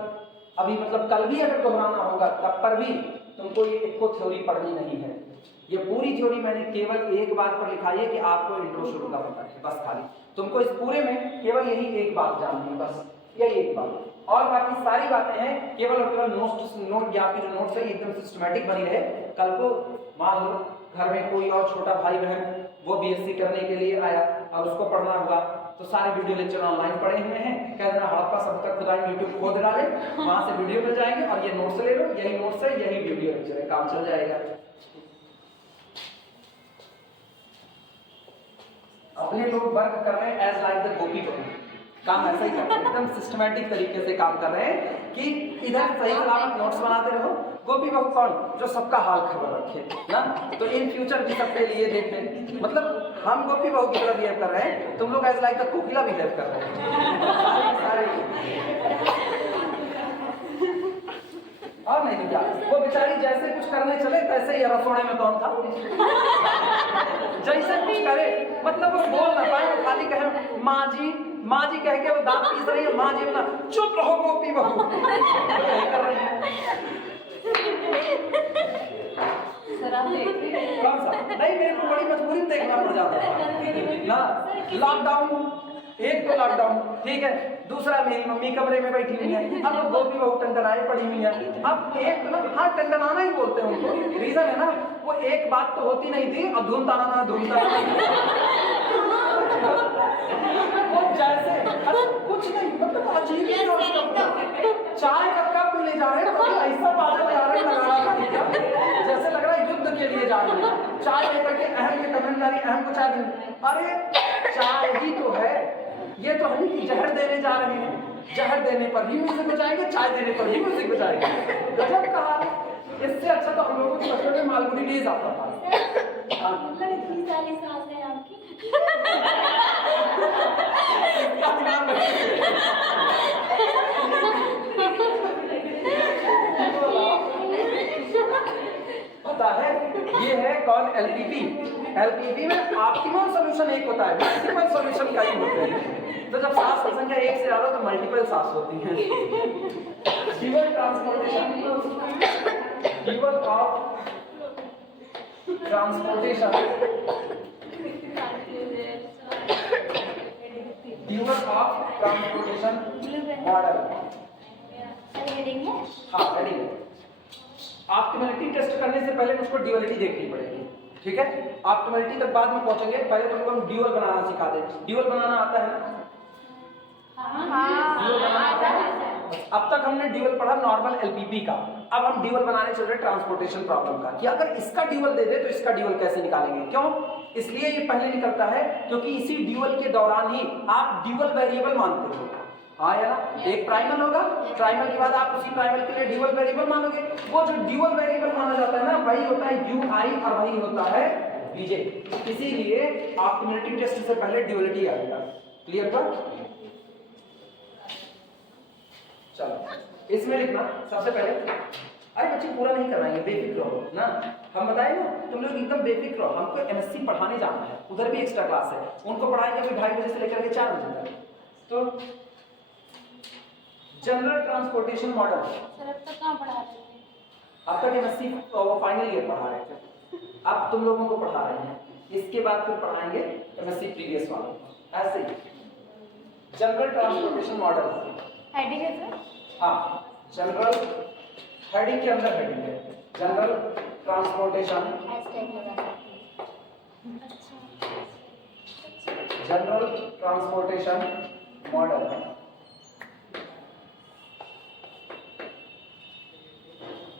अभी मतलब कल भी अगर दोहराना होगा तब पर भी तुमको ये एक को थ्योरी पढ़नी नहीं है। ये पूरी थ्योरी मैंने केवल एक बात पर लिखाई है कि आपको इंट्रो शुरू करना है, बस खाली तुमको इस पूरे में केवल यही एक बात जाननी है, बस यही एक बात, और बाकी सारी बातें हैं केवल और केवल नोट या फिर जो नोट्स है एकदम सिस्टमैटिक बनी रहे। कल को मान लो घर में कोई और छोटा भाई बहन वो बीएससी करने के लिए आया और उसको पढ़ना हुआ, तो सारे वीडियो लेक्चर ऑनलाइन पड़े हुए हैं, कह देना हड़प्पा सब तक खुदाई यूट्यूब खोद डाले, वहां से वीडियो मिल जाएंगे और ये नोट्स ले लो, यही नोट्स है, यही वीडियो लेक्चर है, काम चल जाएगा। अपने लोग वर्क कर रहे हैं एज लाइक द गोपी बहू, काम ऐसा ही कर रहे हैं, एकदम सिस्टमैटिक तरीके से काम कर रहे हैं कि इधर सही सलामत नोट्स बनाते रहो। गोपी बहू कौन? जो सबका हाल खबर रखे ना, तो इन फ्यूचर भी सबके लिए देखें, मतलब हम गोपी बहू की तरह बिहेव कर रहे हैं, तुम लोग as like the Kokila behave कर रहे हैं सारे। और नहीं तो क्या, वो बेचारी जैसे कुछ करने चले तैसे ही रसोड़े में कौन था, जैसे कुछ करे, मतलब वो बोल ना पाए, वो खाली कहे माँ जी कह के वो दांत पीस रही है, माँ जी बोला चुप रहो गोपी बहू, कर रही है। कौन सा? नहीं, मेरे को बड़ी मजबूरी में देखना पड़ जाता है ना, लॉकडाउन, एक तो लॉकडाउन, ठीक है, दूसरा मेरी मम्मी कमरे में बैठी हुई है, अब गोपी बहू टंडनाए पड़ी हुई है। अब एक तो हाँ टंडनाना ही बोलते हैं उनको, रीजन है ना, वो एक बात तो होती नहीं थी, अब धूमताना वो जैसे कुछ नहीं, मतलब अजीब ही चाय का कप ले जा रहे हैं, तो ऐसा बाजा बजा रहे हैं, जैसे लग रहा है युद्ध के लिए जा रहे हैं, चाय लेकर के अहम के कमेंट जा रही, अहम को चाय देने, अरे चाय ही तो है, ये तो नहीं कि जहर देने जा रहे हैं, जहर देने पर भी म्यूजिक बजाएंगे, चाय देने पर भी म्यूजिक बजाएंगे, गजब कहा। इससे अच्छा तो हम लोगों को बचपन में मालगुडी डेज आता था। मतलब इतनी सारी सांस है आपकी। पता है ये है कौन? एलपीपी। एलपीपी में ऑप्टिमल सॉल्यूशन एक होता है, मल्टीपल सॉल्यूशन कई होते हैं। तो जब सांस की संख्या एक से ज्यादा तो मल्टीपल सांस होती है। Dual transportation, dual of transportation, dual of transportation model. हाँ हेडिंग। ऑप्टिमलिटी टेस्ट करने से पहले मुझको ड्यूअलिटी देखनी पड़ेगी, ठीक है? ऑप्टिमलिटी तक बाद में पहुंचेंगे, पहले तुमको हम ड्यूअल बनाना सिखा दें। ड्यूअल बनाना आता है ना? ड्यूअल बनाना आता है। अब तक हमने ड्यूअल पढ़ा नॉर्मल एलपीपी का, अब हम ड्यूअल बनाने चल रहे ट्रांसपोर्टेशन प्रॉब्लम का, कि अगर इसका ड्यूअल दे दे तो इसका ड्यूअल कैसे निकालेंगे। क्यों? इसलिए ये पहले निकलता है क्योंकि इसी ड्यूअल के दौरान ही आप ड्यूअल वेरिएबल मानते हो। हाँ या ना? एक प्राइमल होगा, प्राइमल के बाद आप उसी प्राइमल के लिए ड्यूअल वेरिएबल मानोगे। वो जो ड्यूअल वेरिएबल माना जाता है ना, वही होता है ui और वही होता है vj। इसीलिए ऑप्टिमलिटी टेस्ट से पहले ड्यूअलिटी आएगा। क्लियर पर? चलो इसमें लिखना सबसे पहले, अरे बच्चे पूरा नहीं करना है, बेफिक्र रहो ना, हम बताए ना तुम लोग एकदम बेफिक्र रहो, हमको एमएससी पढ़ाने जाना है, उधर भी एक्स्ट्रा क्लास है, उनको पढ़ाएंगे अभी 2:30 बजे से लेकर के 4 बजे तक। तो जनरल ट्रांसपोर्टेशन मॉडल सर अब तक कहाँ पढ़ा रहे थे? अब तक एमएससी फाइनल ईयर पढ़ा रहे थे, अब तुम लोगों को पढ़ा रहे हैं, इसके बाद फिर पढ़ाएंगे एमएससी प्रीवियस वालों को, ऐसे ही। जनरल ट्रांसपोर्टेशन मॉडल हेडिंग है सर? हाँ, जनरल हेडिंग के अंदर हेडिंग है, general transportation, general transportation model.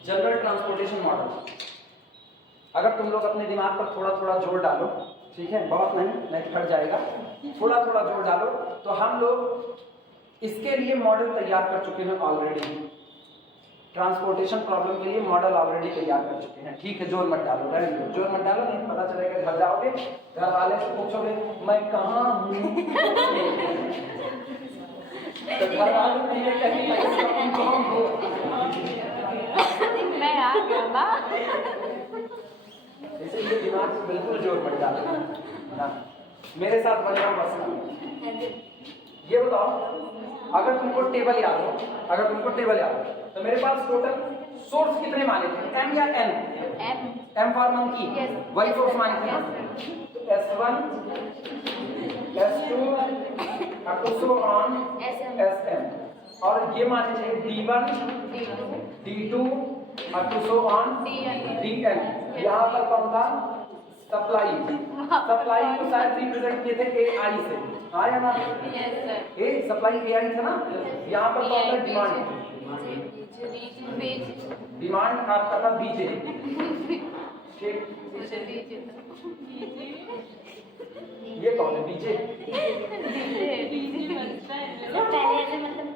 General transportation model, अगर तुम लोग अपने दिमाग पर थोड़ा थोड़ा जोर डालो, ठीक है, बहुत नहीं फट जाएगा, थोड़ा थोड़ा जोर डालो, तो हम लोग इसके लिए मॉडल तैयार कर चुके हैं ऑलरेडी, ट्रांसपोर्टेशन प्रॉब्लम के लिए मॉडल ऑलरेडी तैयार कर चुके हैं, ठीक है, जोर मत डालो, रहने दो, जोर मत डालो, नहीं पता चलेगा, घर जाओगे घर वाले से पूछोगे मैं कहाँ हूँ, तो घर वाले कहीं कहीं कहाँ हो, मैं आ गया बा। इसीलिए दिमाग में बिल्कुल जोर मत डालो ना, मेरे साथ बन जाओ बस। ये बताओ, अगर तुमको टेबल याद हो, अगर तुमको टेबल याद हो, तो मेरे पास टोटल सोर्स कितने माने थे, एम या एन? एम फॉर मंकी, वही सोर्स माने थे ना, तो S1 S2 up to so on Sm, और ये माने थे D1 D2 up to so on Dn। यहाँ पर कौन था, सप्लाई, सप्लाई को शायद रिप्रेजेंट किए थे AI से, हाँ या ना? ए सप्लाई AI था ना, यहाँ पर कौन था, डिमांड, डिमांड आपका था बीजे, ठीक, ये कौन है बीजे? पहले ऐसे मतलब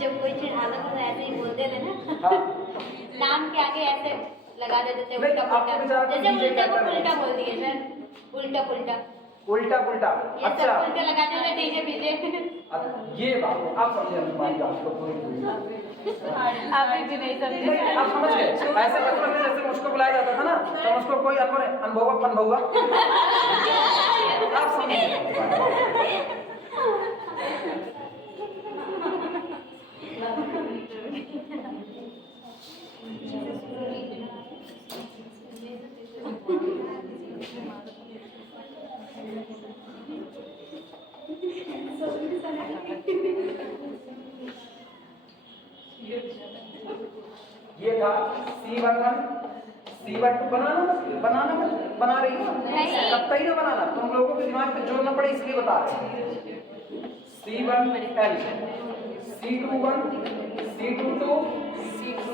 जब कोई चीज आता तो ऐसे ही बोलते थे ना, हाँ, नाम के आगे ऐसे लगा देते थे, नहीं, उल्टा आपको पुल्टा, बेचारा जैसे DJ उल्टा को कहता है। उल्टा बोल दिए सर, उल्टा पुल्टा, उल्टा पुल्टा, ये सब अच्छा, उल्टा लगाते थे डीजे पीछे। अब ये बात आप समझे, तुम्हारी बात को पूरी अभी भी नहीं समझे। आप समझ गए, ऐसे बचपन में जैसे मुझको बुलाया जाता था ना, तो मुझको कोई अनुभवा आप समझ गए। ये था C11, C12 बना रही हो, तब तक ही ना बनाना, तुम लोगों के दिमाग पे जोर ना पड़े इसलिए बता रहे हैं। C1L, C21, C22,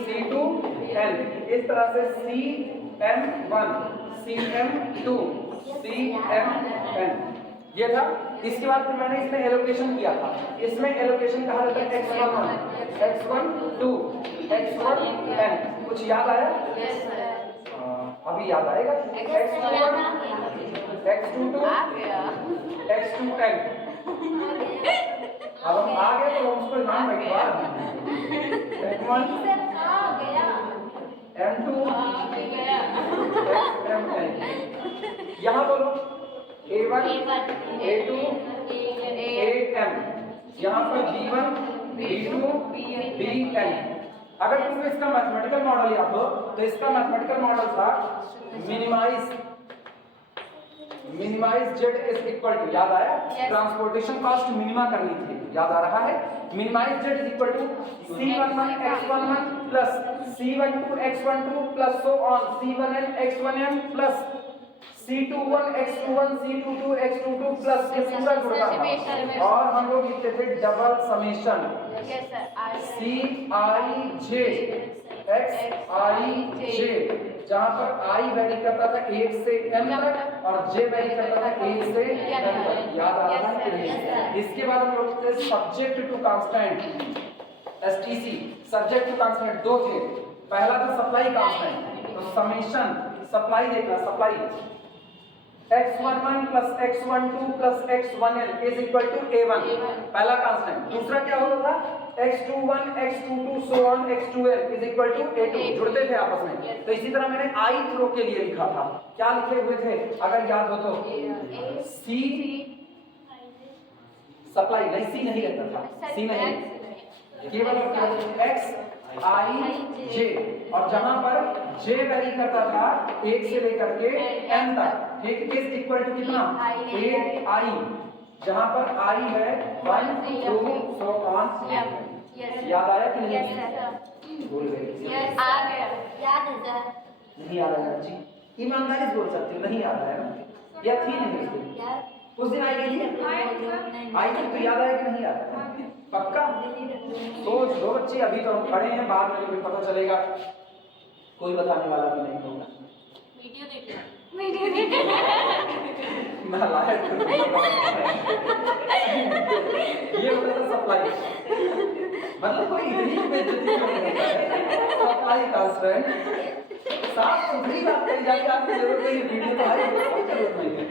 C2L, इस तरह से CM1, CM2, CMN, ये था। इसके बाद फिर मैंने इसमें एलोकेशन किया था, इसमें एलोकेशन कहा जाता है X11, X12, X1N, कुछ याद आया? अभी याद आएगा, X21, X22, X2N, अब हम आ गए तो उसको नाम बैठवा, X1, M2, XMN, यहाँ बोलो A1, A2, AM, यहाँ पर B1, B2, BN। अगर तुमको इसका मैथमेटिकल मॉडल याद हो, तो इसका मैथमेटिकल मॉडल था minimize Z is equal to, याद आया? ट्रांसपोर्टेशन कॉस्ट मिनिमा करनी थी, याद आ रहा है? Minimize Z is equal to C11 X11 plus C12 X12 plus so on C1N X1N plus C21 X21 C22 X22 plus ये पूरा जुड़ता था, और हम लोग लिखते थे डबल समेशन CIJ XIJ, जहाँ पर I वैरी करता था 1 से M तक और J वैरी करता था 1 से M तक, याद आ रहा है? इसके बाद हम लोग थे subject to constant, STC, subject to constant, दो थे, पहला था सप्लाई कांस्टेंट, तो समेशन सप्लाई देखना, supply x11 plus x12 plus x1l is equal to a1 पहला कांस्टेंट। दूसरा क्या होता था x21 x22 so on x2l is equal to a2 जुड़ते थे आपस में। तो इसी तरह मैंने ith रो के लिए लिखा था, क्या लिखे हुए थे अगर याद हो तो c सप्लाई नहीं, c नहीं रहता था, c नहीं, केवल x i j और जहां पर j वैरी करता था 1 से लेकर के n तक, ठीक, इज इक्वल टू कितना 8i, जहां पर i है 1 2 so on। याद आया कि नहीं? भूल गए? आ गया, याद है सर। नहीं याद आया जी, ईमानदारी से बोल सकते हो, नहीं याद आया ना, या थी नहीं उस दिन? उस दिन आई थी, आई थी तो याद आया कि नहीं याद आया? पक्का? सोच दो बच्चे, अभी तो हम खड़े हैं, बाद में भी पता चलेगा, कोई बताने वाला भी नहीं होगा। वीडियो देखिए। नालायक ये मतलब सप्लाई, मतलब कोई इतनी बेइज्जती क्यों नहीं है? सप्लाई का स्टूडेंट साफ सुथरी बात करी जाती है, आपकी जरूरत नहीं है, वीडियो तो हमारी कोई जरूरत नहीं है।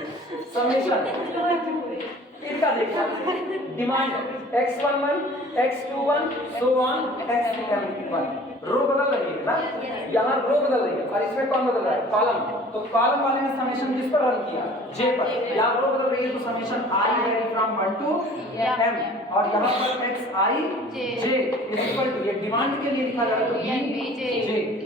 समेशन इनका देखना, demand x11 x21 so on xn1, रो बदल रही है ना, यहाँ रो बदल रही है और इसमें कौन बदल रहा है? कॉलम। तो कॉलम वाले ने समेशन किस पर रन किया? j पर। यहाँ रो बदल रही है तो summation i vary from 1 to m और यहाँ पर xi j is equal to, ये डिमांड के लिए लिखा जाए तो j,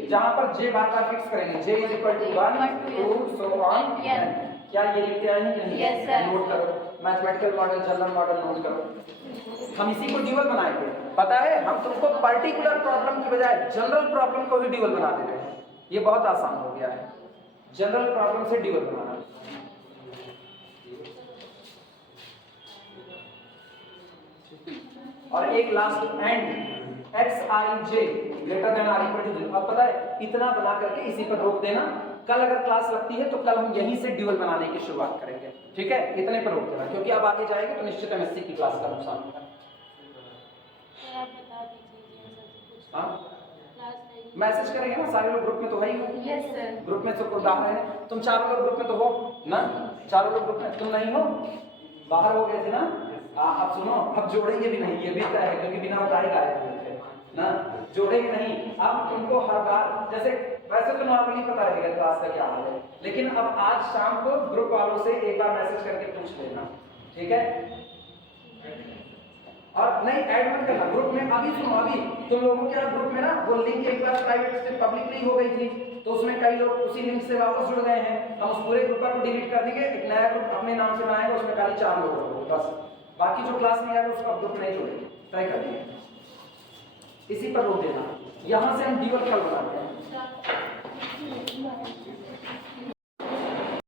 जहाँ पर j बार-बार फिक्स करेंगे, j is equal to 1 2 so on n। क्या ये लिखते हैं कि नहीं? Yes, sir. नोट करो, mathematical model general model note करो। हम इसी को ड्यूअल बनाएंगे, पता है हम तुमको पर्टिकुलर प्रॉब्लम की बजाय जनरल प्रॉब्लम को भी ड्यूअल बना देते हैं, ये बहुत आसान हो गया है जनरल प्रॉब्लम से ड्यूअल बनाना। और एक last and xi j greater than or equal to 0। अब पता है इतना बना करके इसी पर रोक देना, कल अगर क्लास लगती है तो कल हम यहीं से ड्यूअल बनाने की शुरुआत करेंगे, ठीक है? इतने पर रोक देना, क्योंकि अब आगे जाएंगे तो निश्चित एमएससी की क्लास का नुकसान होगा। आप बता दीजिए कुछ हाँ, क्लास है। मैसेज करेंगे ना, सारे लोग ग्रुप में तो है ही हो, यस सर। ग्रुप में सब कुछ बाहर है, तुम चारों लोग ग्रुप में तो हो ना, चारों लोग ग्रुप में, तुम नहीं हो, बाहर हो गए थे ना। अब सुनो, अब जोड़ेंगे भी नहीं, ये भी तय है, क्योंकि बिना बताए गायब हुए थे ना, जोड़ेंगे नहीं। अब तुमको हर बार, जैसे वैसे तो नॉर्मली पता रहेगा क्लास का क्या हाल है, लेकिन अब आज शाम को ग्रुप वालों से एक बार मैसेज करके पूछ लेना, ठीक है? और नहीं ऐड मत करना ग्रुप में। अभी सुनो, अभी तुम लोगों के ग्रुप में ना वो लिंक एक बार प्राइवेट से पब्लिकली हो गई थी, तो उसमें कई लोग उसी लिंक से वापस जुड़ गए हैं। हम उस पूरे ग्रुप को डिलीट कर देंगे, एक नया ग्रुप अपने नाम से बनाएंगे, उसमें खाली 4 लोग होंगे बस, बाकी जो क्लास में आएगा उसका ग्रुप नहीं जोड़ेंगे, तय कर दिए। इसी पर रोक देना, यहाँ से हम ड्यूअल कल बनाते हैं।